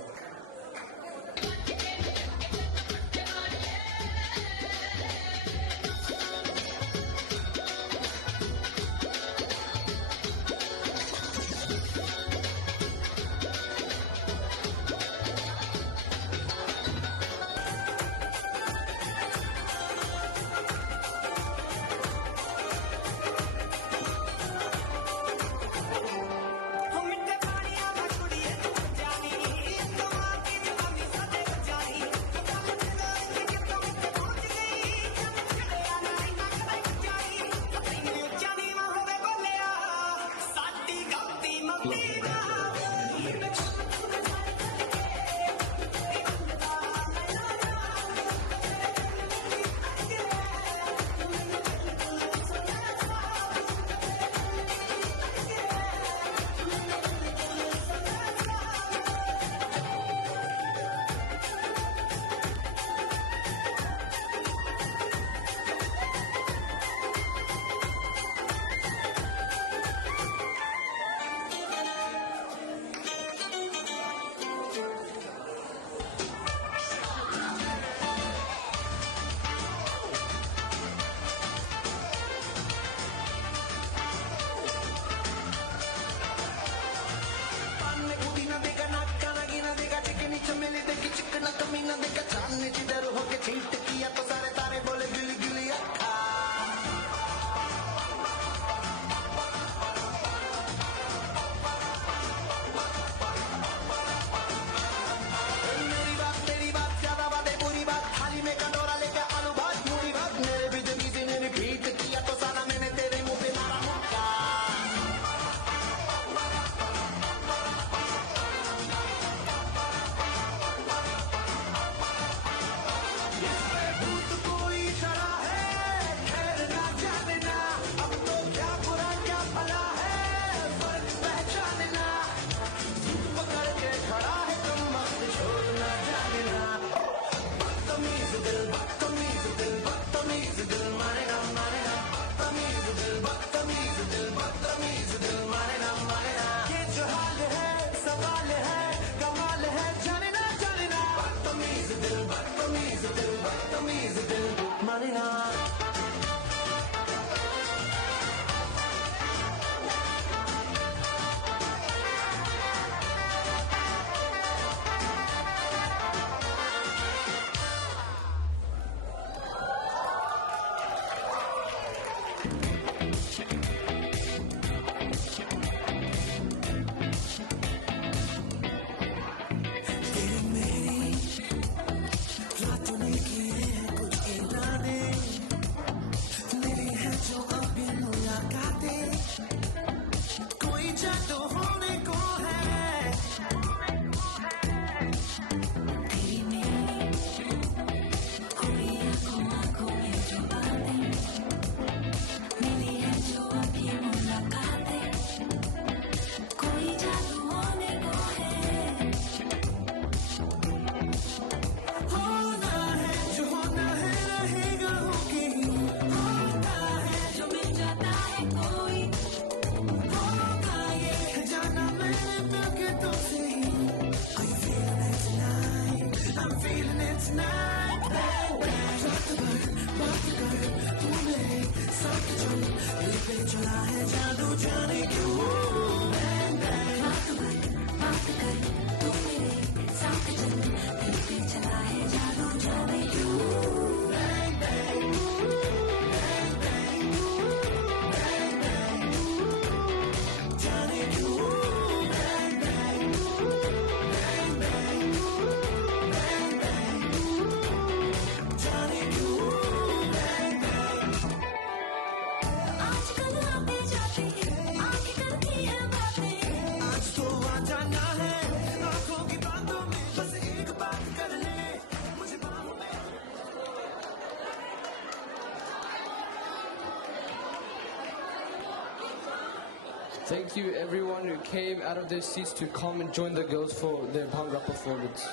Thank you everyone who came out of their seats to come and join the girls for their Bhangra performance.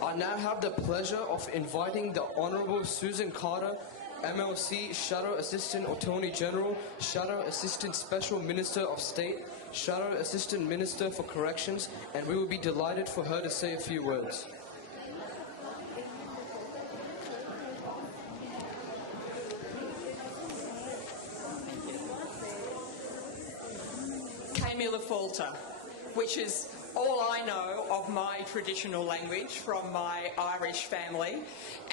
I now have the pleasure of inviting the Honourable Susan Carter, MLC, Shadow Assistant Attorney General, Shadow Assistant Special Minister of State, Shadow Assistant Minister for Corrections, and we will be delighted for her to say a few words. Falter, which is all I know of my traditional language from my Irish family,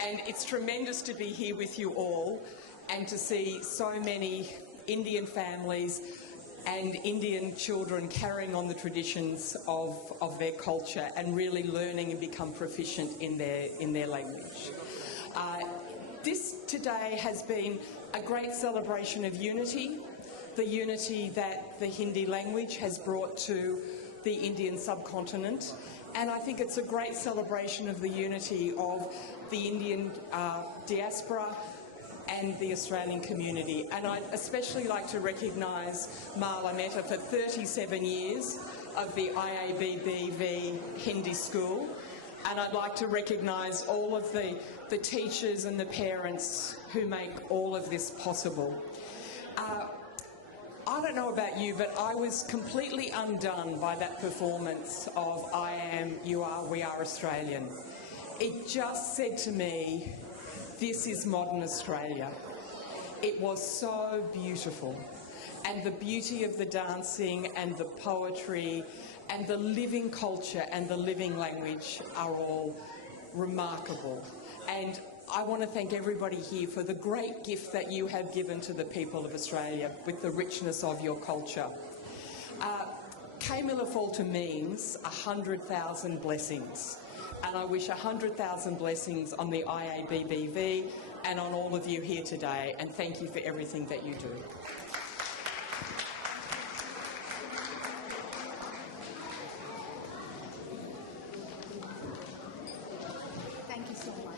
and it's tremendous to be here with you all and to see so many Indian families and Indian children carrying on the traditions of their culture and really learning and become proficient in their language. This today has been a great celebration of unity, the unity that the Hindi language has brought to the Indian subcontinent, and I think it's a great celebration of the unity of the Indian diaspora and the Australian community. And I'd especially like to recognise Marla Mehta for 37 years of the IABBV Hindi School, and I'd like to recognise all of the teachers and the parents who make all of this possible. I don't know about you, but I was completely undone by that performance of I Am, You Are, We Are Australian. It just said to me, this is modern Australia. It was so beautiful. And the beauty of the dancing and the poetry and the living culture and the living language are all remarkable. And I want to thank everybody here for the great gift that you have given to the people of Australia with the richness of your culture. Kamila Falter means 100,000 blessings, and I wish 100,000 blessings on the IABBV and on all of you here today, and thank you for everything that you do. Thank you so much.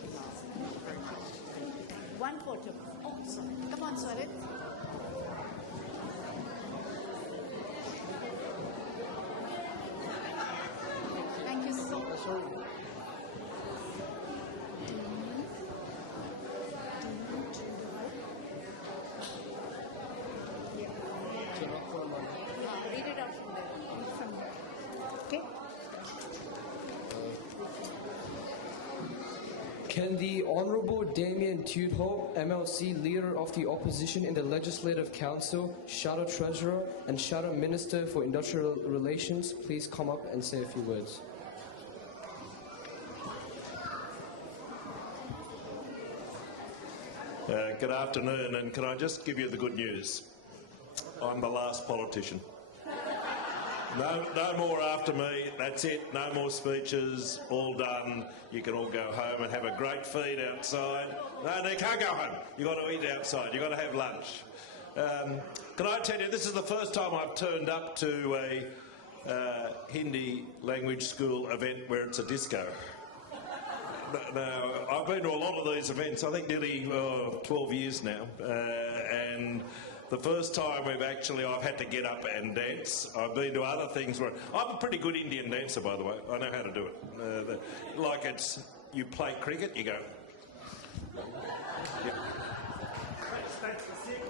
One photo. Oh, sorry. Come on, Swarit. Thank you so much. Read it out from there. From there. Okay? Can the Honourable Damien Tudhope, MLC, Leader of the Opposition in the Legislative Council, Shadow Treasurer and Shadow Minister for Industrial Relations, please come up and say a few words? Good afternoon, and can I just give you the good news? I'm the last politician. No more after me, that's it, no more speeches, all done. You can all go home and have a great feed outside. No, you can't go home, you've got to eat outside, you've got to have lunch. Can I tell you, this is the first time I've turned up to a Hindi language school event where it's a disco. Now, I've been to a lot of these events, I think nearly 12 years now, and the first time I've had to get up and dance. I've been to other things where I'm a pretty good Indian dancer, by the way. I know how to do it. Like you play cricket, you go. Yeah.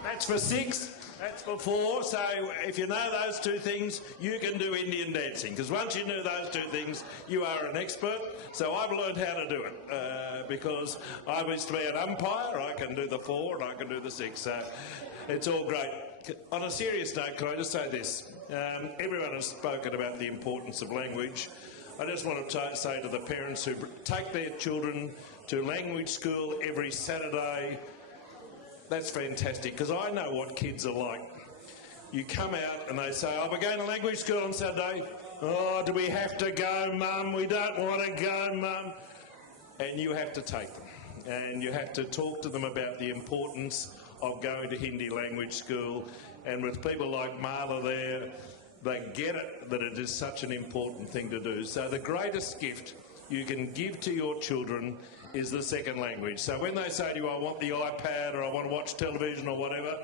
That's for six. That's for four. So if you know those two things, you can do Indian dancing. Because once you know those two things, you are an expert. So I've learned how to do it because I used to be an umpire. I can do the four and I can do the six. So it's all great. On a serious note, can I just say this? Everyone has spoken about the importance of language. I just want to say to the parents who take their children to language school every Saturday, that's fantastic, because I know what kids are like. You come out and they say, we're going to language school on Saturday. Oh, do we have to go, Mum? We don't want to go, Mum. And you have to take them. And you have to talk to them about the importance of going to Hindi language school. And with people like Marla there, they get it that it is such an important thing to do. So the greatest gift you can give to your children is the second language. So when they say to you, I want the iPad or I want to watch television or whatever,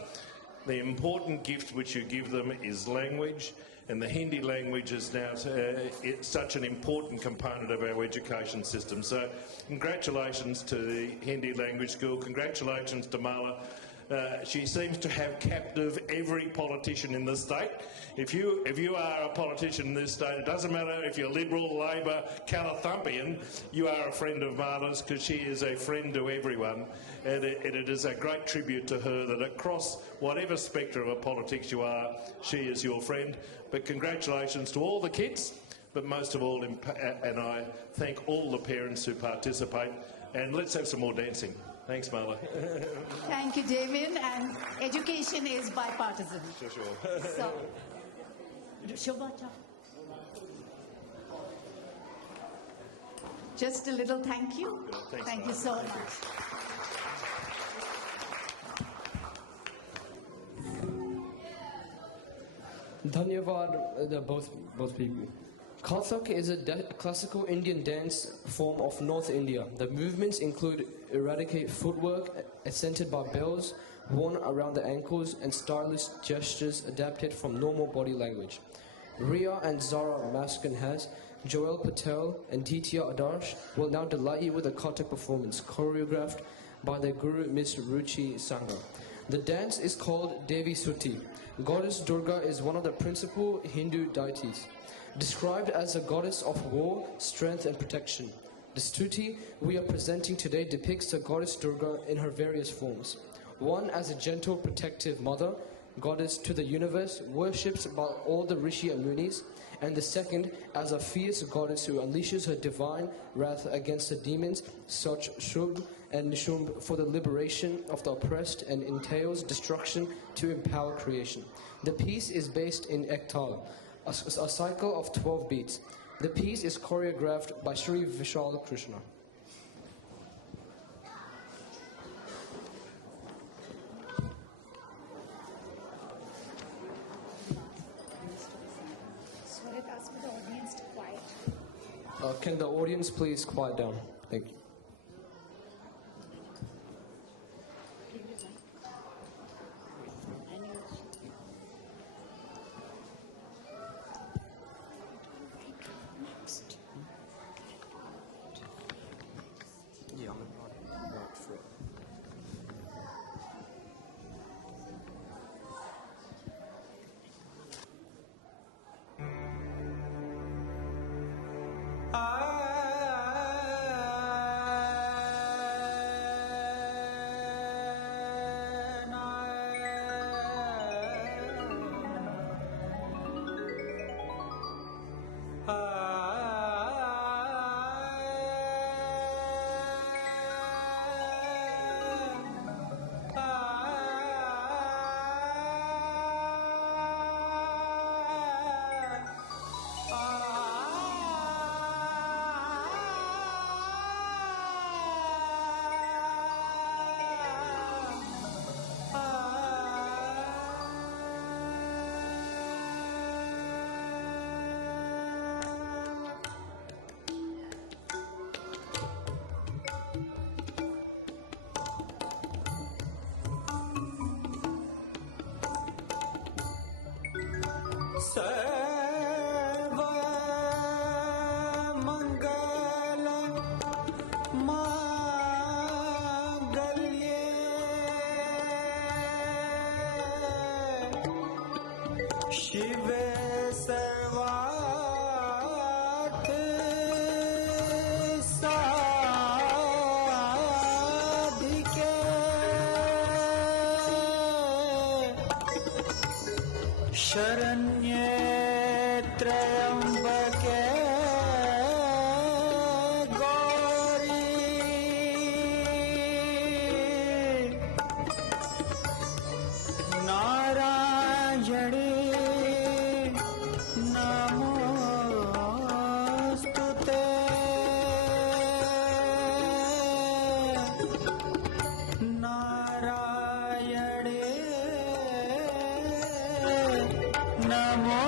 The important gift which you give them is language, and the Hindi language is now it's such an important component of our education system. So congratulations to the Hindi language school, congratulations to Mala. She seems to have captive every politician in this state. If you are a politician in this state, it doesn't matter if you're Liberal, Labor, Calathumpian, you are a friend of Mala's because she is a friend to everyone. And it is a great tribute to her that across whatever spectrum of politics you are, she is your friend. But congratulations to all the kids, but most of all, and I thank all the parents who participate. And let's have some more dancing. Thanks, Mala. Thank you, David. And education is bipartisan. Sure. So, Shobha, just a little thank you. Thanks, Thank you so much. Dhanyavad, both people. Kathak is a classical Indian dance form of North India. The movements include erratic footwork accented by bells worn around the ankles and stylish gestures adapted from normal body language. Ria and Zara Maskenhat, Joel Patel and Ditya Adarsh will now delight you with a Kathak performance choreographed by their guru Miss Ruchi Sangha. The dance is called Devi Suti. Goddess Durga is one of the principal Hindu deities, described as a goddess of war, strength and protection. The stuti we are presenting today depicts the goddess Durga in her various forms. One as a gentle protective mother, goddess to the universe, worshipped by all the Rishi and Munis, and the second as a fierce goddess who unleashes her divine wrath against the demons such Shubh and Nishumb for the liberation of the oppressed and entails destruction to empower creation. The piece is based in Ektal, a cycle of 12 beats. The piece is choreographed by Sri Vishal Krishna. Can the audience please quiet down? Thank you. Namo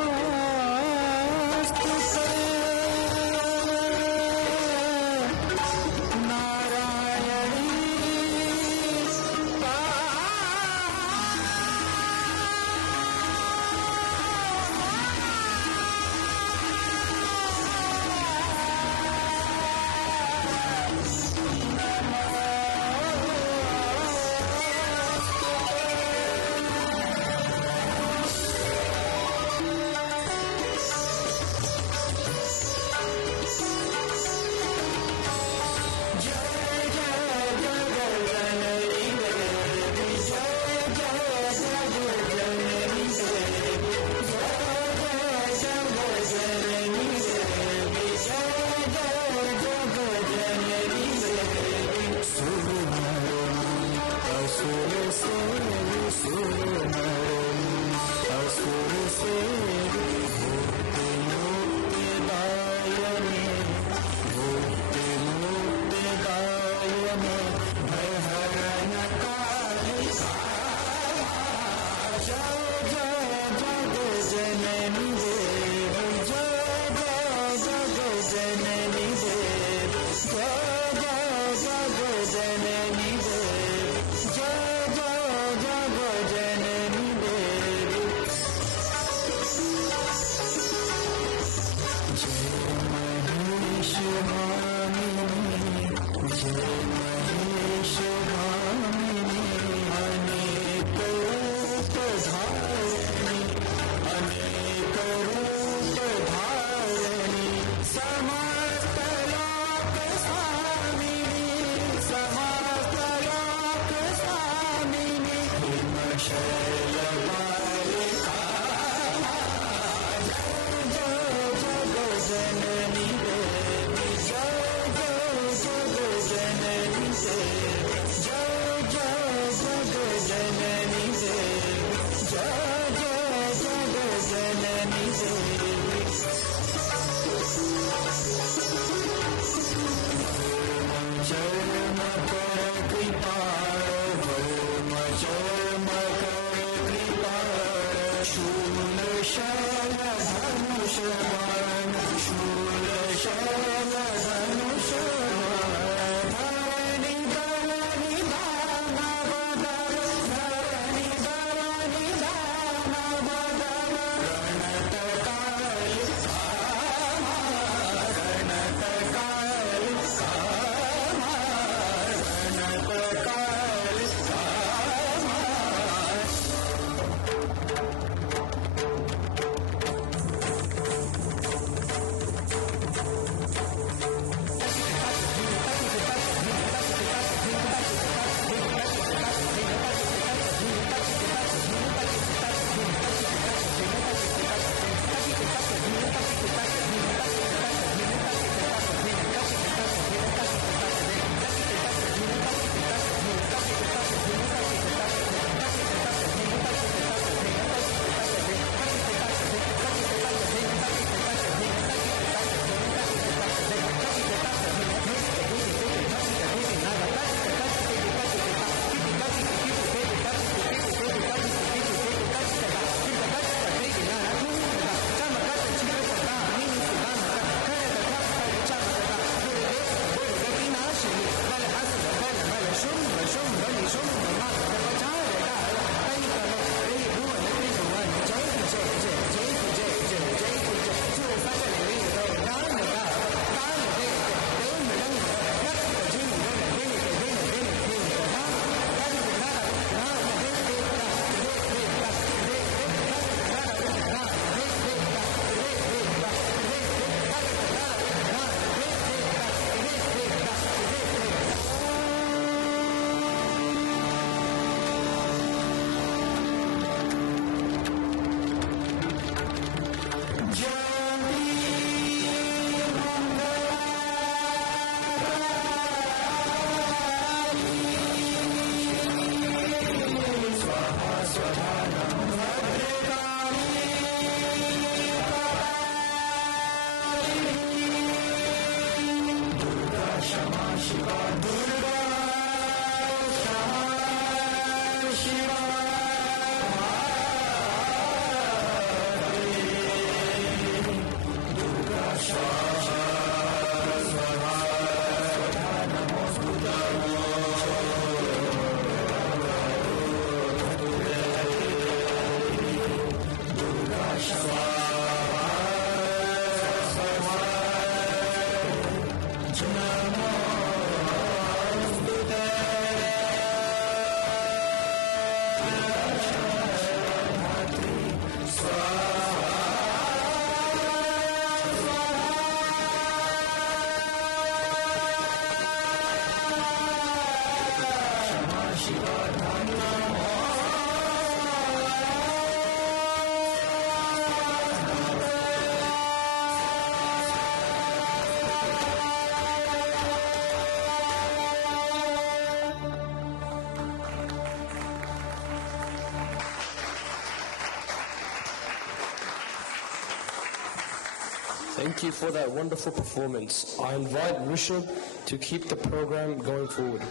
Thank you for that wonderful performance. I invite Rishabh to keep the program going forward.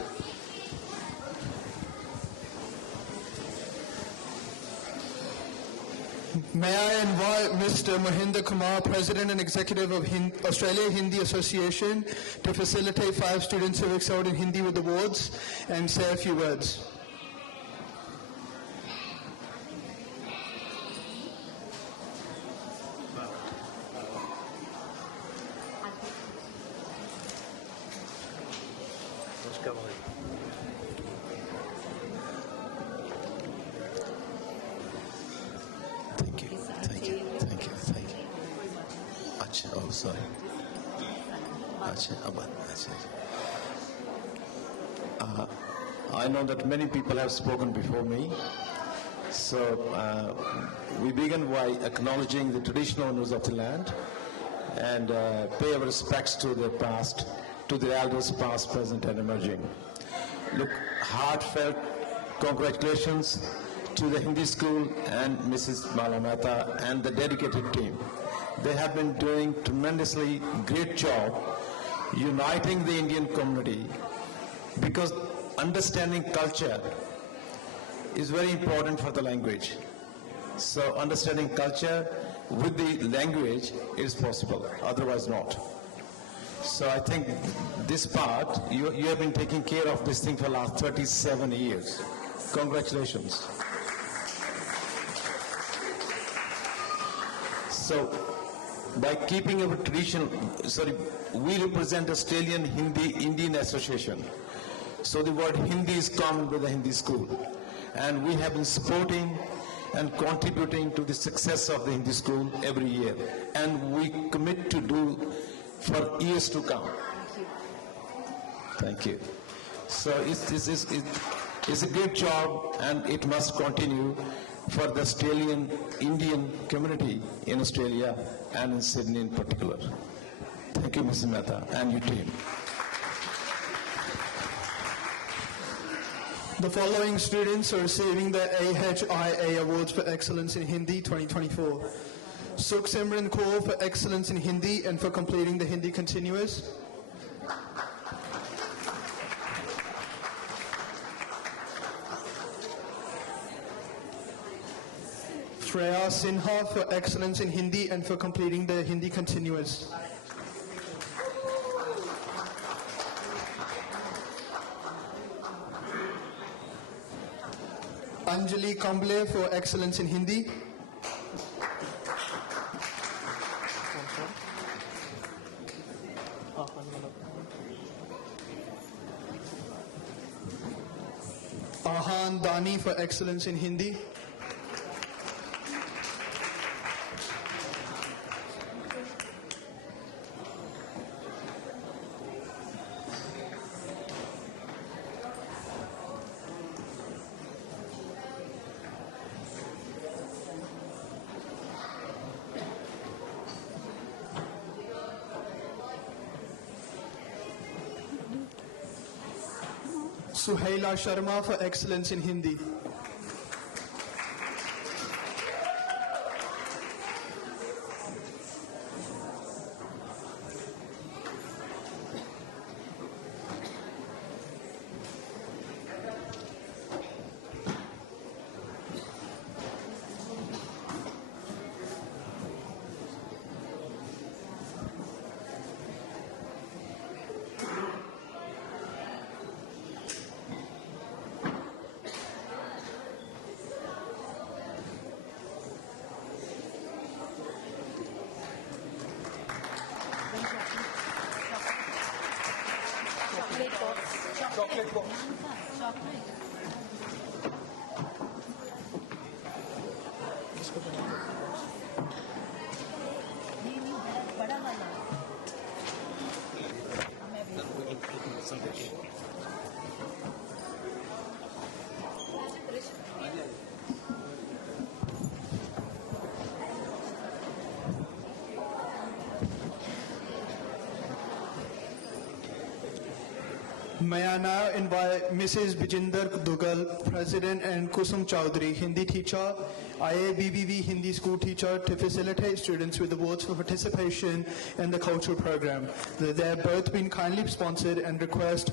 May I invite Mr. Mahinder Kumar, President and Executive of Australia Hindi Association, to facilitate 5 students who excelled in Hindi with awards and say a few words. I know that many people have spoken before me, so we begin by acknowledging the traditional owners of the land and pay our respects to the past, to the elders past, present and emerging. Look, heartfelt congratulations to the Hindi school and Mrs. Mala Mehta and the dedicated team. They have been doing tremendously great job uniting the Indian community, because understanding culture is very important for the language. So understanding culture with the language is possible, otherwise not. So I think this part, you have been taking care of this thing for the last 37 years. Congratulations. So, by keeping our tradition, we represent Australian Hindi Indian Association. So the word Hindi is common with the Hindi school. And we have been supporting and contributing to the success of the Hindi school every year. And we commit to do for years to come. Thank you. So it's a great job, and it must continue for the Australian Indian community in Australia and in Sydney in particular. Thank you, Mrs. Mehta, and your team. The following students are receiving the AHIA Awards for Excellence in Hindi 2024. Sukh Simran Kaur for Excellence in Hindi and for completing the Hindi Continuous. Freya Sinha for Excellence in Hindi and for completing the Hindi Continuous. Anjali Kamble for Excellence in Hindi. Ahan Dani for Excellence in Hindi. Suhaila Sharma for Excellence in Hindi. Chocolate box. बड़ा वाला May I now invite Mrs. Bijinder Dugal, President, and Kusum Chowdhury, Hindi teacher, IABBV Hindi school teacher, to facilitate students with awards for participation in the cultural program. They have both been kindly sponsored and request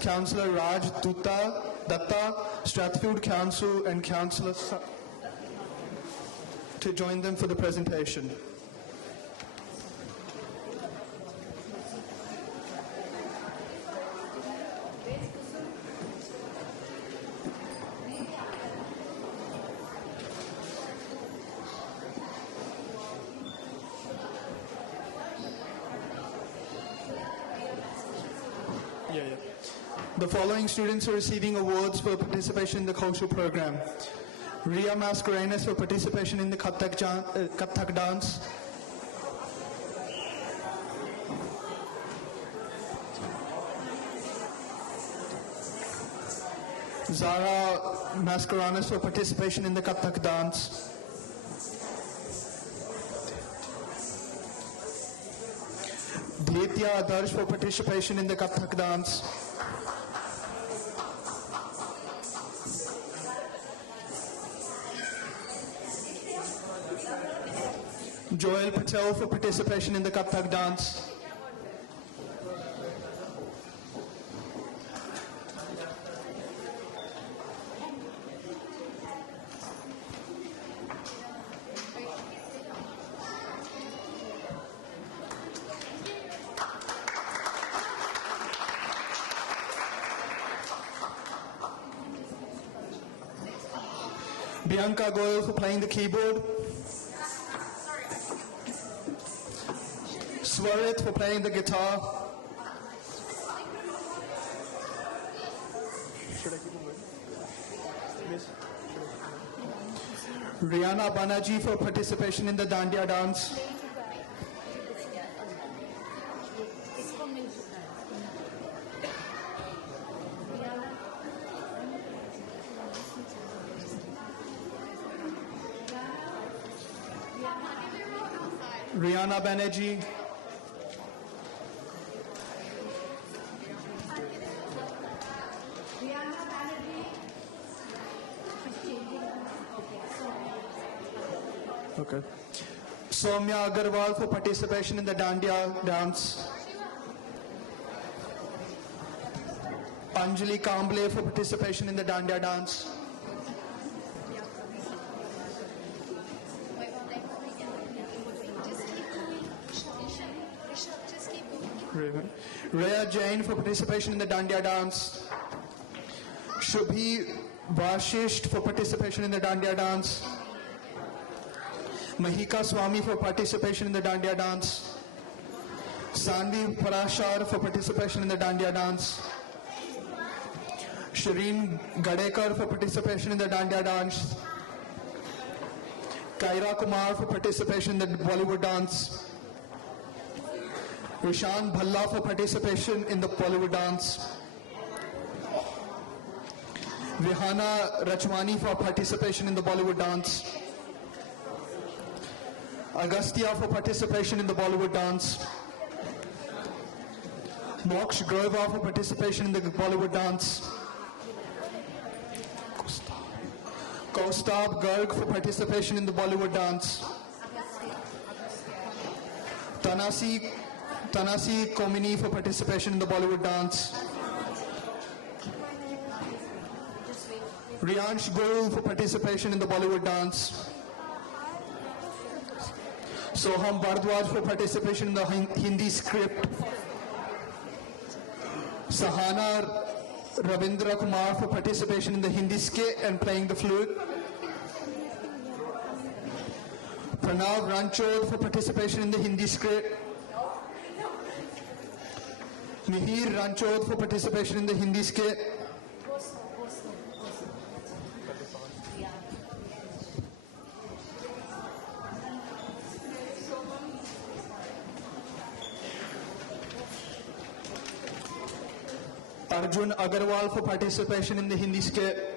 Councillor Raj Datta, Strathfield Council, and Councillor to join them for the presentation. The following students are receiving awards for participation in the cultural program. Ria Mascarenas for participation in the Kathak dance. Zara Mascarenas for participation in the Kathak dance. Dhyatya Adarsh for participation in the Kathak dance. Joel Patel for participation in the Kathak dance. Bianca Goyle for playing the keyboard. Swarit for playing the guitar. Rihanna Banerjee for participation in the Dandiya dance. Rihanna Banerjee. Okay. Soumya Agarwal for participation in the Dandiya dance. Anjali Kamble for participation in the Dandiya dance. Rhea Jain for participation in the Dandiya dance. Shubhi Vashisht for participation in the Dandiya dance. Mahika Swami for participation in the Dandiya dance. Sanvi Parashar for participation in the Dandiya dance. Shireen Gadekar for participation in the Dandiya dance. Kaira Kumar for participation in the Bollywood dance. Rishan Bhalla for participation in the Bollywood dance. Vihana Rachwani for participation in the Bollywood dance. Agastya for participation in the Bollywood dance. Moksh Grover for participation in the Bollywood dance. Kaustab Garg for participation in the Bollywood dance. Tanasi Komini for participation in the Bollywood dance. Riyansh Goyal for participation in the Bollywood dance. Soham Bhardwaj for participation in the Hindi script. Sahana Ravindra Kumar for participation in the Hindi skit and playing the flute. Pranav Ranchod for participation in the Hindi script. Mihir Ranchod for participation in the Hindi skit. Arjun Agarwal for participation in the Hindi skit.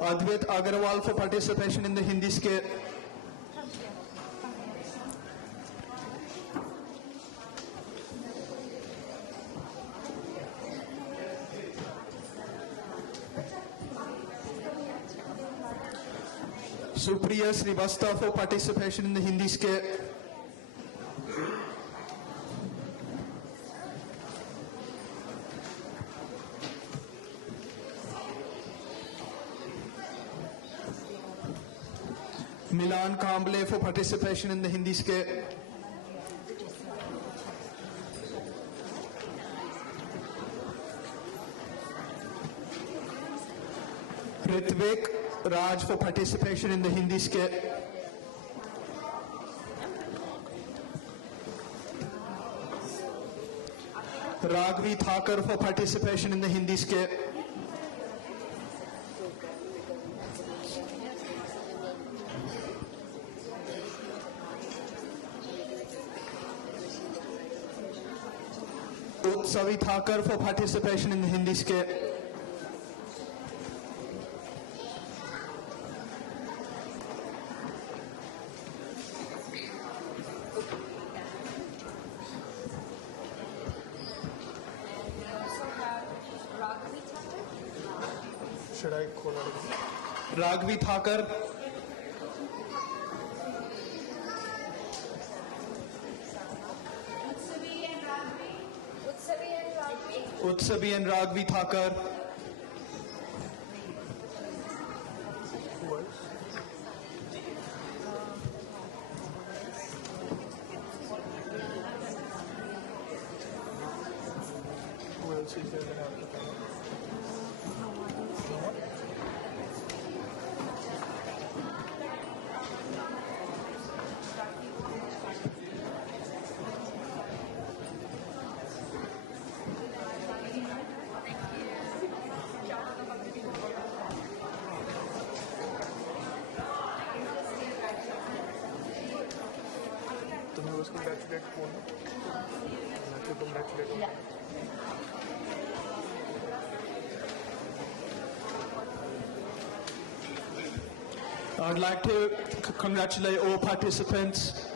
Advait Agarwal for participation in the Hindi skit. Supriya Srivastava for participation in the Hindi skit. Milan Kamble for participation in the Hindi skit. Ritvik Raj for participation in the Hindi skit. Ragvi Thakur for participation in the Hindi skit. Utsavi Thakur for participation in the Hindi skit. Should I call it? Ragvi Thakur. Utsavi and Ragvi Thakur. must congratulate Pune. To congratulate. Yeah. I would like to congratulate all participants.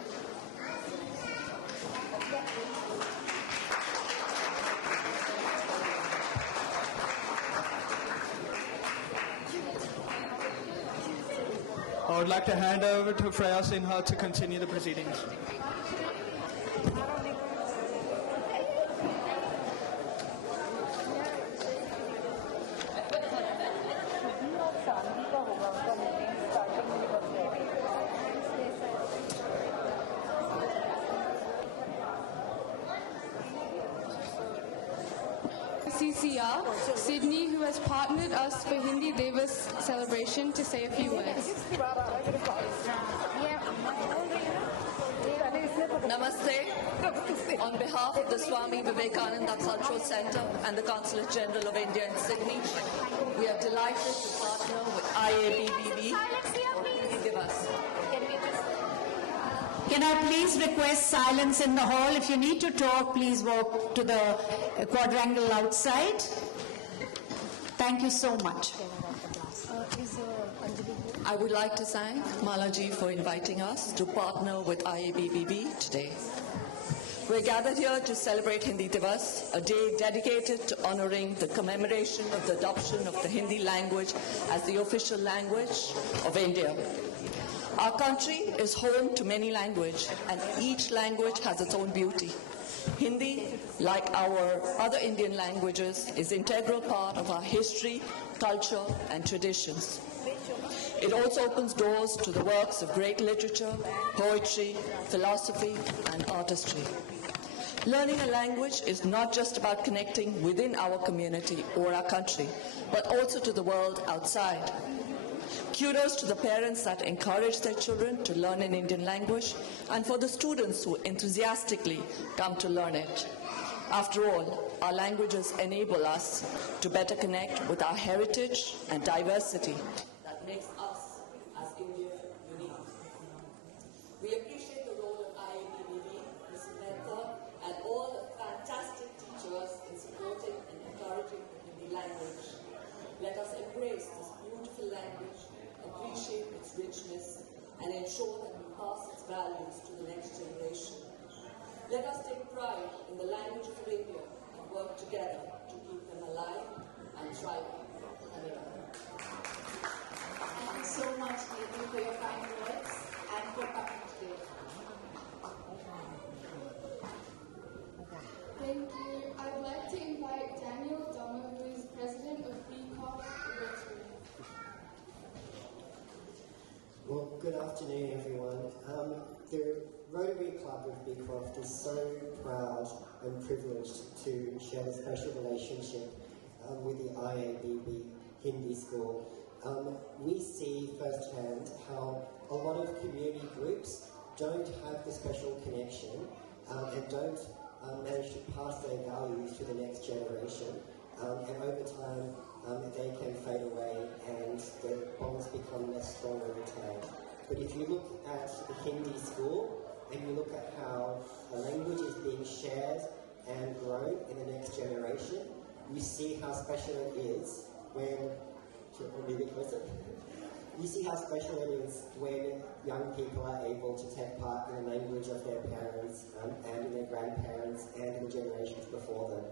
I would like to hand over to Freya Sinha to continue the proceedings. CCR, Sydney, who has partnered us for Hindi Divas celebration, to say a few words. Namaste. On behalf of the Swami Vivekananda Cultural Centre and the Consulate General of India in Sydney, we are delighted to partner with IABBB for Hindi Divas. Can I please request silence in the hall? If you need to talk, please walk to the quadrangle outside. Thank you so much. I would like to thank Malaji for inviting us to partner with IABBB today. We're gathered here to celebrate Hindi Divas, a day dedicated to honoring the commemoration of the adoption of the Hindi language as the official language of India. Our country is home to many languages, and each language has its own beauty. Hindi, like our other Indian languages, is an integral part of our history, culture, and traditions. It also opens doors to the works of great literature, poetry, philosophy, and artistry. Learning a language is not just about connecting within our community or our country, but also to the world outside. Kudos to the parents that encourage their children to learn an Indian language, and for the students who enthusiastically come to learn it. After all, our languages enable us to better connect with our heritage and diversity that makes us as India unique. We appreciate the role of IABBB, Ms. Mehta, and all the fantastic teachers in supporting and encouraging the Hindi language. Let us embrace this beautiful language, appreciate its richness, and ensure that we pass its values to the next generation. Let us take pride in the language of India and work together to keep them alive and thriving. Thank you so much, Lady, for your kind words and for coming today. Thank you. I'd like to invite Daniel Donner, who is president of BCOF, to Well, good afternoon, everyone. The Rotary Club of Beecroft is so proud and privileged to share a special relationship with the IABB Hindi School. We see firsthand how a lot of community groups don't have the special connection and don't manage to pass their values to the next generation. And over time, they can fade away and the bonds become less strong over time. But if you look at the Hindi school and you look at how a language is being shared and grown in the next generation, you see how special it is when, you see how special it is when young people are able to take part in the language of their parents and in their grandparents and in the generations before them.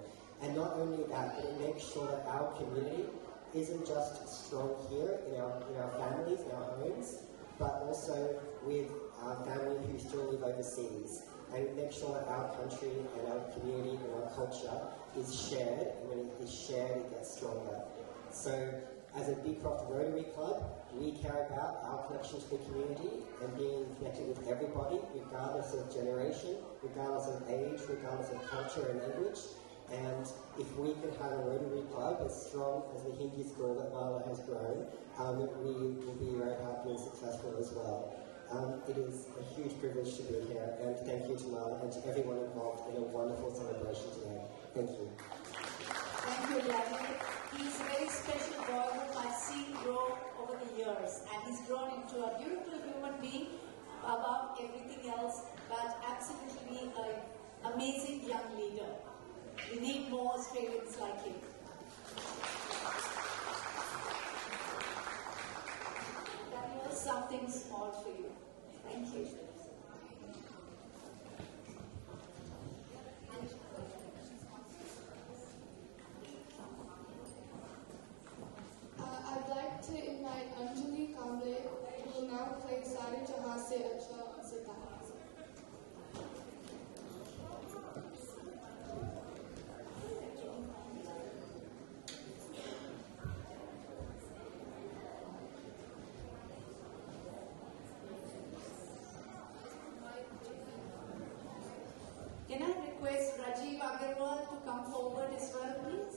And not only that, but it makes sure that our community isn't just strong here in our families, in our homes, but also with our family who still live overseas. And it makes sure that our country and our community and our culture is shared, and when it is shared, it gets stronger. So, as a Beecroft Rotary Club, we care about our connection to the community and being connected with everybody, regardless of generation, regardless of age, regardless of culture and language. And if we can have a Rotary Club as strong as the Hindi school that Mala has grown, we will be very happy and successful as well. It is a huge privilege to be here, and thank you to Mala and to everyone involved in a wonderful celebration today. Thank you. Thank you, Larry. He's a very special boy whom I've seen grow over the years, and he's grown into a beautiful human being above everything else, but absolutely absolutely an amazing young leader. We need more Australians like him. That was something small for you. Thank you. I'd like to invite Anjali Kamble, who will now play Sare Jahan Se Acha Sitara. Can I request Rajiv Agarwal to come forward as well, please?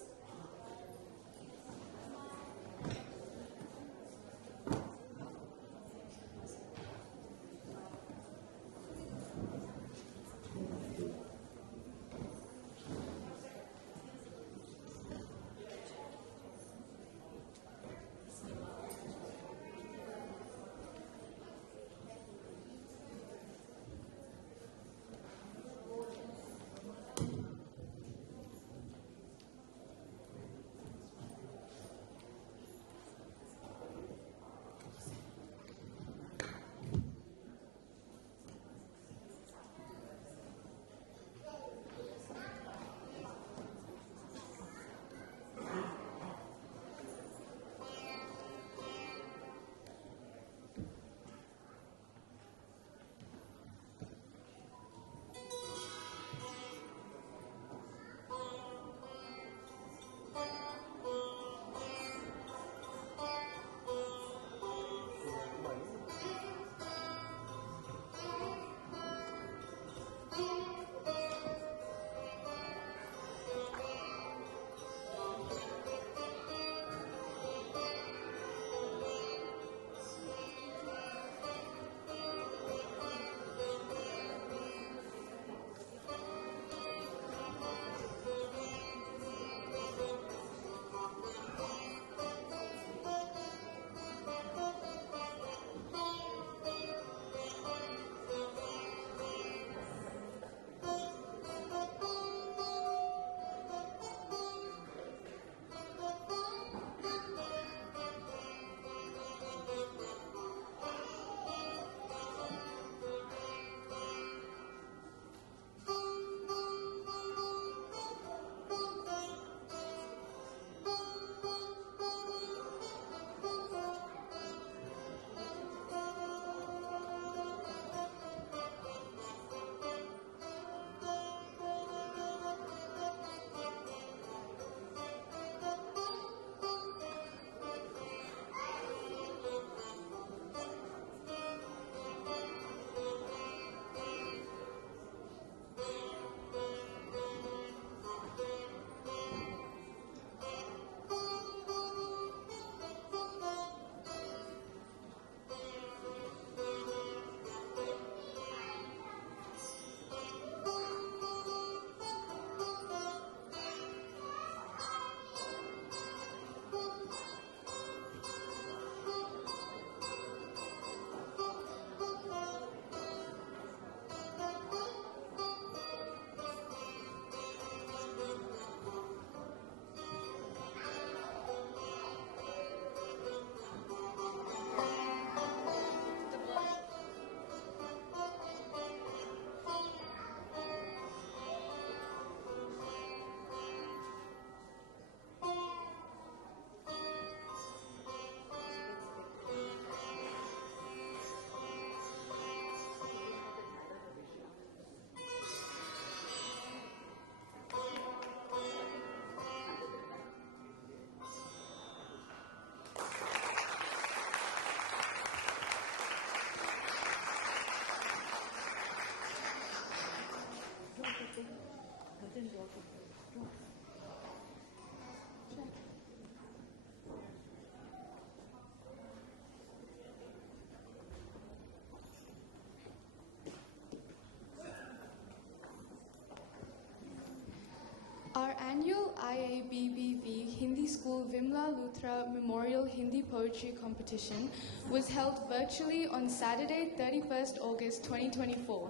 Our annual IABBV Hindi School Vimla Luthra Memorial Hindi Poetry Competition was held virtually on Saturday, 31st August 2024.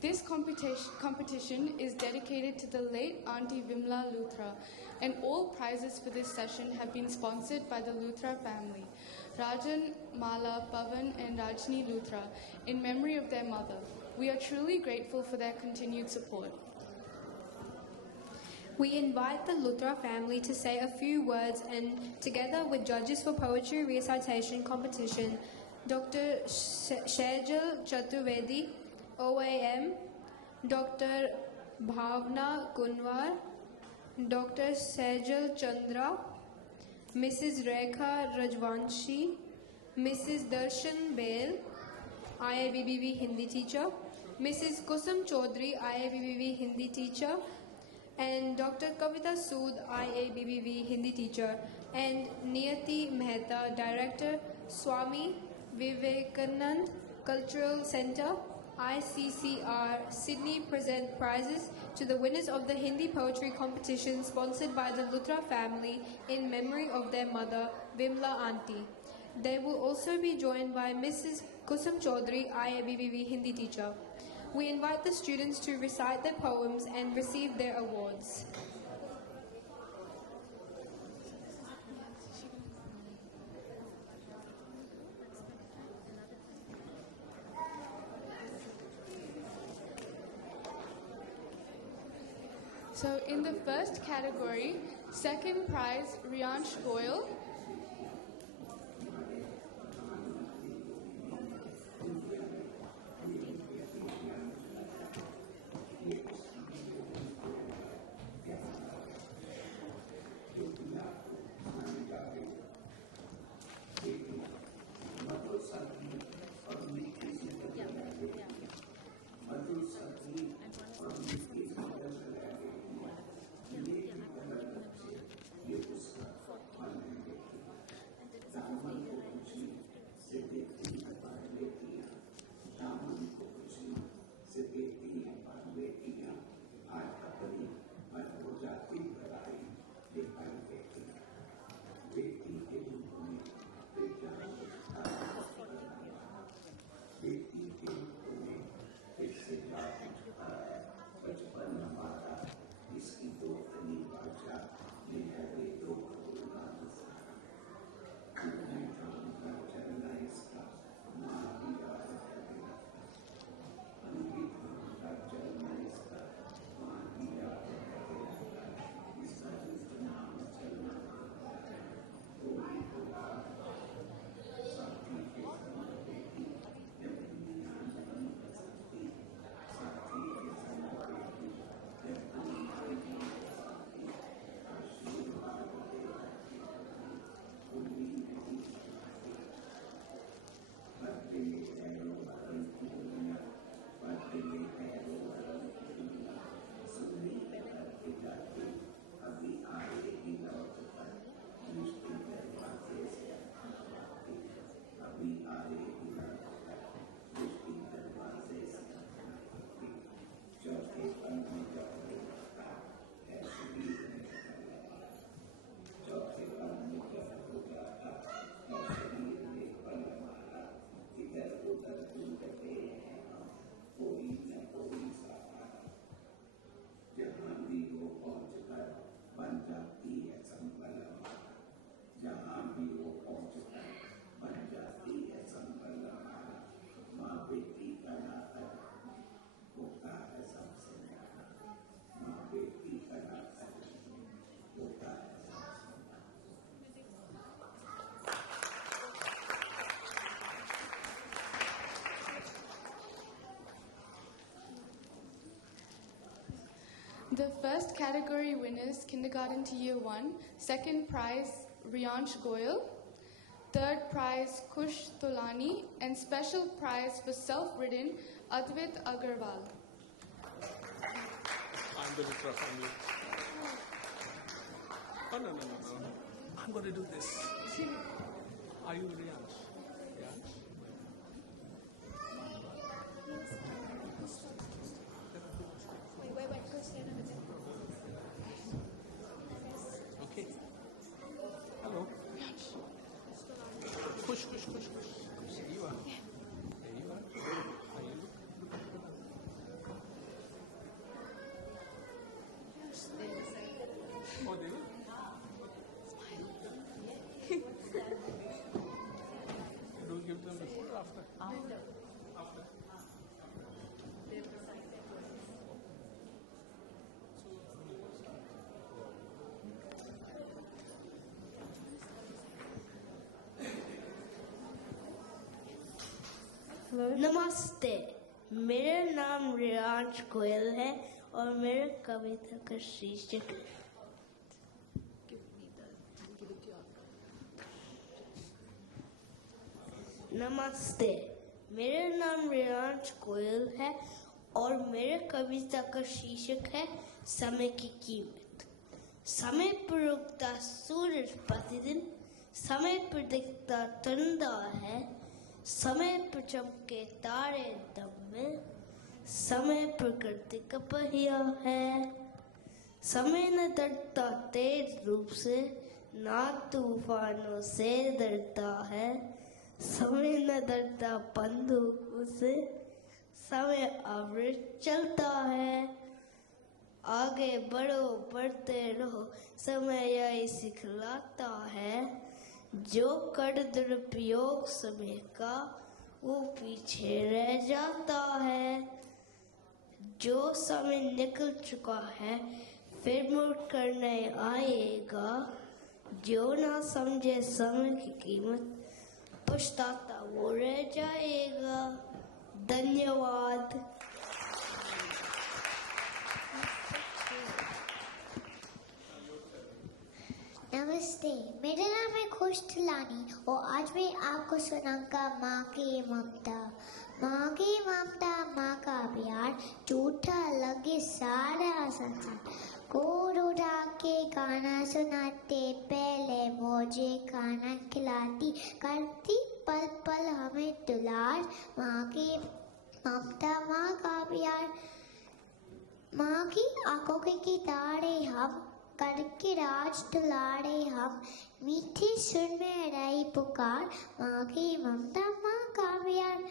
This competition is dedicated to the late Auntie Vimla Luthra, and all prizes for this session have been sponsored by the Luthra family, Rajan, Mala, Pavan, and Rajni Luthra, in memory of their mother. We are truly grateful for their continued support. We invite the Luthra family to say a few words, and together with judges for poetry recitation competition, Dr. Shejal Chaturvedi, OAM, Dr. Bhavna Kunwar, Dr. Sejal Chandra, Mrs. Rekha Rajvanshi, Mrs. Darshan Bail, IIBBV Hindi teacher, Mrs. Kusum Chaudhary, IIBBV Hindi teacher, and Dr. Kavita Sood, IIBBV Hindi teacher, and Niyati Mehta, Director, Swami Vivekanand Cultural Center, ICCR, Sydney, present prizes to the winners of the Hindi poetry competition sponsored by the Luthra family in memory of their mother, Vimla Auntie. They will also be joined by Mrs. Kusum Chaudhary, IIBBV Hindi teacher. We invite the students to recite their poems and receive their awards. So in the first category, second prize, Riyansh Goyal. The first category winners, kindergarten to year 1. Second prize, Riyansh Goyal. Third prize, Kush Tolani. And special prize for self-ridden, Advait Agarwal. I'm the Luthra family. Oh, no. I'm going to do this. Are you Riyansh? Riyansh? Okay. Hello. Push. There you are. There you are. Are you? नमस्ते, मेरा नाम रियांश गोयल है और मेरे कविता का शीर्षक नमस्ते, मेरा नाम रियांश गोयल है और मेरे कविता का शीर्षक है समय की कीमत। समय पर उगता सूरज प्रतिदिन, समय पर दिखता चंदा है, समय पर चमके तारे दम में, समय पर करते कपहिया है। समय न डरता तेज रूप से, ना तूफानों से डरता है। समय न डरता बंदूकों से, समय अवृत चलता है। आगे बढ़ो बढ़ते रहो, समय यही सिखलाता है। जो कर दुरुपयोग समय का, वो पीछे रह जाता है। जो समय निकल चुका है, फिर मुड़ कर नहीं आएगा। जो ना समझे समय की कीमत, पछताता वो रह जाएगा। धन्यवाद। नमस्ते, मेरा नाम है खुश तिलानी और आज मैं आपको सुनाऊंगा माँ की ममता। माँ की ममता, माँ का प्यार, झूठा लगे सारा संसार। गोद उठा के गाना सुनाते, पहले मुझे खाना खिलाती, करती पल पल हमें दुलार। माँ की ममता, माँ का प्यार, माँ की आंखों की तारे हम, करके राज दुलारे हम। मीठी सुर में रही पुकार, माँ की ममता, माँ का प्यार।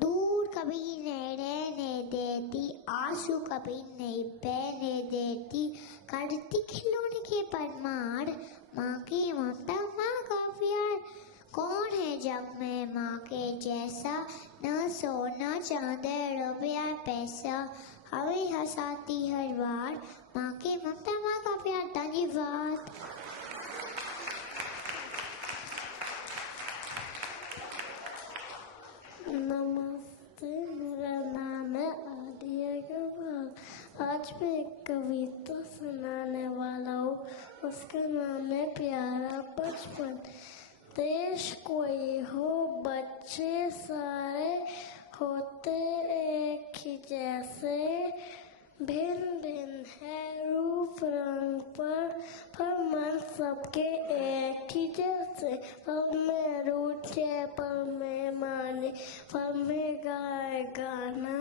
दूर कभी नहीं रहने देती, आंसू कभी नहीं बहने देती, करती खिलौने के परमार। माँ की ममता, माँ का प्यार। कौन है जग में माँ के जैसा, न सोना चांदी रुपया पैसा, हमें हंसाती हर बार। माँ की ममता, माँ का प्यार। धन्यवाद। नमस्ते, मेरा नाम है आदिया गवाल। आज मैं एक कविता सुनाने वाला हूँ। उसका नाम है प्यारा बचपन। देश कोई हो, बच्चे सारे होते एक ही जैसे, भिन्न भिन्न है रूप रंग पर मन सबके एक ही जैसे। पल में रूठे, पल में माने, पल में गाए गाना,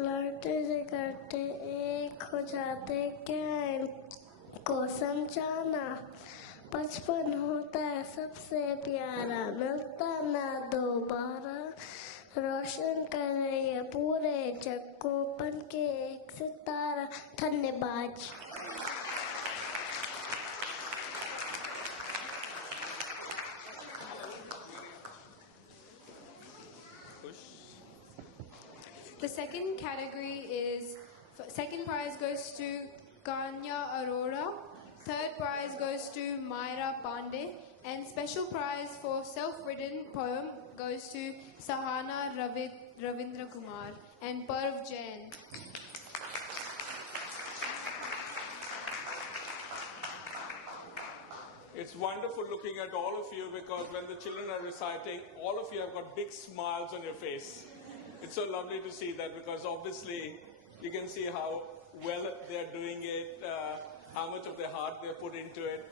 लड़ते से करते एक हो जाते, क्या इनको समझाना। बचपन होता है सबसे प्यारा, मिलता ना दोबारा, रोशन कर रही है पूरे जग को, बन के एक सितारा। धन्यवाद। The second category is, second prize goes to Kanya Arora, third prize goes to Myra Pandey, and special prize for self-written poem goes to Sahana Ravindra Kumar and Parv Jain. It's wonderful looking at all of you because when the children are reciting, all of you have got big smiles on your face. It's so lovely to see that because obviously you can see how well they're doing it, how much of their heart they put into it.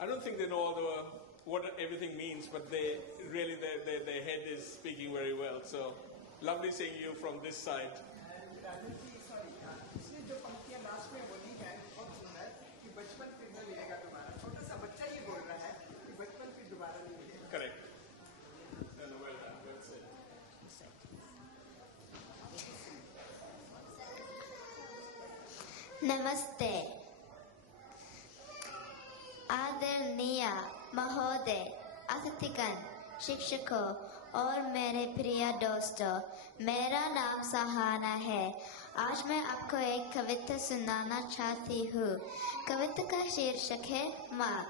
I don't think they know all what everything means, but they really, their head is speaking very well. So lovely seeing you from this side. Correct. No, well done. Well said. नमस्ते, आदरणीय महोदय, अतिथिगण, शिक्षकों और मेरे प्रिय दोस्तों, मेरा नाम सहाना है। आज मैं आपको एक कविता सुनाना चाहती हूँ। कविता का शीर्षक है माँ।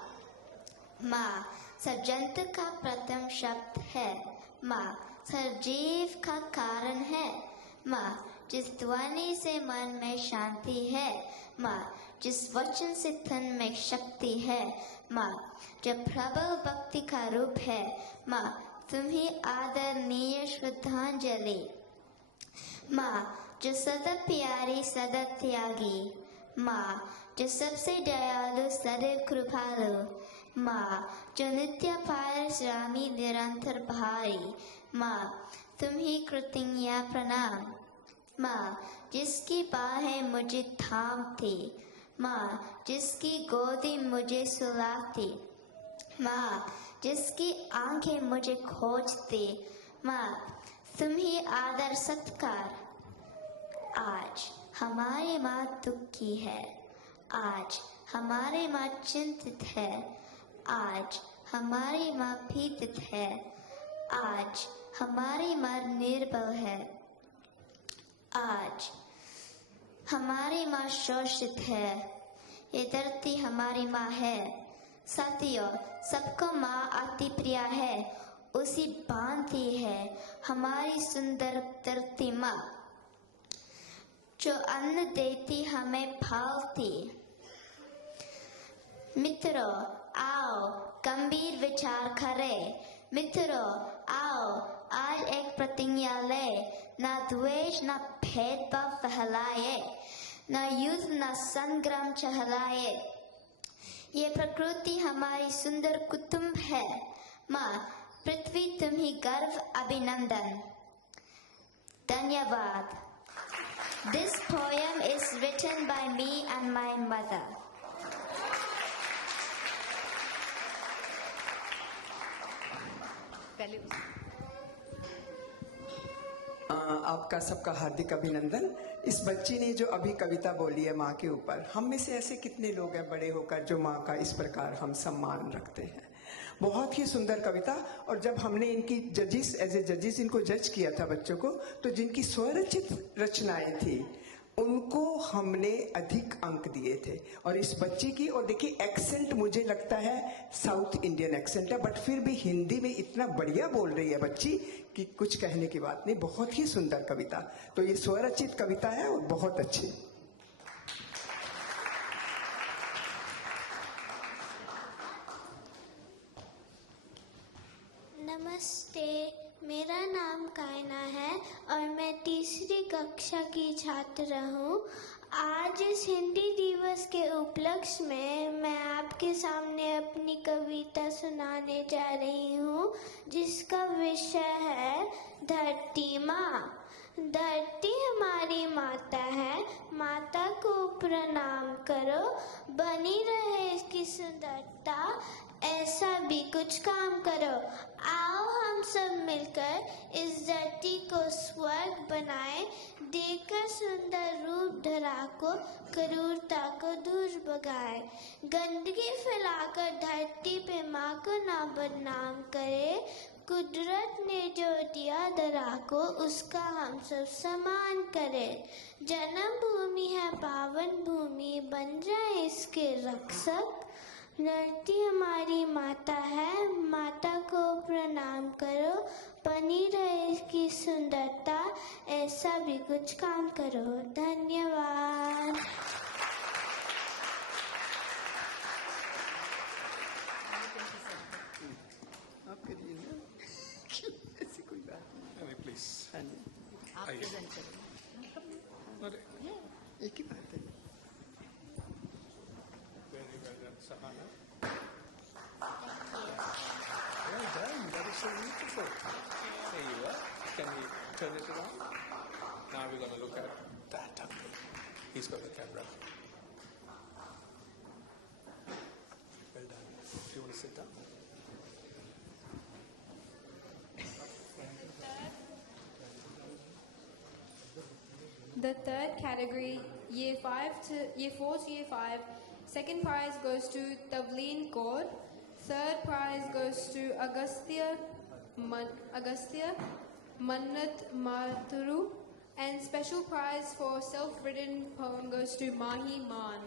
माँ सृजनत का प्रथम शब्द है। माँ सजीव का कारण है। माँ जिस ध्वनि से मन में शांति है। माँ जिस वचन से तन में शक्ति है। माँ जो प्रबल भक्ति का रूप है। माँ तुम ही आदरणीय श्रद्धांजलि। माँ जो सदा प्यारी सदा त्यागी। माँ जो सबसे दयालु सदैव कृपालु। माँ जो नित्य पारश्रामी निरंतर भारी। माँ तुम ही कृतज्ञ प्रणाम। माँ जिसकी बाहें मुझे थामती। माँ जिसकी गोदी मुझे सुलाती। माँ जिसकी आंखें मुझे खोजती। माँ तुम ही आदर सत्कार। आज हमारी माँ दुखी है। आज हमारी माँ चिंतित है। आज हमारी माँ भीतित है। आज हमारी माँ निर्बल है। आज हमारी माँ शोषित है। ये धरती हमारी माँ है। साथियों, सबको माँ अति प्रिय है। उसी बांधती है हमारी सुंदर धरती माँ, जो अन्न देती हमें पालती। मित्रों आओ गंभीर विचार करें। मित्रों आओ आज एक प्रतिज्ञा ले। ना द्वेष ना भेदभाव फैलाए। ना युद्ध ना संग्राम चहलाए। ये प्रकृति हमारी सुंदर कुटुंब है। माँ पृथ्वी तुम ही गर्व अभिनंदन। धन्यवाद। This poem is written by me and my mother. आपका सबका हार्दिक अभिनंदन। इस बच्ची ने जो अभी कविता बोली है माँ के ऊपर, हम में से ऐसे कितने लोग हैं बड़े होकर जो माँ का इस प्रकार हम सम्मान रखते हैं। बहुत ही सुंदर कविता। और जब हमने इनकी जजिस एज ए जजिस इनको जज किया था बच्चों को, तो जिनकी स्वरचित रचनाएं थी उनको हमने अधिक अंक दिए थे। और इस बच्ची की, और देखिए एक्सेंट मुझे लगता है साउथ इंडियन एक्सेंट है, बट फिर भी हिंदी में इतना बढ़िया बोल रही है बच्ची कि कुछ कहने की बात नहीं। बहुत ही सुंदर कविता। तो ये स्वरचित कविता है और बहुत अच्छी। नमस्ते, मेरा नाम कायना है और मैं तीसरी कक्षा की छात्रा हूँ। आज इस हिंदी दिवस के उपलक्ष्य में मैं आपके सामने अपनी कविता सुनाने जा रही हूँ, जिसका विषय है धरती माँ। धरती हमारी माता है, माता को प्रणाम करो, बनी रहे इसकी सुंदरता, ऐसा भी कुछ काम करो। आओ हम सब मिलकर इस धरती को स्वर्ग बनाए, देकर सुंदर रूप धरा को, क्रूरता को दूर भगाए। गंदगी फैलाकर धरती पे माँ को ना बदनाम करे, कुदरत ने जो दिया धरा को उसका हम सब सम्मान करें। जन्म भूमि है पावन भूमि, बन जाए इसके रक्षक। धरती हमारी माता है, माता को प्रणाम करो, बनी रहे इसकी सुंदरता, ऐसा भी कुछ काम करो। धन्यवाद। आपके लिए ना ऐसी कोई बात नहीं। प्लीज आप प्रेजेंट करें। एक ही बात है। Very well done, Sahana. Well done. That is so beautiful. There you are. Can we turn it around? Now we're going to look at that uncle. He's got the camera. Well done. Do you want to sit down? The third category, Year 4 to Year 5. Second prize goes to Tavleen Kaur. Third prize goes to Agastya Agastya, Mannat Mathuru, and special prize for self-written poem goes to Mahi Man.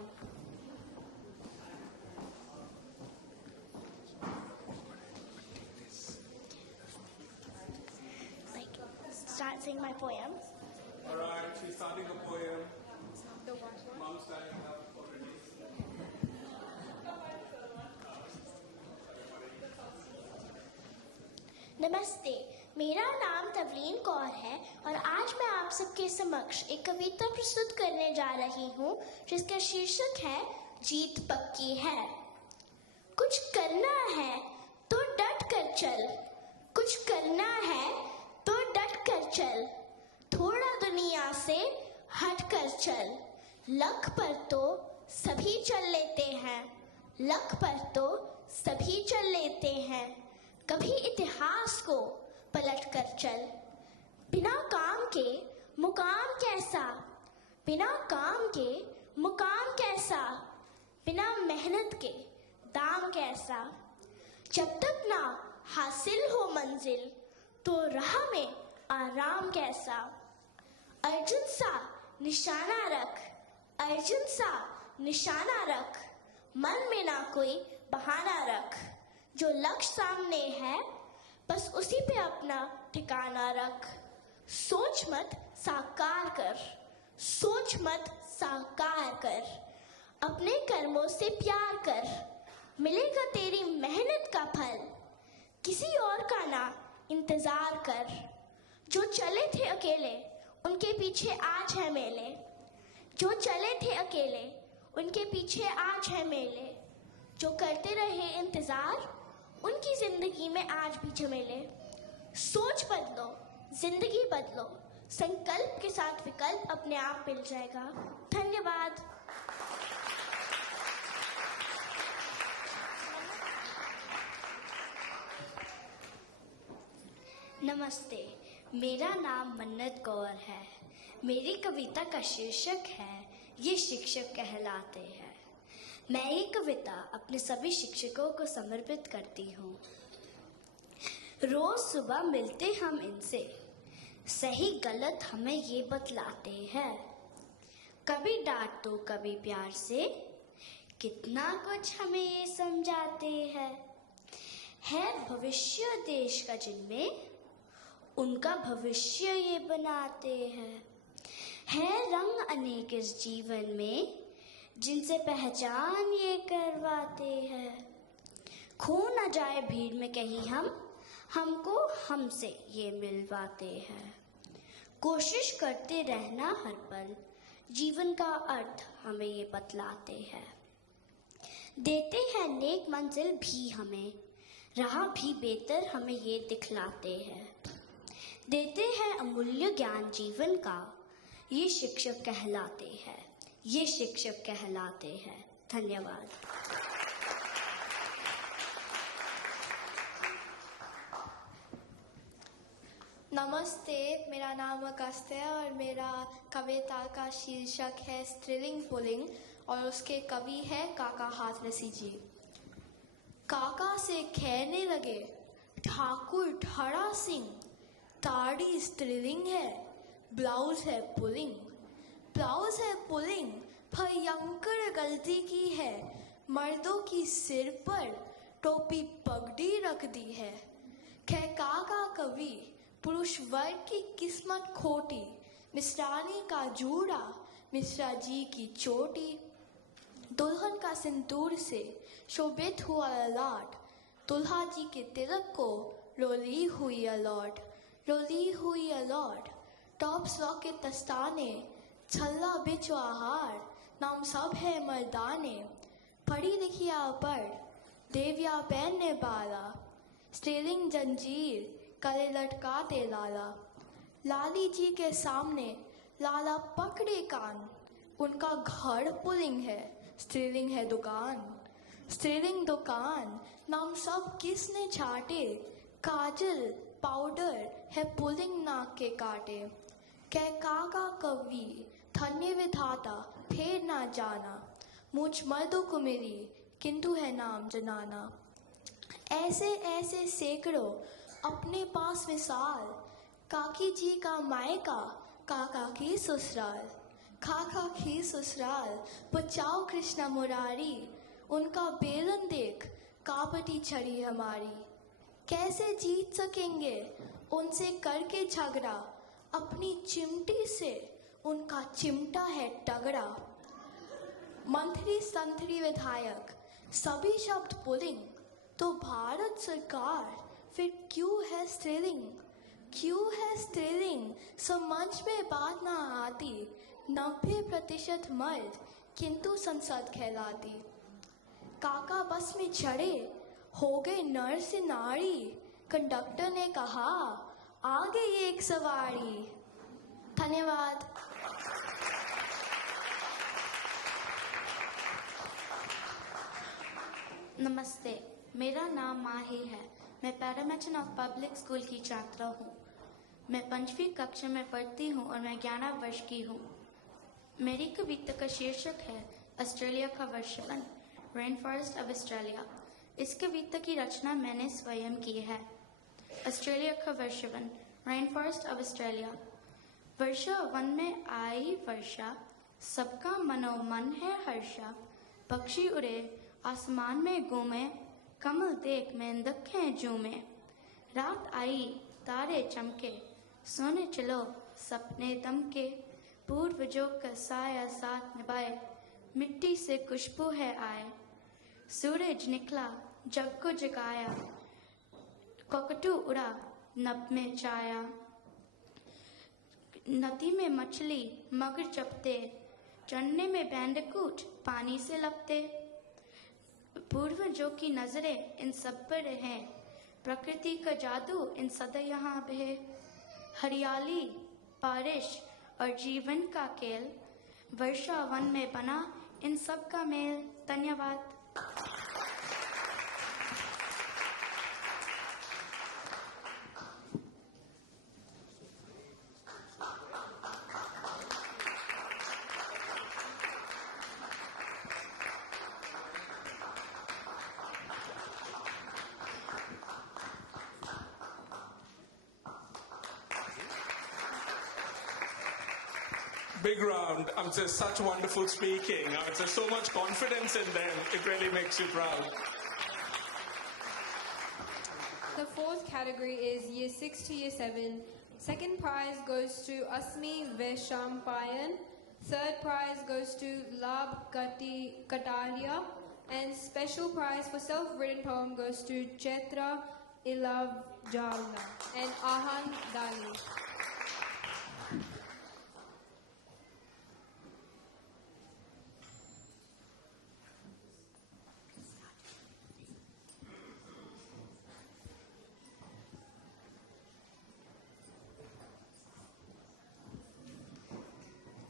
Start saying my poem. All right, she's starting a poem. Mom's standing up already. नमस्ते, मेरा नाम तवलीन कौर है और आज मैं आप सबके समक्ष एक कविता प्रस्तुत करने जा रही हूँ जिसका शीर्षक है जीत पक्की है। कुछ करना है तो डट कर चल, कुछ करना है तो डट कर चल, थोड़ा दुनिया से हट कर चल। लक पर तो सभी चल लेते हैं, लक पर तो सभी चल लेते हैं, कभी इतिहास को पलट कर चल। बिना काम के मुकाम कैसा, बिना काम के मुकाम कैसा, बिना मेहनत के दाम कैसा। जब तक ना हासिल हो मंजिल तो राह में आराम कैसा। अर्जुन सा निशाना रख, अर्जुन सा निशाना रख, मन में ना कोई बहाना रख। जो लक्ष्य सामने है बस उसी पे अपना ठिकाना रख। सोच मत साकार कर, सोच मत साकार कर, अपने कर्मों से प्यार कर, मिलेगा तेरी मेहनत का फल। किसी और का ना इंतजार कर, जो चले थे अकेले उनके पीछे आज है मेले, जो चले थे अकेले उनके पीछे आज है मेले। जो करते रहे इंतजार उनकी जिंदगी में आज भी झमेले। सोच बदलो, जिंदगी बदलो, संकल्प के साथ विकल्प अपने आप मिल जाएगा। धन्यवाद। नमस्ते, मेरा नाम मन्नत कौर है। मेरी कविता का शीर्षक है ये शिक्षक कहलाते हैं। मैं ये कविता अपने सभी शिक्षकों को समर्पित करती हूँ। रोज सुबह मिलते हम इनसे, सही गलत हमें ये बतलाते हैं। कभी डांट तो कभी प्यार से, कितना कुछ हमें ये समझाते हैं। है भविष्य देश का जिनमें, उनका भविष्य ये बनाते हैं। है रंग अनेक इस जीवन में, जिनसे पहचान ये करवाते हैं। खो न जाए भीड़ में कहीं हम, हमको हमसे ये मिलवाते हैं। कोशिश करते रहना हर पल, जीवन का अर्थ हमें ये बतलाते हैं। देते हैं नेक मंजिल भी हमें, राह भी बेहतर हमें ये दिखलाते हैं। देते हैं अमूल्य ज्ञान जीवन का, ये शिक्षक कहलाते हैं, ये शिक्षक कहलाते हैं। धन्यवाद। नमस्ते, मेरा नाम अगस्त्य है और मेरा कविता का शीर्षक है स्त्रीलिंग पुल्लिंग और उसके कवि है काका हाथरसी जी। काका से कहने लगे ठाकुर ठड़ा सिंह, ताड़ी स्त्रीलिंग है, ब्लाउज है पुलिंग। ब्लाउज है पुलिंग, भयंकर गलती की है, मर्दों की सिर पर टोपी पगड़ी रख दी है। खे काका कवि, पुरुष वर्ग की किस्मत खोटी, मिश्रानी का जूड़ा, मिश्रा जी की चोटी। दुल्हन का सिंदूर से शोभित हुआ ललाट, दुल्हा जी के तिलक को रोली हुई अलॉट, रोली हुई अलॉट। टॉप्स के तस्ताने, छल्ला बिचवा हार, नाम सब है मर्दाने। पढ़ी लिखिया पढ़, देविया पहनने बाला, स्टेलिंग जंजीर, गले लटकाते लाला। लाली जी के सामने लाला पकड़े कान, उनका घर पुलिंग है, स्त्रीलिंग है दुकान। स्त्रीलिंग दुकान, नाम सब किसने छाटे, काजल पाउडर है पुलिंग नाक के काटे। कह काका कवि, धन्य विधाता फेर ना जाना, मुझ मर्दों को मिली किंतु है नाम जनाना। ऐसे ऐसे सैकड़ों अपने पास मिसाल, काकी जी का मायका, काका की ससुराल, खाका की ससुराल, बचाओ कृष्णा मुरारी, उनका बेलन देख कापटी छड़ी हमारी। कैसे जीत सकेंगे उनसे करके झगड़ा, अपनी चिमटी से उनका चिमटा है तगड़ा। मंत्री संतरी विधायक सभी शब्द पुलिंग, तो भारत सरकार फिर क्यों है स्त्रीलिंग, क्यों है स्त्रीलिंग? समझ में बात ना आती, 90% मर्द किंतु संसद कहलाती। काका बस में चढ़े हो गए नर से नारी, कंडक्टर ने कहा आगे एक सवारी। धन्यवाद। नमस्ते, मेरा नाम माही है। मैं पैरामेट्रिक ऑफ पब्लिक स्कूल की छात्रा हूँ। मैं 5वीं कक्षा में पढ़ती हूँ और मैं 11 वर्ष की हूँ। मेरी कविता का शीर्षक है ऑस्ट्रेलिया का वर्षावन, रेन फॉरेस्ट ऑफ ऑस्ट्रेलिया। इस कविता की रचना मैंने स्वयं की है। ऑस्ट्रेलिया का वर्षावन, rain forest of Australia. Varsha one में आई वर्षा, सबका मनोमन है हर्षा। पक्षी उड़े आसमान में घूमे, कमल देख मेंढकें झूमे। रात आई तारे चमके, सोने चलो सपने दमके। पूर्वजों का साया साथ निभाए, मिट्टी से खुशबू है आए। सूरज निकला जग को जगाया, कोकटू उड़ा नभ में छाया। नदी में मछली मगर चपते, चढ़ने में बैंडकूट पानी से लपते। पूर्वजों की नजरें इन सब पर है, प्रकृति का जादू इन सदा यहाँ बहे। हरियाली बारिश और जीवन का खेल, वर्षा वन में बना इन सब का मेल। धन्यवाद। Big round. There's such wonderful speaking. There's so much confidence in them. It really makes you proud. The fourth category is Year 6 to Year 7. Second prize goes to Asmi Veshampayan. Third prize goes to Lab Kataria. And special prize for self-written poem goes to Chetra Ilavjala and Ahan Dali.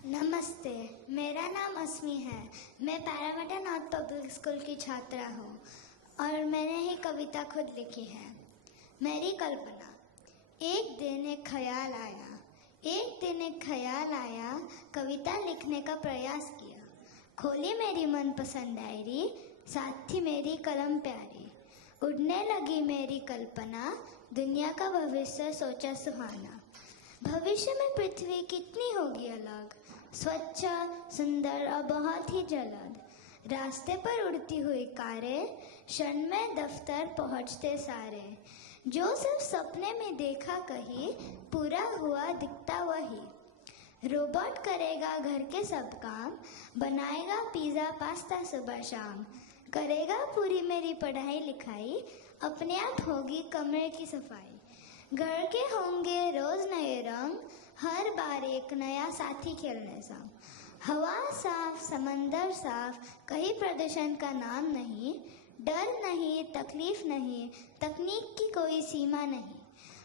नमस्ते, मेरा नाम अस्मी है। मैं parametric north public school की छात्रा हूँ और मैंने ही कविता खुद लिखी है। मेरी कल्पना। एक दिन एक ख्याल आया, कविता लिखने का प्रयास किया। खोली मेरी मनपसंद डायरी, साथ ही मेरी कलम प्यारी। उड़ने लगी मेरी कल्पना, दुनिया का भविष्य सोचा सुहाना। भविष्य में पृथ्वी कितनी होगी अलग, स्वच्छ सुंदर और बहुत ही जलद। रास्ते पर उड़ती हुई कारें, क्षण में दफ्तर पहुंचते सारे। जो सिर्फ सपने में देखा कहीं, पूरा हुआ दिखता वही। रोबोट करेगा घर के सब काम, बनाएगा पिज़्ज़ा पास्ता सुबह शाम। करेगा पूरी मेरी पढ़ाई लिखाई, अपने आप होगी कमरे की सफाई। घर के होंगे रोज नए रंग, हर बार एक नया साथी खेलने संग। हवा साफ समंदर साफ, कहीं प्रदूषण का नाम नहीं। डर नहीं तकलीफ नहीं, तकनीक की कोई सीमा नहीं।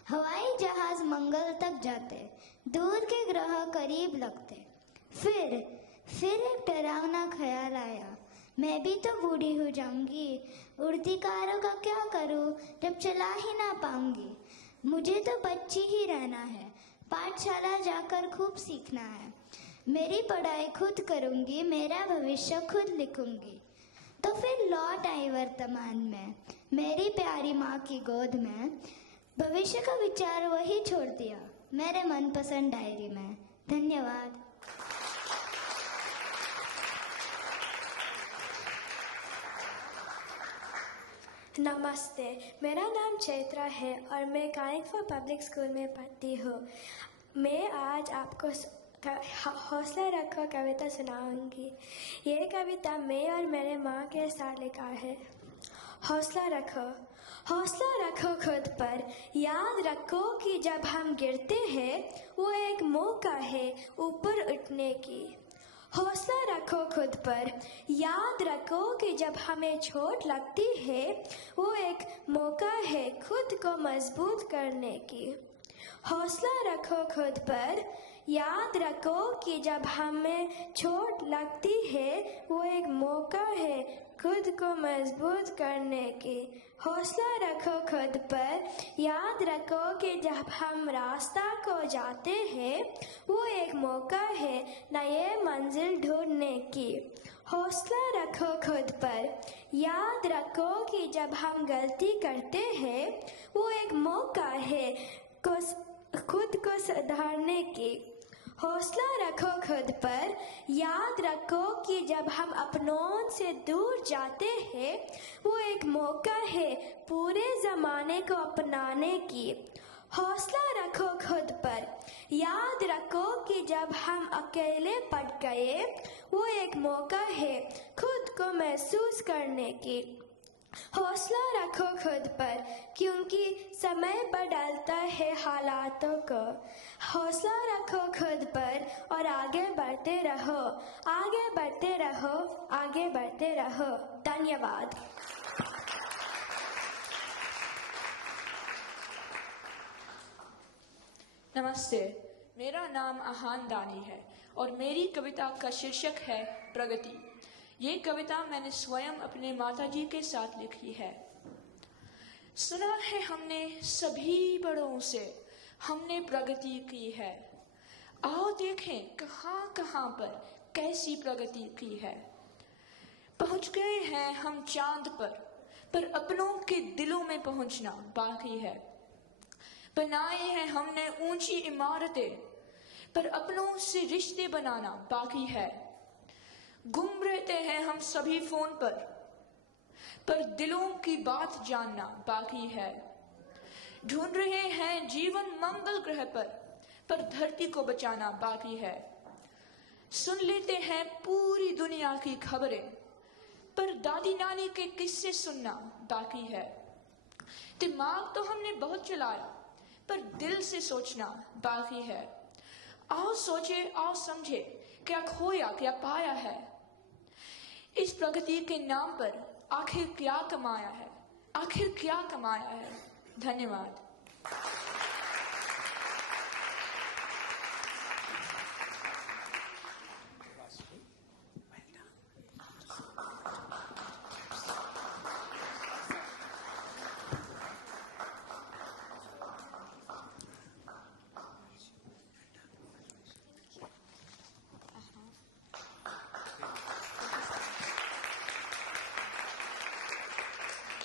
हवाई जहाज मंगल तक जाते, दूर के ग्रह करीब लगते। फिर एक डरावना ख्याल आया, मैं भी तो बूढ़ी हो जाऊंगी। उड़ती कारों का क्या करूं जब चला ही ना पाऊंगी। मुझे तो बच्ची ही रहना है, पाठशाला जाकर खूब सीखना है। मेरी पढ़ाई खुद करूंगी, मेरा भविष्य खुद लिखूंगी। तो फिर लौट आई वर्तमान में, मेरी प्यारी माँ की गोद में। भविष्य का विचार वही छोड़ दिया मेरे मनपसंद डायरी में। धन्यवाद। नमस्ते, मेरा नाम चैत्रा है और मैं कायकवा पब्लिक स्कूल में पढ़ती हूँ। मैं आज आपको हौसला रखो कविता सुनाऊंगी। ये कविता मैं और मेरे माँ के साथ लिखा है। हौसला रखो खुद पर, याद रखो कि जब हम गिरते हैं वो एक मौका है ऊपर उठने की। हौसला रखो खुद पर, याद रखो कि जब हमें चोट लगती है वो एक मौका है खुद को मजबूत करने की। हौसला रखो खुद पर, याद रखो कि जब हमें चोट लगती है वो एक मौका है खुद को मजबूत करने की। हौसला रखो खुद पर, याद रखो कि जब हम रास्ता को जाते हैं वो एक मौका है नए मंजिल ढूंढने की। हौसला रखो खुद पर, याद रखो कि जब हम गलती करते हैं वो एक मौका है खुद को सुधारने की। हौसला रखो खुद पर, याद रखो कि जब हम अपनों से दूर जाते हैं वो एक मौका है पूरे ज़माने को अपनाने की। हौसला रखो खुद पर, याद रखो कि जब हम अकेले पड़ गए वो एक मौका है खुद को महसूस करने की। हौसला रखो खुद पर, क्योंकि समय बदलता है हालातों को। हौसला रखो खुद पर और आगे बढ़ते रहो, आगे बढ़ते रहो, आगे बढ़ते रहो। धन्यवाद। नमस्ते, मेरा नाम आहान दानी है और मेरी कविता का शीर्षक है प्रगति। ये कविता मैंने स्वयं अपने माताजी के साथ लिखी है। सुना है हमने सभी बड़ों से, हमने प्रगति की है। आओ देखें कहाँ कहाँ पर कैसी प्रगति की है। पहुँच गए हैं हम चांद पर अपनों के दिलों में पहुँचना बाकी है। बनाए हैं हमने ऊंची इमारतें, पर अपनों से रिश्ते बनाना बाकी है। गुम रहते हैं हम सभी फोन पर दिलों की बात जानना बाकी है। ढूंढ रहे हैं जीवन मंगल ग्रह पर धरती को बचाना बाकी है। सुन लेते हैं पूरी दुनिया की खबरें, पर दादी नानी के किस्से सुनना बाकी है। दिमाग तो हमने बहुत चलाया, पर दिल से सोचना बाकी है। आओ सोचे, आओ समझे, क्या खोया क्या पाया है। इस प्रगति के नाम पर आखिर क्या कमाया है, आखिर क्या कमाया है। धन्यवाद।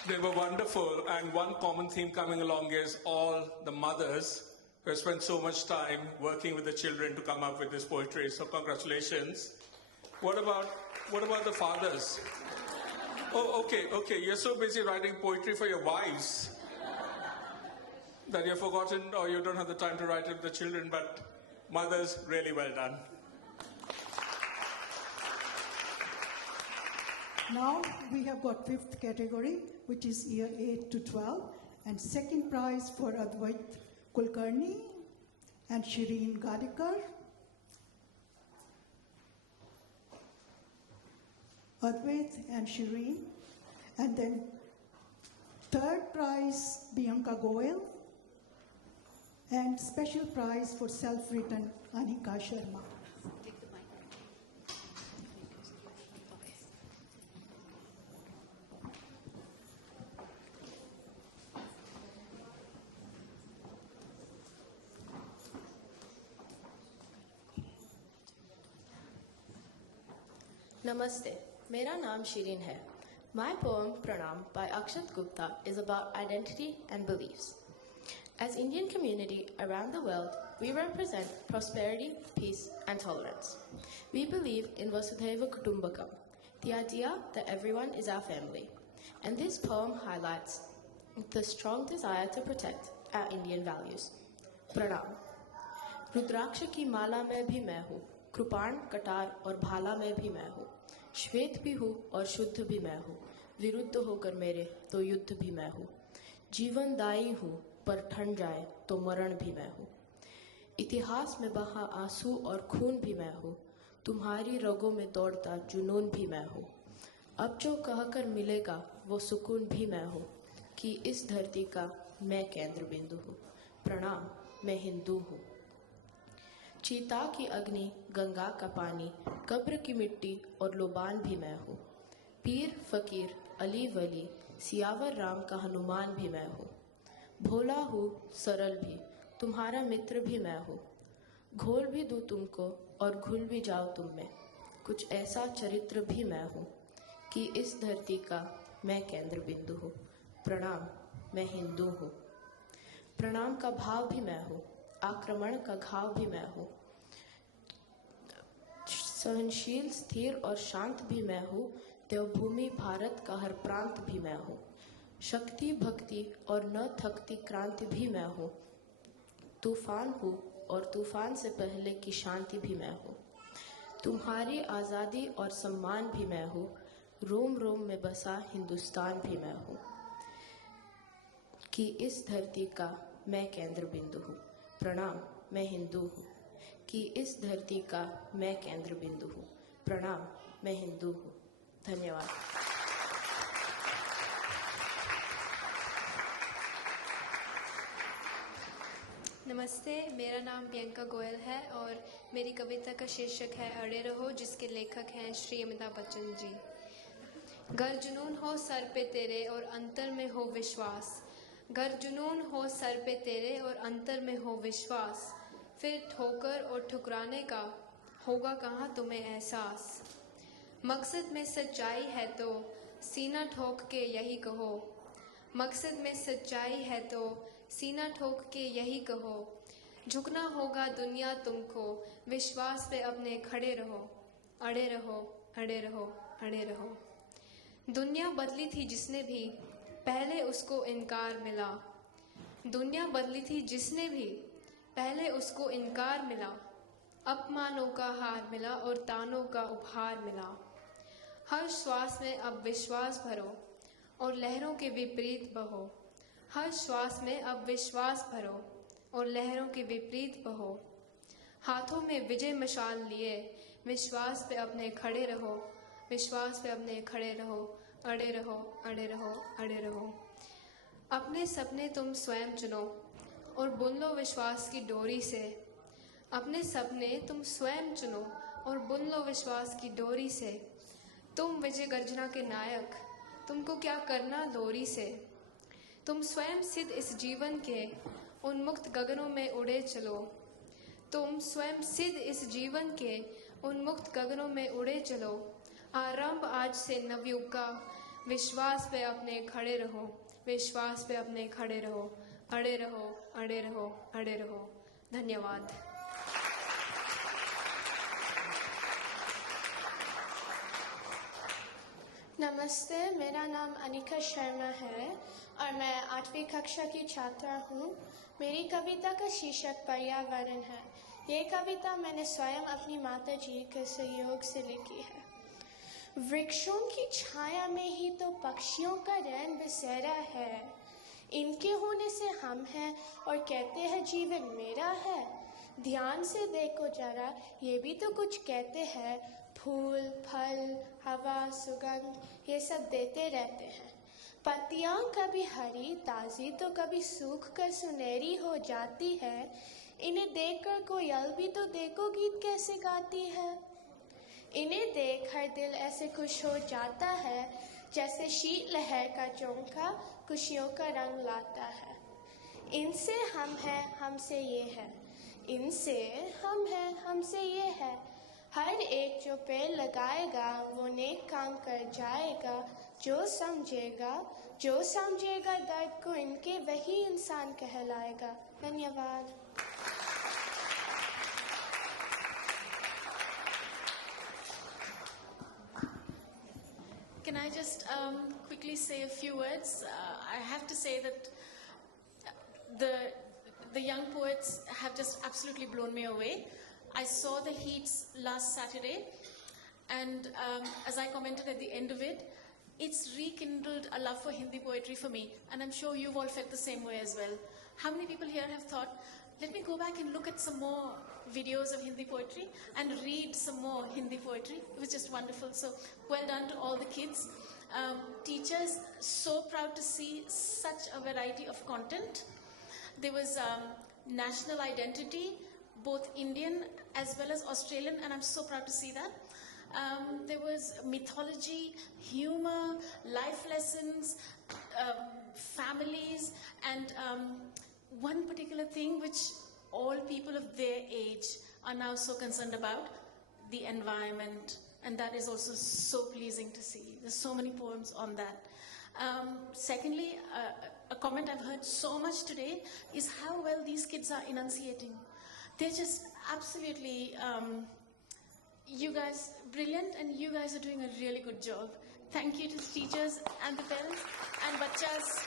They were wonderful, and one common theme coming along is all the mothers who have spent so much time working with the children to come up with this poetry. So congratulations. What about the fathers? Oh, okay. You're so busy writing poetry for your wives that you've forgotten or you don't have the time to write it with the children, but mothers, really well done. Now we have got fifth category, which is year 8 to 12, and second prize for Advait Kulkarni and Shireen Gadikar. Advait and Shireen. And then third prize, Bianca Goel. And special prize for self-written, Anika Sharma. Namaste, मेरा नाम Shireen है. My poem Pranam by Akshat Gupta is about identity and beliefs. As Indian community around the world, we represent prosperity, peace, and tolerance. We believe in Vasudhaiva Kutumbakam, the idea that everyone is our family. And this poem highlights the strong desire to protect our Indian values. Pranam. रुद्राक्ष की माला में भी मैं हूँ, कृपाण, कटार और भाला में भी मैं हूँ, श्वेत भी हूँ और शुद्ध भी मैं हूँ, विरुद्ध होकर मेरे तो युद्ध भी मैं हूँ, जीवनदायी हूँ पर ठंड जाए तो मरण भी मैं हूँ, इतिहास में बहा आंसू और खून भी मैं हूँ, तुम्हारी रगों में दौड़ता जुनून भी मैं हूँ, अब जो कहकर मिलेगा वो सुकून भी मैं हूँ, कि इस धरती का मैं केंद्र बिंदु हूँ। प्रणाम, मैं हिंदू हूँ। चीता की अग्नि, गंगा का पानी, कब्र की मिट्टी और लोबान भी मैं हूँ, पीर फकीर अली वली, सियावर राम का हनुमान भी मैं हूँ, भोला हूँ सरल भी, तुम्हारा मित्र भी मैं हूँ, घोल भी दूँ तुमको और घुल भी जाओ तुम में, कुछ ऐसा चरित्र भी मैं हूँ, कि इस धरती का मैं केंद्र बिंदु हूँ। प्रणाम, मैं हिंदू हूँ। प्रणाम का भाव भी मैं हूँ, आक्रमण का घाव भी मैं हूँ, सहनशील, स्थिर और शांत भी मैं हूँ, देवभूमि भारत का हर प्रांत भी मैं हूँ, शक्ति भक्ति और न थकती क्रांति भी मैं हूँ, तूफान हूँ और तूफान से पहले की शांति भी मैं हूँ, तुम्हारी आज़ादी और सम्मान भी मैं हूँ, रोम रोम में बसा हिंदुस्तान भी मैं हूँ, कि इस धरती का मैं केंद्र बिंदु हूँ। प्रणाम, मैं हिंदू हूँ, कि इस धरती का मैं केंद्र बिंदु हूँ। प्रणाम, मैं हिंदू हूँ। धन्यवाद। नमस्ते, मेरा नाम प्रियंका गोयल है और मेरी कविता का शीर्षक है अड़े रहो, जिसके लेखक हैं श्री अमिताभ बच्चन जी। गर जुनून हो सर पे तेरे और अंतर में हो विश्वास, गर जुनून हो सर पे तेरे और अंतर में हो विश्वास, फिर ठोकर और ठुकराने का होगा कहाँ तुम्हें एहसास। मकसद में सच्चाई है तो सीना ठोक के यही कहो, मकसद में सच्चाई है तो सीना ठोक के यही कहो, झुकना होगा दुनिया तुमको, विश्वास पे अपने खड़े रहो, अड़े रहो, अड़े रहो, अड़े रहो। दुनिया बदली थी जिसने भी पहले उसको इनकार मिला, दुनिया बदली थी जिसने भी पहले उसको इनकार मिला, अपमानों का हार मिला और तानों का उपहार मिला। हर श्वास में अब विश्वास भरो और लहरों के विपरीत बहो, हर श्वास में अब विश्वास भरो और लहरों के विपरीत बहो। हाथों में विजय मशाल लिए विश्वास पे अपने खड़े रहो, विश्वास पे अपने खड़े रहो, अड़े रहो, अड़े रहो, अड़े रहो। अपने सपने तुम स्वयं चुनो और बुन लो विश्वास की डोरी से, अपने सपने तुम स्वयं चुनो और बुन लो विश्वास की डोरी से। तुम विजय गर्जना के नायक, तुमको क्या करना लोरी से, तुम स्वयं सिद्ध इस जीवन के उन्मुक्त गगनों में उड़े चलो, तुम स्वयं सिद्ध इस जीवन के उन्मुक्त गगनों में उड़े चलो। आरंभ आज से नवयुग का, विश्वास पे अपने खड़े रहो, विश्वास पे अपने खड़े रहो, अड़े रहो, अड़े रहो, अड़े रहो। धन्यवाद। नमस्ते, मेरा नाम अनिका शर्मा है और मैं 8वीं कक्षा की छात्रा हूँ। मेरी कविता का शीर्षक पर्यावरण है। ये कविता मैंने स्वयं अपनी माता जी के सहयोग से लिखी है। वृक्षों की छाया में ही तो पक्षियों का रैन बसेरा है, इनके होने से हम हैं और कहते हैं जीवन मेरा है। ध्यान से देखो जरा, ये भी तो कुछ कहते हैं, फूल फल हवा सुगंध ये सब देते रहते हैं। पत्तियां कभी हरी ताज़ी तो कभी सूख कर सुनहरी हो जाती है। इन्हें देखकर कोयल भी तो देखो गीत कैसे गाती है। इन्हें देख हर दिल ऐसे खुश हो जाता है, जैसे शीत लहर का झोंका खुशियों का रंग लाता है। इनसे हम हैं हमसे ये है, इनसे हम हैं हमसे ये है। हर एक जो पेड़ लगाएगा वो नेक काम कर जाएगा, जो समझेगा दर्द को इनके वही इंसान कहलाएगा। धन्यवाद। Can I just quickly say a few words? I have to say that the young poets have just absolutely blown me away. I saw the heats last Saturday, and as I commented at the end of it, it's rekindled a love for Hindi poetry for me, and I'm sure you've all felt the same way as well. How many people here have thought, let me go back and look at some more videos of Hindi poetry and read some more Hindi poetry? It was just wonderful. So well done to all the kids. Teachers, so proud to see such a variety of content. There was national identity, both Indian as well as Australian, and I'm so proud to see that. There was mythology, humor, life lessons, families, and one particular thing which all people of their age are now so concerned about, the environment. And that is also so pleasing to see. There's so many poems on that. Secondly, a comment I've heard so much today is how well these kids are enunciating. They're just absolutely, you guys, brilliant, and you guys are doing a really good job. Thank you to the teachers and the parents and bachas,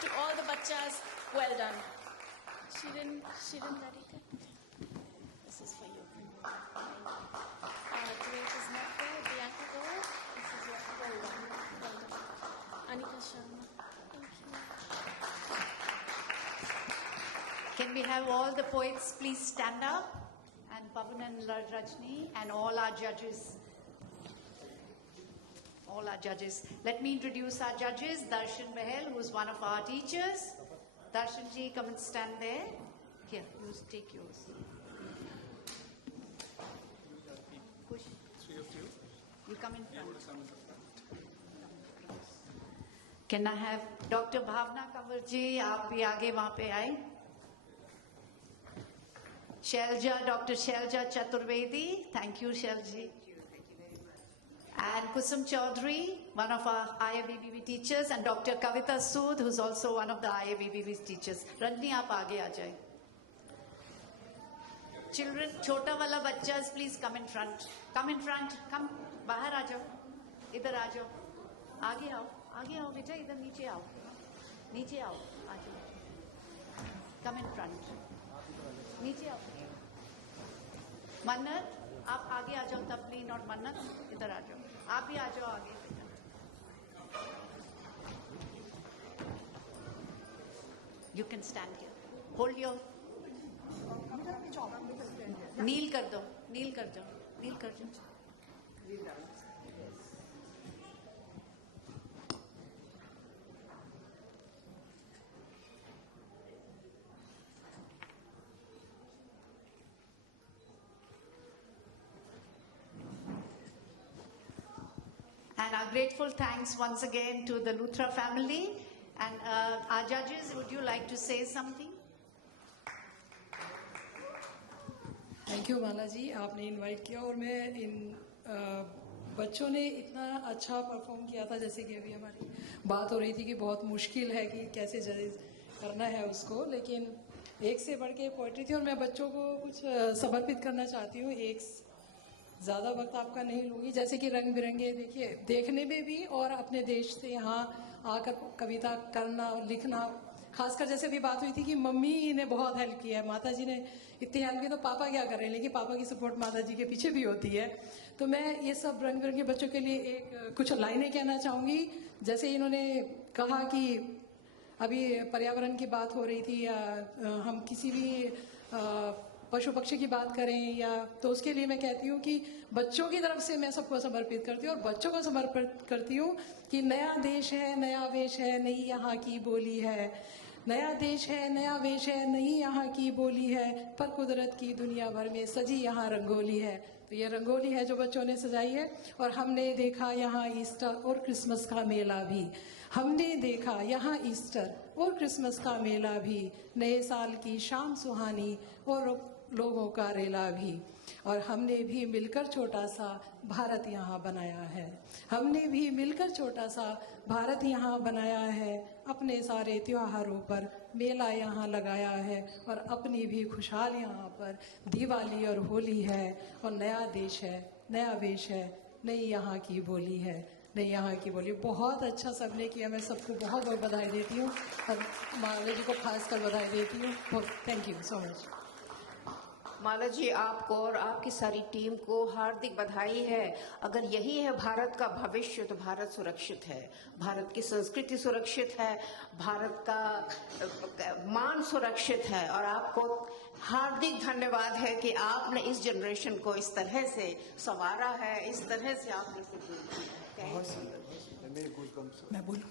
to all the bachas, well done. She didn't let it go. This is for you. Grace is not there. Bianca, go ahead. This is your well done. Well done. Anika Sharma. Thank you. Can we have all the poets please stand up? And Pavan and Rajni and all our judges. All our judges. Let me introduce our judges. Darshan Bahel, who is one of our teachers. Darshan ji, come and stand there. Here, you take yours. Push. Three of you. You come in front. Can I have Dr. Bhavna Kanwar ji? आप भी आगे वहाँ पे आए. Shelja, Dr. Shelja Chaturvedi. Thank you, Shelji. And Kusum Chaudhary, one of our IABBB teachers, and Dr. Kavita Sood, who's also one of the IABBB teachers. Rajni, aap aage aa jaye. Children, chota wala bachas, please come in front. Come in front. Come. Bahar aa jao. Idhar aa jao. Aage aao. Aage aao, beta. Idhar niche aao. Niche aao. Aa jao. Come in front. Niche aao. Mannat, आप आगे आ जाओ तपलीन और मन्नत इधर आ जाओ आप भी आ जाओ आगे You can stand here. Hold your kneel कर दो kneel कर जाओ kneel कर जाओ And our grateful thanks once again to the Luthra family. And our judges, would you like to say something? Thank you Mala ji, आपने इनवाइट किया और मैं इन बच्चों ने इतना अच्छा परफॉर्म किया था, जैसे कि अभी हमारी बात हो रही थी कि बहुत मुश्किल है कि कैसे जज करना है उसको, लेकिन एक से बढ़ के पोइट्री थी और मैं बच्चों को कुछ समर्पित करना चाहती हूँ। एक ज़्यादा वक्त आपका नहीं लूँगी, जैसे कि रंग बिरंगे देखिए देखने में भी और अपने देश से यहाँ आकर कविता करना लिखना, खासकर जैसे अभी बात हुई थी कि मम्मी ने बहुत हेल्प किया है, माता जी ने इतनी हेल्प की तो पापा क्या कर रहे हैं, लेकिन पापा की सपोर्ट माता जी के पीछे भी होती है। तो मैं ये सब रंग बिरंगे बच्चों के लिए एक कुछ लाइनें कहना चाहूँगी। जैसे इन्होंने कहा कि अभी पर्यावरण की बात हो रही थी, या हम किसी भी पशु पक्षी की बात करें, या तो उसके लिए मैं कहती हूँ कि बच्चों की तरफ से मैं सबको समर्पित करती हूँ और बच्चों को समर्पित करती हूँ कि नया देश है, नया वेश है, नई यहाँ की बोली है। नया देश है, नया वेश है, नई यहाँ की बोली है, पर कुदरत की दुनिया भर में सजी यहाँ रंगोली है। तो ये रंगोली है जो बच्चों ने सजाई है। और हमने देखा यहाँ ईस्टर और क्रिसमस का मेला भी, हमने देखा यहाँ ईस्टर और क्रिसमस का मेला भी, नए साल की शाम सुहानी और लोगों का रेला भी, और हमने भी मिलकर छोटा सा भारत यहाँ बनाया है। हमने भी मिलकर छोटा सा भारत यहाँ बनाया है। अपने सारे त्योहारों पर मेला यहाँ लगाया है, और अपनी भी खुशहाल यहाँ पर दिवाली और होली है, और नया देश है, नया वेश है, नई यहाँ की बोली है, नई यहाँ की बोली। बहुत अच्छा सबने किया, मैं सबको बहुत बहुत बधाई देती हूँ, और माला जी को खासकर बधाई देती हूँ। Thank you so much. Mala ji, आपको और आपकी सारी टीम को हार्दिक बधाई है। अगर यही है भारत का भविष्य तो भारत सुरक्षित है, भारत की संस्कृति सुरक्षित है, भारत का मान सुरक्षित है। और आपको हार्दिक धन्यवाद है कि आपने इस जनरेशन को इस तरह से संवारा है, इस तरह से आपने मैं बोलूं,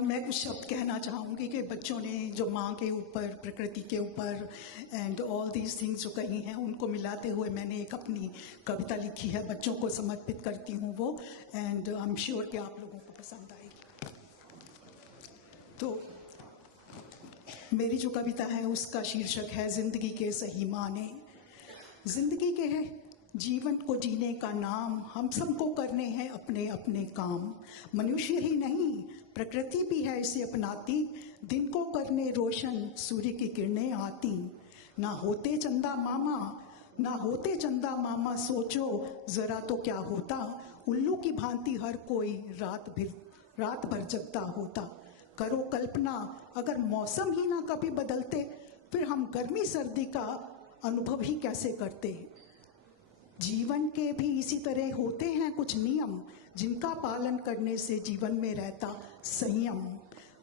मैं कुछ शब्द कहना चाहूँगी कि बच्चों ने जो माँ के ऊपर, प्रकृति के ऊपर एंड ऑल दीज थिंग्स जो कही हैं, उनको मिलाते हुए मैंने एक अपनी कविता लिखी है, बच्चों को समर्पित करती हूँ वो, एंड आई एम श्योर कि आप लोगों को पसंद आएगी। तो मेरी जो कविता है उसका शीर्षक है जिंदगी के सही माने। जिंदगी के है जीवन को जीने का नाम, हम सबको करने हैं अपने अपने काम। मनुष्य ही नहीं प्रकृति भी है इसे अपनाती, दिन को करने रोशन सूर्य की किरणें आती। ना होते चंदा मामा, ना होते चंदा मामा, सोचो जरा तो क्या होता। उल्लू की भांति हर कोई रात भर जगता होता। करो कल्पना अगर मौसम ही ना कभी बदलते, फिर हम गर्मी सर्दी का अनुभव ही कैसे करते। जीवन के भी इसी तरह होते हैं कुछ नियम, जिनका पालन करने से जीवन में रहता संयम।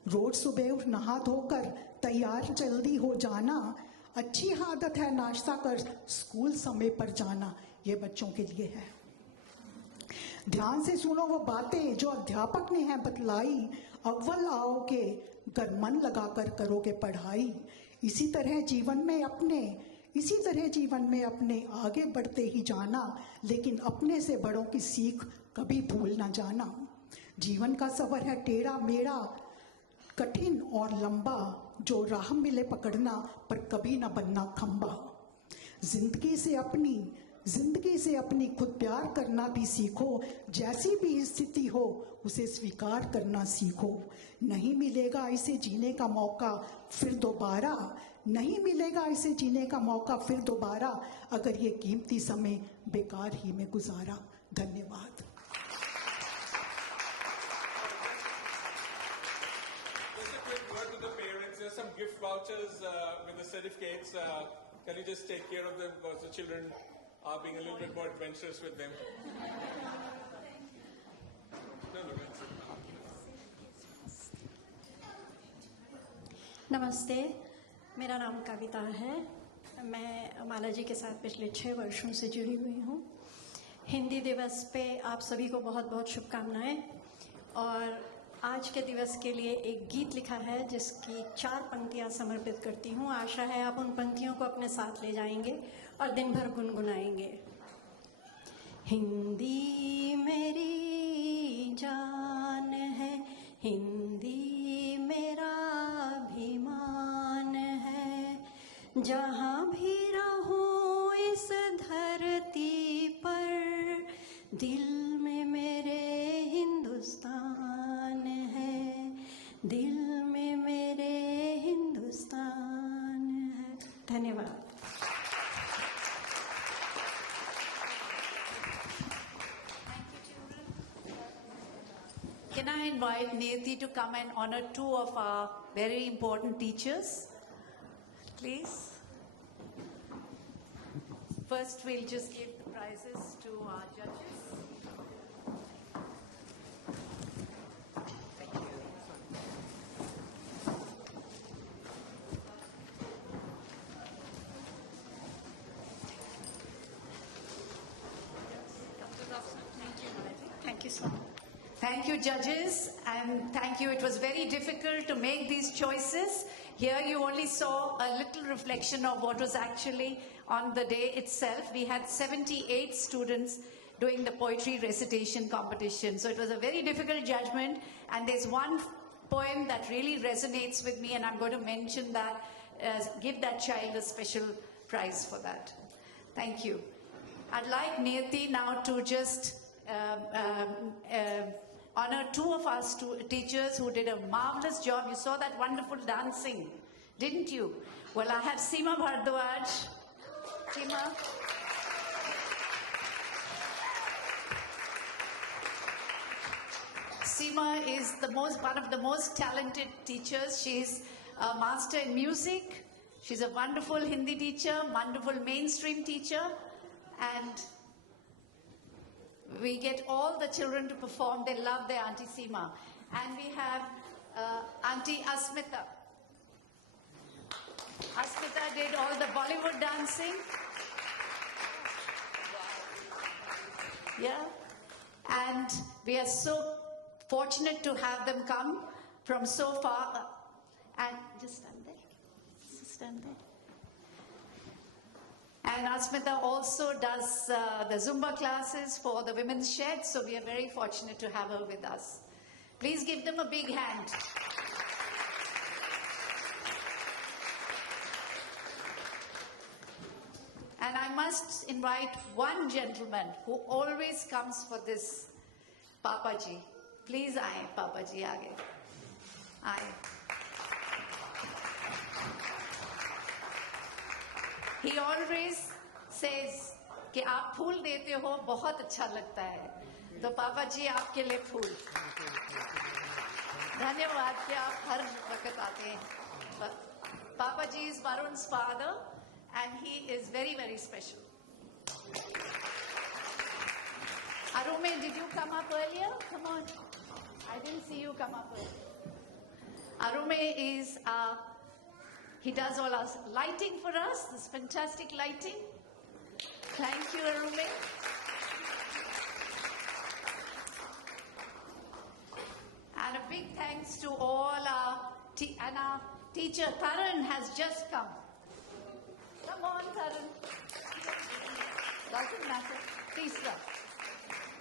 रोज सुबह नहा धोकर तैयार जल्दी हो जाना, अच्छी आदत है नाश्ता कर स्कूल समय पर जाना। ये बच्चों के लिए है। ध्यान से सुनो वो बातें जो अध्यापक ने हैं बतलाई, अव्वल आओगे अगर मन लगाकर करोगे पढ़ाई। इसी तरह जीवन में अपने आगे बढ़ते ही जाना, लेकिन अपने से बड़ों की सीख कभी भूल ना जाना। जीवन का सफर है टेढ़ा मेढ़ा, कठिन और लंबा, जो राह मिले पकड़ना पर कभी ना बनना खंबा। जिंदगी से अपनी खुद प्यार करना भी सीखो, जैसी भी स्थिति हो उसे स्वीकार करना सीखो। नहीं मिलेगा इसे जीने का मौका फिर दोबारा, नहीं मिलेगा इसे जीने का मौका फिर दोबारा, अगर ये कीमती समय बेकार ही में गुजारा। धन्यवाद। Just a quick word to the parents. There's some gift vouchers with the certificates. Can you just take care of them because the children are being a little bit more adventurous with them? No, that's it. नमस्ते, मेरा नाम कविता है। मैं माला जी के साथ पिछले 6 वर्षों से जुड़ी हुई हूँ। हिंदी दिवस पे आप सभी को बहुत बहुत शुभकामनाएं। और आज के दिवस के लिए एक गीत लिखा है जिसकी 4 पंक्तियाँ समर्पित करती हूँ। आशा है आप उन पंक्तियों को अपने साथ ले जाएंगे और दिन भर गुनगुनाएंगे। हिंदी मेरी जान है, हिंदी मेरा अभिमान है, जहाँ भी रहूं इस धरती पर, दिल में मेरे हिंदुस्तान है, दिल में मेरे हिंदुस्तान है। धन्यवाद। Can I invite Neti to come and honor 2 of our very important teachers, please? First, we'll just give the prizes to our judges. Thank you so much. Thank you, judges, and thank you. It was very difficult to make these choices. Here you only saw a little reflection of what was actually on the day itself. We had 78 students doing the poetry recitation competition. So it was a very difficult judgment, and there's one poem that really resonates with me, and I'm going to mention that, give that child a special prize for that. Thank you. I'd like Niyati now to just honor two of our teachers who did a marvelous job. You saw that wonderful dancing, didn't you? Well, I have Seema Bhardwaj. Seema. Seema is one of the most talented teachers. She's a master in music. She's a wonderful Hindi teacher, wonderful mainstream teacher, and we get all the children to perform. They love their Auntie Seema. And we have Auntie Asmita. Asmita did all the Bollywood dancing. Yeah. And we are so fortunate to have them come from so far. And just stand there. Just stand there. And Asmita also does the Zumba classes for the Women's Shed, so we are very fortunate to have her with us. Please give them a big hand. And I must invite one gentleman who always comes for this, Papa Ji. Please, Papa Ji, aage. Aaye. He always says कि आप फूल देते हो बहुत अच्छा लगता है तो पापा जी आपके लिए फूल धन्यवाद कि आप हर वक्त आते हैं Papa ji is Varun's father and he is very, very special. Arume, did you come up earlier? Come on. I didn't see you come up earlier. Arume is he does all our lighting for us, this fantastic lighting. Thank you, Arume. And a big thanks to all our teacher Taran has just come. Come on, Taran. Doesn't matter. Tisra.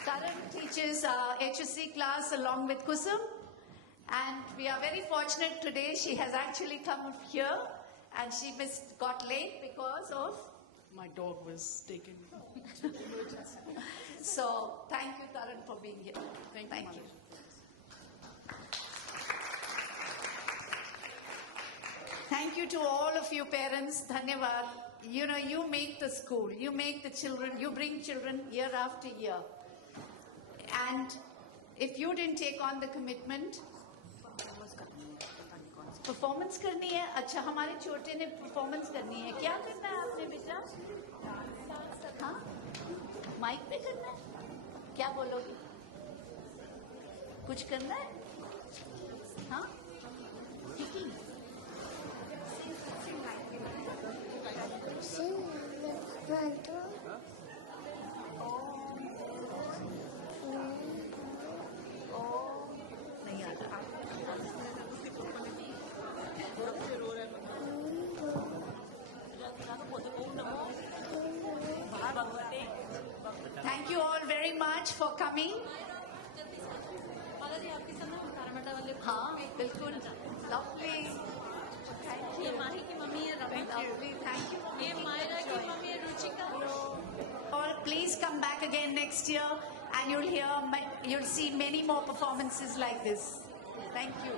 Taran teaches our HSC class along with Kusum. And we are very fortunate today. She has actually come here and she got late because of? My dog was taken. So, thank you, Taran, for being here. Thank you. Thank you to all of you parents. Dhanyavad. You know, you make the school, you make the children, you bring children year after year. And if you didn't take on the commitment, performance करनी है अच्छा हमारे छोटे ने performance करनी है क्या करना है आपने बेटा हाँ माइक पे करना है क्या बोलोगे कुछ करना है हाँ नहीं आता Thank you all very much for coming. हाँ बिल्कुल lovely. Thank you. माही की मम्मी है lovely. Thank you. ये मायरा की मम्मी है Ruchika. All please come back again next year and you'll see many more performances like this. Thank you.